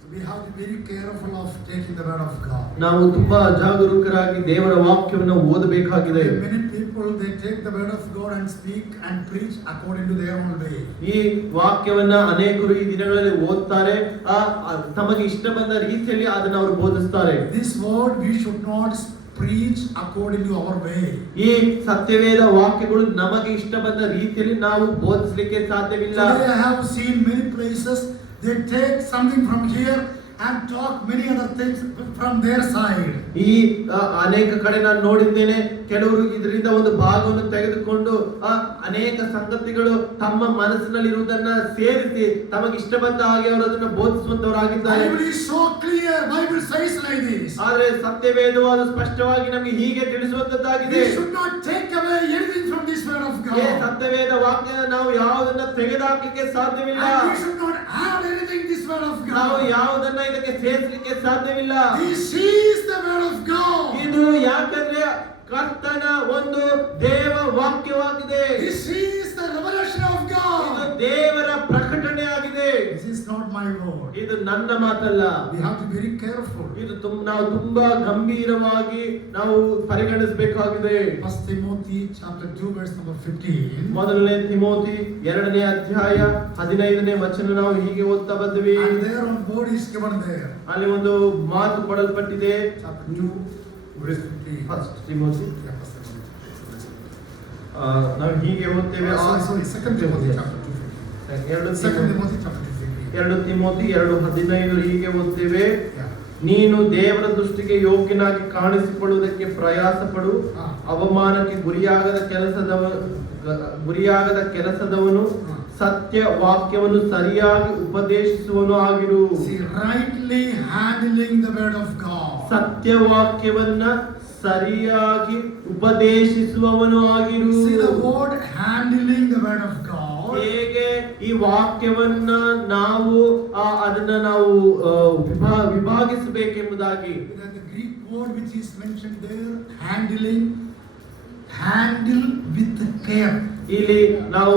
So we have to be very careful of taking the word of God. ನಾವು ತುಂಬಾ ಜಾಗರೂಕರಾಗಿ ದೇವರ ವಾಕ್ಯವನ್ನು ಓದಬೇಕಾಗಿದೆ. Many people they take the word of God and speak and preach according to their own way. ಈ ವಾಕ್ಯವನ್ನ ಅನೇಕರು ಈ ದಿನಗಳಲ್ಲಿ ಓದ್ತಾರೆ, ತಮಗೆ ಇಷ್ಟ ಬಂದ ರೀತಿಯಲ್ಲಿ ಅದನ್ನು ಅವರು ಬೋಧಿಸ್ತಾರೆ. This word we should not preach according to our way. ಈ ಸತ್ಯವೇದ ವಾಕ್ಯಗಳು ನಮಗೆ ಇಷ್ಟ ಬಂದ ರೀತಿಯಲ್ಲಿ ನಾವು ಬೋಧಿಸಲಿಕ್ಕೆ ಸಾಧ್ಯವಿಲ್ಲ. Today I have seen many places they take something from here and talk many other things from their side. ಈ ಅನೇಕ ಕಡೆ ನಾನು ನೋಡಿದ್ದೇನೆ, ಕೆಲವರು ಇದರಿಂದ ಒಂದು ಭಾಗವನ್ನು ತೆಗೆದುಕೊಂಡು ಅನೇಕ ಸಂಗತಿಗಳು ತಮ್ಮ ಮನಸ್ಸಿನಲ್ಲಿರುವುದನ್ನ ಸೇರಿಸಿ ತಮಗೆ ಇಷ್ಟ ಬಂದ ಹಾಗೆ ಅವರು ಅದನ್ನು ಬೋಧಿಸುವಂತವರಾಗಿದ್ದಾರೆ. Bible is so clear. Bible says like this. ಆದರೆ ಸತ್ಯವೇದವು ಅದು ಸ್ಪಷ್ಟವಾಗಿ ನಮಗೆ ಹೀಗೆ ತಿಳಿಸುವಂತದ್ದಾಗಿದೆ. We should not take away anything from this word of ಈ God. ಸತ್ಯವೇದ ವಾಕ್ಯನ ನಾವು ಯಾವುದನ್ನ ತೆಗೆದುಹಾಕಲಿಕ್ಕೆ ಸಾಧ್ಯವಿಲ್ಲ. And we should not add anything this word of ನಾವು God. ಯಾವುದನ್ನ ಇದಕ್ಕೆ ಸೇರಿಸಲಿಕ್ಕೆ ಸಾಧ್ಯವಿಲ್ಲ. This is the word of God. ಇದು ಯಾಕಂದ್ರೆ ಕರ್ತನ ಒಂದು ದೇವ ವಾಕ್ಯವಾಗಿದೆ. This is the revelation of ಇದು God. ದೇವರ ಪ್ರಕಟಣೆ ಆಗಿದೆ. This is not my word. ಇದು ನನ್ನ ಮಾತಲ್ಲ. We have to be very careful. ಇದು ನಾವು ತುಂಬಾ ಗಂಭೀರವಾಗಿ ನಾವು ಪರಿಗಣಿಸಬೇಕಾಗಿದೆ. 1 Timothy chapter 2 verse number 15. ಮೊದಲನೇ ತಿಮೋಥಿ 2ನೇ ಅಧ್ಯಾಯ 15ನೇ ವಚನ ನಾವು ಹೀಗೆ ಓದ್ತಾ ಬಂದ್ವಿ. And there on board is given there. ಅಲ್ಲಿ ಒಂದು ಮಾತು ಕೊಡಲ್ಪಟ್ಟಿದೆ. Chapter 2 verse 15. First Timothy Yeah, First Timothy. ನಾವು ಹೀಗೆ ಓದ್ತೇವೆ. Sorry, 2 Timothy chapter 2. 2 Timothy chapter 2. 2 Timothy 2:15 ಹೀಗೆ ಓದ್ತೇವೆ. Yeah. ನೀನು ದೇವರ ದೃಷ್ಟಿಗೆ ಯೋಗ್ಯನಾಗಿ ಕಾಣಿಸಿಕೊಳ್ಳುವುದಕ್ಕೆ ಪ್ರಯಾಸ ಪಡು. ಅವಮಾನಕ್ಕೆ ಗುರಿಯಾಗದ ಕೆಲಸದವನು ಸತ್ಯ ವಾಕ್ಯವನ್ನು ಸರಿಯಾಗಿ ಉಪದೇಶಿಸುವನು ಆಗಿರು. See, rightly handling the word of God. ಸತ್ಯ ವಾಕ್ಯವನ್ನ ಸರಿಯಾಗಿ ಉಪದೇಶಿಸುವವನು ಆಗಿರು. See the word handling the word of God. ಹೇಗೆ ಈ ವಾಕ್ಯವನ್ನ ನಾವು ಅದನ್ನ ನಾವು ವಿಭಾಗಿಸಬೇಕೆಂಬುದಾಗಿ. The Greek word which is mentioned there, handling, handle with care. ಇಲ್ಲಿ ನಾವು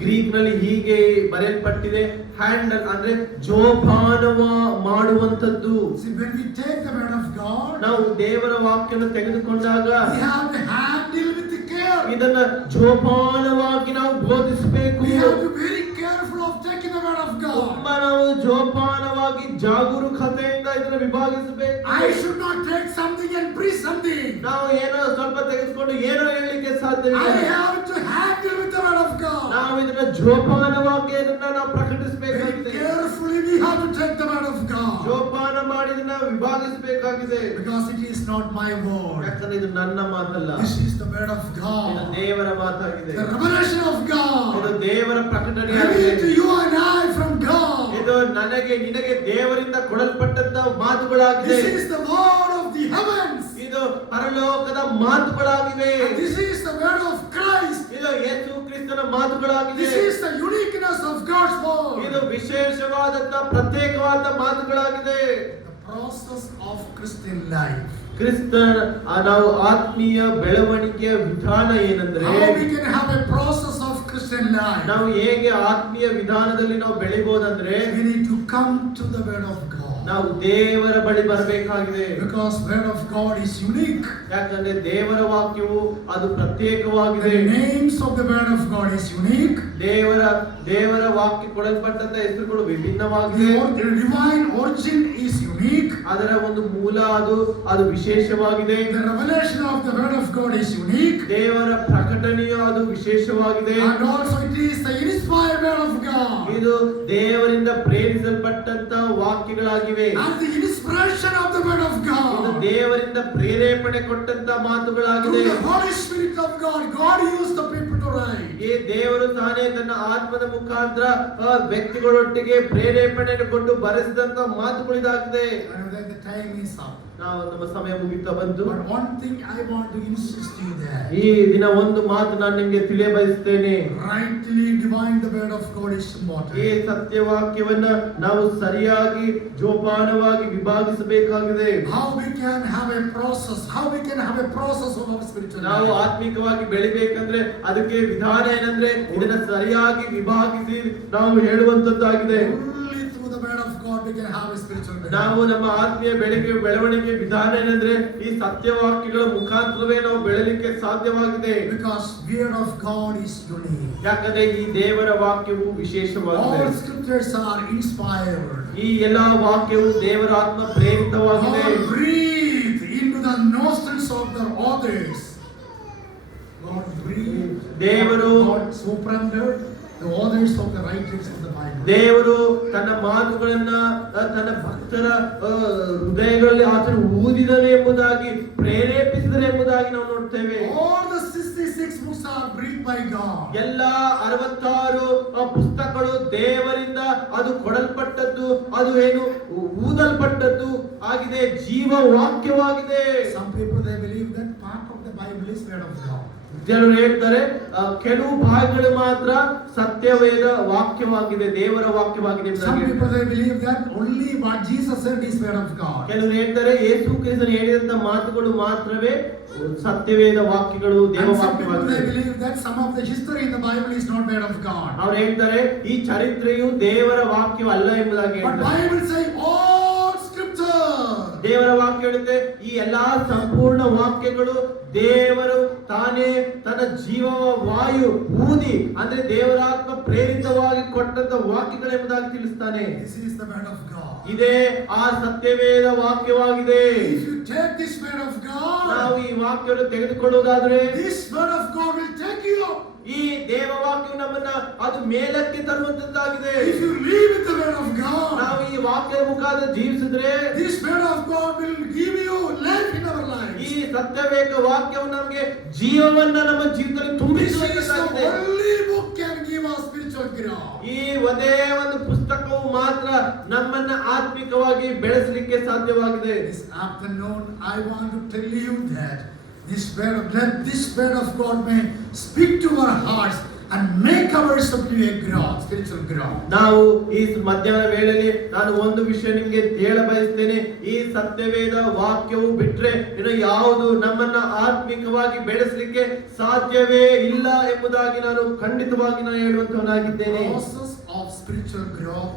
ಗ್ರೀಕ್ ನಲ್ಲಿ ಹೀಗೆ ಬರೆಯಲ್ಪಟ್ಟಿದೆ, ಹ್ಯಾಂಡಲ್ ಅಂದ್ರೆ ಜೋಪಾನವ ಮಾಡುವಂತದ್ದು. See, when we take the word of God, ನಾವು ದೇವರ ವಾಕ್ಯವನ್ನು ತೆಗೆದುಕೊಂಡಾಗ we have to handle with care. ಇದನ್ನ ಜೋಪಾನವಾಗಿ ನಾವು ಬೋಧಿಸಬೇಕು. We have to be very careful of taking the word of God. ತುಂಬಾ ನಾವು ಜೋಪಾನವಾಗಿ ಜಾಗರೂಕತೆಯಿಂದ ಇದನ್ನು ವಿಭಾಗಿಸಬೇಕು. I should not take something and preach something. ನಾವು ಏನೋ ಸ್ವಲ್ಪ ತೆಗೆದುಕೊಂಡು ಏನೋ ಹೇಳಲಿಕ್ಕೆ ಸಾಧ್ಯವಿಲ್ಲ. I have to handle with the word of God. ನಾವು ಇದನ್ನ ಜೋಪಾನವಾಗಿ ನಾವು Very ಪ್ರಕಟಿಸಬೇಕಾಗಿದೆ. carefully we have to take the word of God. ಜೋಪಾನ ಮಾಡಿದನ್ನ ವಿಭಾಗಿಸಬೇಕಾಗಿದೆ. Because it is not my word. ಯಾಕಂದ್ರೆ ಇದು ನನ್ನ ಮಾತಲ್ಲ, This is the word of ಇದು God. ದೇವರ ಮಾತಾಗಿದೆ. The revelation of ಇದು God. ದೇವರ ಪ್ರಕಟಣೆಯಾಗಿದೆ. Revealed to you and I from God. ಇದು ನನಗೆ ನಿನಗೆ ದೇವರಿಂದ ಕೊಡಲ್ಪಟ್ಟಂತ ಮಾತುಗಳಾಗಿದೆ. This is the word of the heavens. ಇದು ಪರಲೋಕದ ಮಾತುಗಳಾಗಿವೆ. And this is the word of Christ. ಇದು ಯೇಸು ಕ್ರಿಸ್ತನ ಮಾತುಗಳಾಗಿದೆ. This is the uniqueness of God's ಇದು word. ವಿಶೇಷವಾದಂತ ಪ್ರತ್ಯೇಕವಾದ ಮಾತುಗಳಾಗಿದೆ. The process of Christian life. ಕ್ರಿಸ್ತನ ನಾವು ಆತ್ಮೀಯ ಬೆಳವಣಿಗೆಯ ವಿಧಾನ ಏನಂದ್ರೆ, How we can have a process of Christian life. ನಾವು ಹೇಗೆ ಆತ್ಮೀಯ ವಿಧಾನದಲ್ಲಿ ನಾವು ಬೆಳಿಬಹುದಂದ್ರೆ, We need to come to the word of God. ನಾವು ದೇವರ ಬಳಿ ಬರಬೇಕಾಗಿದೆ. Because word of God is unique. ಯಾಕಂದ್ರೆ ದೇವರ ವಾಕ್ಯವು ಅದು ಪ್ರತ್ಯೇಕವಾಗಿದೆ. The names of the word of God is unique. ದೇವರ ವಾಕ್ಯ ಕೊಡಲ್ಪಟ್ಟಂತ ಹೆಸರುಗಳು ವಿಭಿನ್ನವಾಗಿದೆ. The divine origin is unique. ಅದರ ಒಂದು ಮೂಲ ಅದು ವಿಶೇಷವಾಗಿದೆ. The revelation of the word of God is unique. ದೇವರ ಪ್ರಕಟಣೆಯು ಅದು ವಿಶೇಷವಾಗಿದೆ. And also it is the inspired word of God. ಇದು ದೇವರಿಂದ ಪ್ರೇರಿಸಲ್ಪಟ್ಟಂತ ವಾಕ್ಯಗಳಾಗಿವೆ. And the inspiration of the word of ಇದು God. ದೇವರಿಂದ ಪ್ರೇರೇಪಣೆ ಕೊಟ್ಟಂತ ಮಾತುಗಳಾಗಿದೆ. Through the Holy Spirit of God, God used the people to write. ಈ ದೇವರು ತಾನೇ ತನ್ನ ಆತ್ಮದ ಮುಖಾಂತರ ವ್ಯಕ್ತಿಗಳೊಟ್ಟಿಗೆ ಪ್ರೇರೇಪಣೆಯನ್ನು ಕೊಟ್ಟು ಬರೆಸಿದಂತ ಮಾತುಗಳಿದಾಗಿದೆ. And then the time is up. ನಾವು ನಮ್ಮ ಸಮಯ ಮುಗಿತಾ ಬಂತು. But one thing I want to insist you there. ಈ ದಿನ ಒಂದು ಮಾತು ನಾನು ನಿಮಗೆ ತಿಳಿಯಬಯಸುತ್ತೇನೆ. Rightly divine the word of God is ಈ important. ಸತ್ಯವಾಕ್ಯವನ್ನ ನಾವು ಸರಿಯಾಗಿ ಜೋಪಾನವಾಗಿ ವಿಭಾಗಿಸಬೇಕಾಗಿದೆ. How we can have a process. How we can have a process of our spiritual ನಾವು life. ಆತ್ಮಿಕವಾಗಿ ಬೆಳಿಬೇಕಂದ್ರೆ ಅದಕ್ಕೆ ವಿಧಾನ ಏನಂದ್ರೆ ಇದನ್ನ ಸರಿಯಾಗಿ ವಿಭಾಗಿಸಿ ನಾವು ಹೇಳುವಂತದ್ದಾಗಿದೆ. Only through the word of God we can have a spiritual life. ನಾವು ನಮ್ಮ ಆತ್ಮೀಯ ಬೆಳವಣಿಗೆ ವಿಧಾನ ಏನಂದ್ರೆ ಈ ಸತ್ಯವಾಕ್ಯಗಳ ಮುಖಾಂತರವೇ ನಾವು ಬೆಳಲಿಕ್ಕೆ ಸಾಧ್ಯವಾಗಿದೆ. Because word of God is unique. ಯಾಕಂದ್ರೆ ಈ ದೇವರ ವಾಕ್ಯವು ವಿಶೇಷವಾಗಿದೆ. All scriptures are inspired. ಈ ಎಲ್ಲಾ ವಾಕ್ಯವು ದೇವರ ಆತ್ಮ ಪ್ರೇರಿತವಾಗಿದೆ. God breathed into the nostrils of the authors. God breathed. ದೇವರು God surrendered the authors of the writers of the Bible. ದೇವರು ತನ್ನ ಮಾತುಗಳನ್ನ ತನ್ನ ಭಕ್ತರ ಹೃದಯಗಳಲ್ಲಿ ಆತನು ಊದಿದನು ಎಂಬುದಾಗಿ ಪ್ರೇರೇಪಿಸಿದನು ಎಂಬುದಾಗಿ ನಾವು ನೋಡ್ತೇವೆ. All the 66 books are breathed by God. ಎಲ್ಲ 66 ಪುಸ್ತಕಗಳು ದೇವರಿಂದ ಅದು ಕೊಡಲ್ಪಟ್ಟದ್ದು, ಅದು ಏನು ಊದಲ್ಪಟ್ಟದ್ದು ಆಗಿದೆ, ಜೀವ ವಾಕ್ಯವಾಗಿದೆ. Some people they believe that part of the Bible is word of God. ಜನರು ಹೇಳ್ತಾರೆ ಕೆಲವು ಭಾಗಗಳು ಮಾತ್ರ ಸತ್ಯವೇದ ವಾಕ್ಯವಾಗಿದೆ, ದೇವರ ವಾಕ್ಯವಾಗಿದೆ Some ಎಂಬುದಾಗಿ. people they believe that only what Jesus said is word of God. ಕೆಲವರು ಹೇಳ್ತಾರೆ ಯೇಸು ಕ್ರಿಸ್ತನು ಹೇಳಿದಂತ ಮಾತುಗಳು ಮಾತ್ರವೇ ಸತ್ಯವೇದ ವಾಕ್ಯಗಳು, ದೇವ And some people ವಾಕ್ಯವಾಗಿದೆ. they believe that some of the history in the Bible is not word of God. ಅವ್ರು ಹೇಳ್ತಾರೆ ಈ ಚರಿತ್ರೆಯು ದೇವರ ವಾಕ್ಯವಲ್ಲ ಎಂಬುದಾಗಿ But ಹೇಳ್ತಾರೆ. Bible say all scripture. ದೇವರ ವಾಕ್ಯ ಹೇಳುತ್ತೆ ಈ ಎಲ್ಲಾ ಸಂಪೂರ್ಣ ವಾಕ್ಯಗಳು ದೇವರು ತಾನೇ ತನ್ನ ಜೀವ ವಾಯು ಊದಿ ಅಂದ್ರೆ ದೇವರಾತ್ಮ ಪ್ರೇರಿತವಾಗಿ ಕೊಟ್ಟಂತ ವಾಕ್ಯಗಳೆಂಬುದಾಗಿ ತಿಳಿಸ್ತಾನೆ. This is the word of God. ಇದೇ ಆ ಸತ್ಯವೇದ ವಾಕ್ಯವಾಗಿದೆ. If you take this word of ನಾವು God, ಈ ವಾಕ್ಯವನ್ನು ತೆಗೆದುಕೊಳ್ಳುವುದಾದ್ರೆ this word of God will take you up. ಈ ದೇವ ವಾಕ್ಯವು ನಮ್ಮನ್ನ ಅದು ಮೇಲಕ್ಕೆ ತರುವಂತದ್ದಾಗಿದೆ. If you live with the word of God, ನಾವು ಈ ವಾಕ್ಯದ ಮುಖಾಂತರ ಜೀವಿಸಿದ್ರೆ this word of God will give you life in our lives. ಈ ಸತ್ಯವೇದ ವಾಕ್ಯವು ನಮಗೆ ಜೀವವನ್ನ ನಮ್ಮ ಜೀವಿತದಲ್ಲಿ This ತುಂಬಿಸುವಂತದ್ದಾಗಿದೆ. is the only book can give us spiritual growth. ಈ ಒಂದೇ ಒಂದು ಪುಸ್ತಕವು ಮಾತ್ರ ನಮ್ಮನ್ನ ಆತ್ಮಿಕವಾಗಿ ಬೆಳೆಸಲಿಕ್ಕೆ ಸಾಧ್ಯವಾಗಿದೆ. This afternoon, I want to tell you that let this word of God may speak to our hearts and make ours up to a growth, spiritual growth. ನಾವು ಈ ಮಧ್ಯಾಹ್ನ ವೇಳೆಯಲ್ಲಿ ನಾನು ಒಂದು ವಿಷಯ ನಿಮಗೆ ಹೇಳ ಬಯಸ್ತೇನೆ. ಈ ಸತ್ಯವೇದ ವಾಕ್ಯವು ಬಿಟ್ರೆ ಇನ್ನು ಯಾವುದು ನಮ್ಮನ್ನ ಆತ್ಮಿಕವಾಗಿ ಬೆಳೆಸಲಿಕ್ಕೆ ಸಾಧ್ಯವೇ ಇಲ್ಲ ಎಂಬುದಾಗಿ ನಾನು ಖಂಡಿತವಾಗಿ ನಾನು ಹೇಳುವಂತವನಾಗಿದ್ದೇನೆ. The process of spiritual growth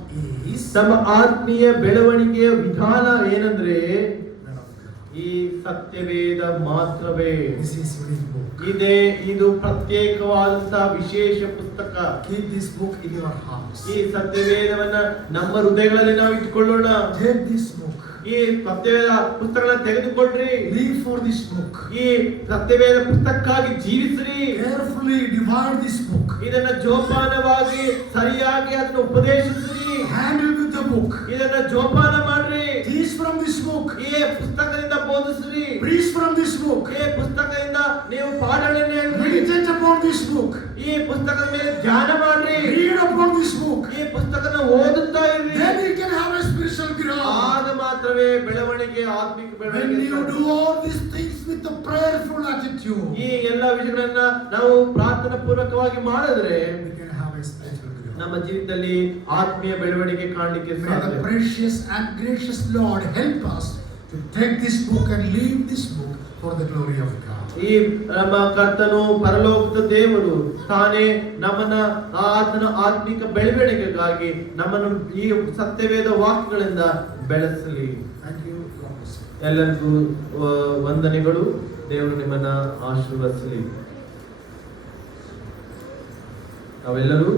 is ನಮ್ಮ ಆತ್ಮೀಯ ಬೆಳವಣಿಗೆಯ ವಿಧಾನ ಏನಂದ್ರೆ ಈ ಸತ್ಯವೇದ ಮಾತ್ರವೇ. This is unique book. ಇದು ಪ್ರತ್ಯೇಕವಾದಂತಹ ವಿಶೇಷ ಪುಸ್ತಕ. Keep this book in your hearts. ಈ ಸತ್ಯವೇದವನ್ನ ನಮ್ಮ ಹೃದಯಗಳಲ್ಲಿ ನಾವು ಇಟ್ಟುಕೊಳ್ಳೋಣ. Take this book. ಈ ಸತ್ಯವೇದ ಪುಸ್ತಕಗಳನ್ನು ತೆಗೆದುಕೊಡ್ರಿ. Live for this book. ಈ ಸತ್ಯವೇದ ಪುಸ್ತಕಕ್ಕಾಗಿ ಜೀವಿಸ್ರಿ. Carefully divide this book. ಇದನ್ನ ಜೋಪಾನವಾಗಿ ಸರಿಯಾಗಿ ಅದನ್ನು ಉಪದೇಶಿಸ್ರಿ. Handle with the book. ಇದನ್ನ ಜೋಪಾನ ಮಾಡ್ರಿ. Teach from this book. ಈ ಪುಸ್ತಕದಿಂದ ಬೋಧಿಸ್ರಿ. Preach from this book. ಈ ಪುಸ್ತಕದಿಂದ ನೀವು ಪಾಠಗಳನ್ನು ಹೇಳ್ರಿ. Meditate upon this book. ಈ ಪುಸ್ತಕದ ಮೇಲೆ ಧ್ಯಾನ ಮಾಡ್ರಿ. Read upon this book. ಈ ಪುಸ್ತಕನ ಓದುತ್ತಾ ಇರ್ರಿ. Then you can have a spiritual growth. ಆಗ ಮಾತ್ರವೇ ಬೆಳವಣಿಗೆ, ಆತ್ಮಿಕ When ಬೆಳವಣಿಗೆ. you do all these things with a prayerful attitude, ಈ ಎಲ್ಲ ವಿಷಯಗಳನ್ನ ನಾವು ಪ್ರಾರ್ಥನಾ ಪೂರ್ವಕವಾಗಿ ಮಾಡಿದ್ರೆ we can have a spiritual growth. ನಮ್ಮ ಜೀವಿತದಲ್ಲಿ ಆತ್ಮೀಯ ಬೆಳವಣಿಗೆ ಕಾಣಲಿಕ್ಕೆ May the ಸಾಧ್ಯ. precious and gracious Lord help us to take this book and leave this book for the glory of God. ಈ ನಮ್ಮ ಕರ್ತನು ಪರಲೋಕದ ದೇವರು ತಾನೇ ನಮ್ಮನ್ನ ಆತನ ಆತ್ಮಿಕ ಬೆಳವಣಿಗೆಗಾಗಿ ನಮ್ಮನ್ನು ಈ ಸತ್ಯವೇದ ವಾಕ್ಯಗಳಿಂದ ಬೆಳೆಸಲಿ. Thank you. God bless you. ಎಲ್ಲರಿಗೂ ವಂದನೆಗಳು. ದೇವರು ನಿಮ್ಮನ್ನ ಆಶೀರ್ವದಿಸಲಿ. ನಾವೆಲ್ಲರೂ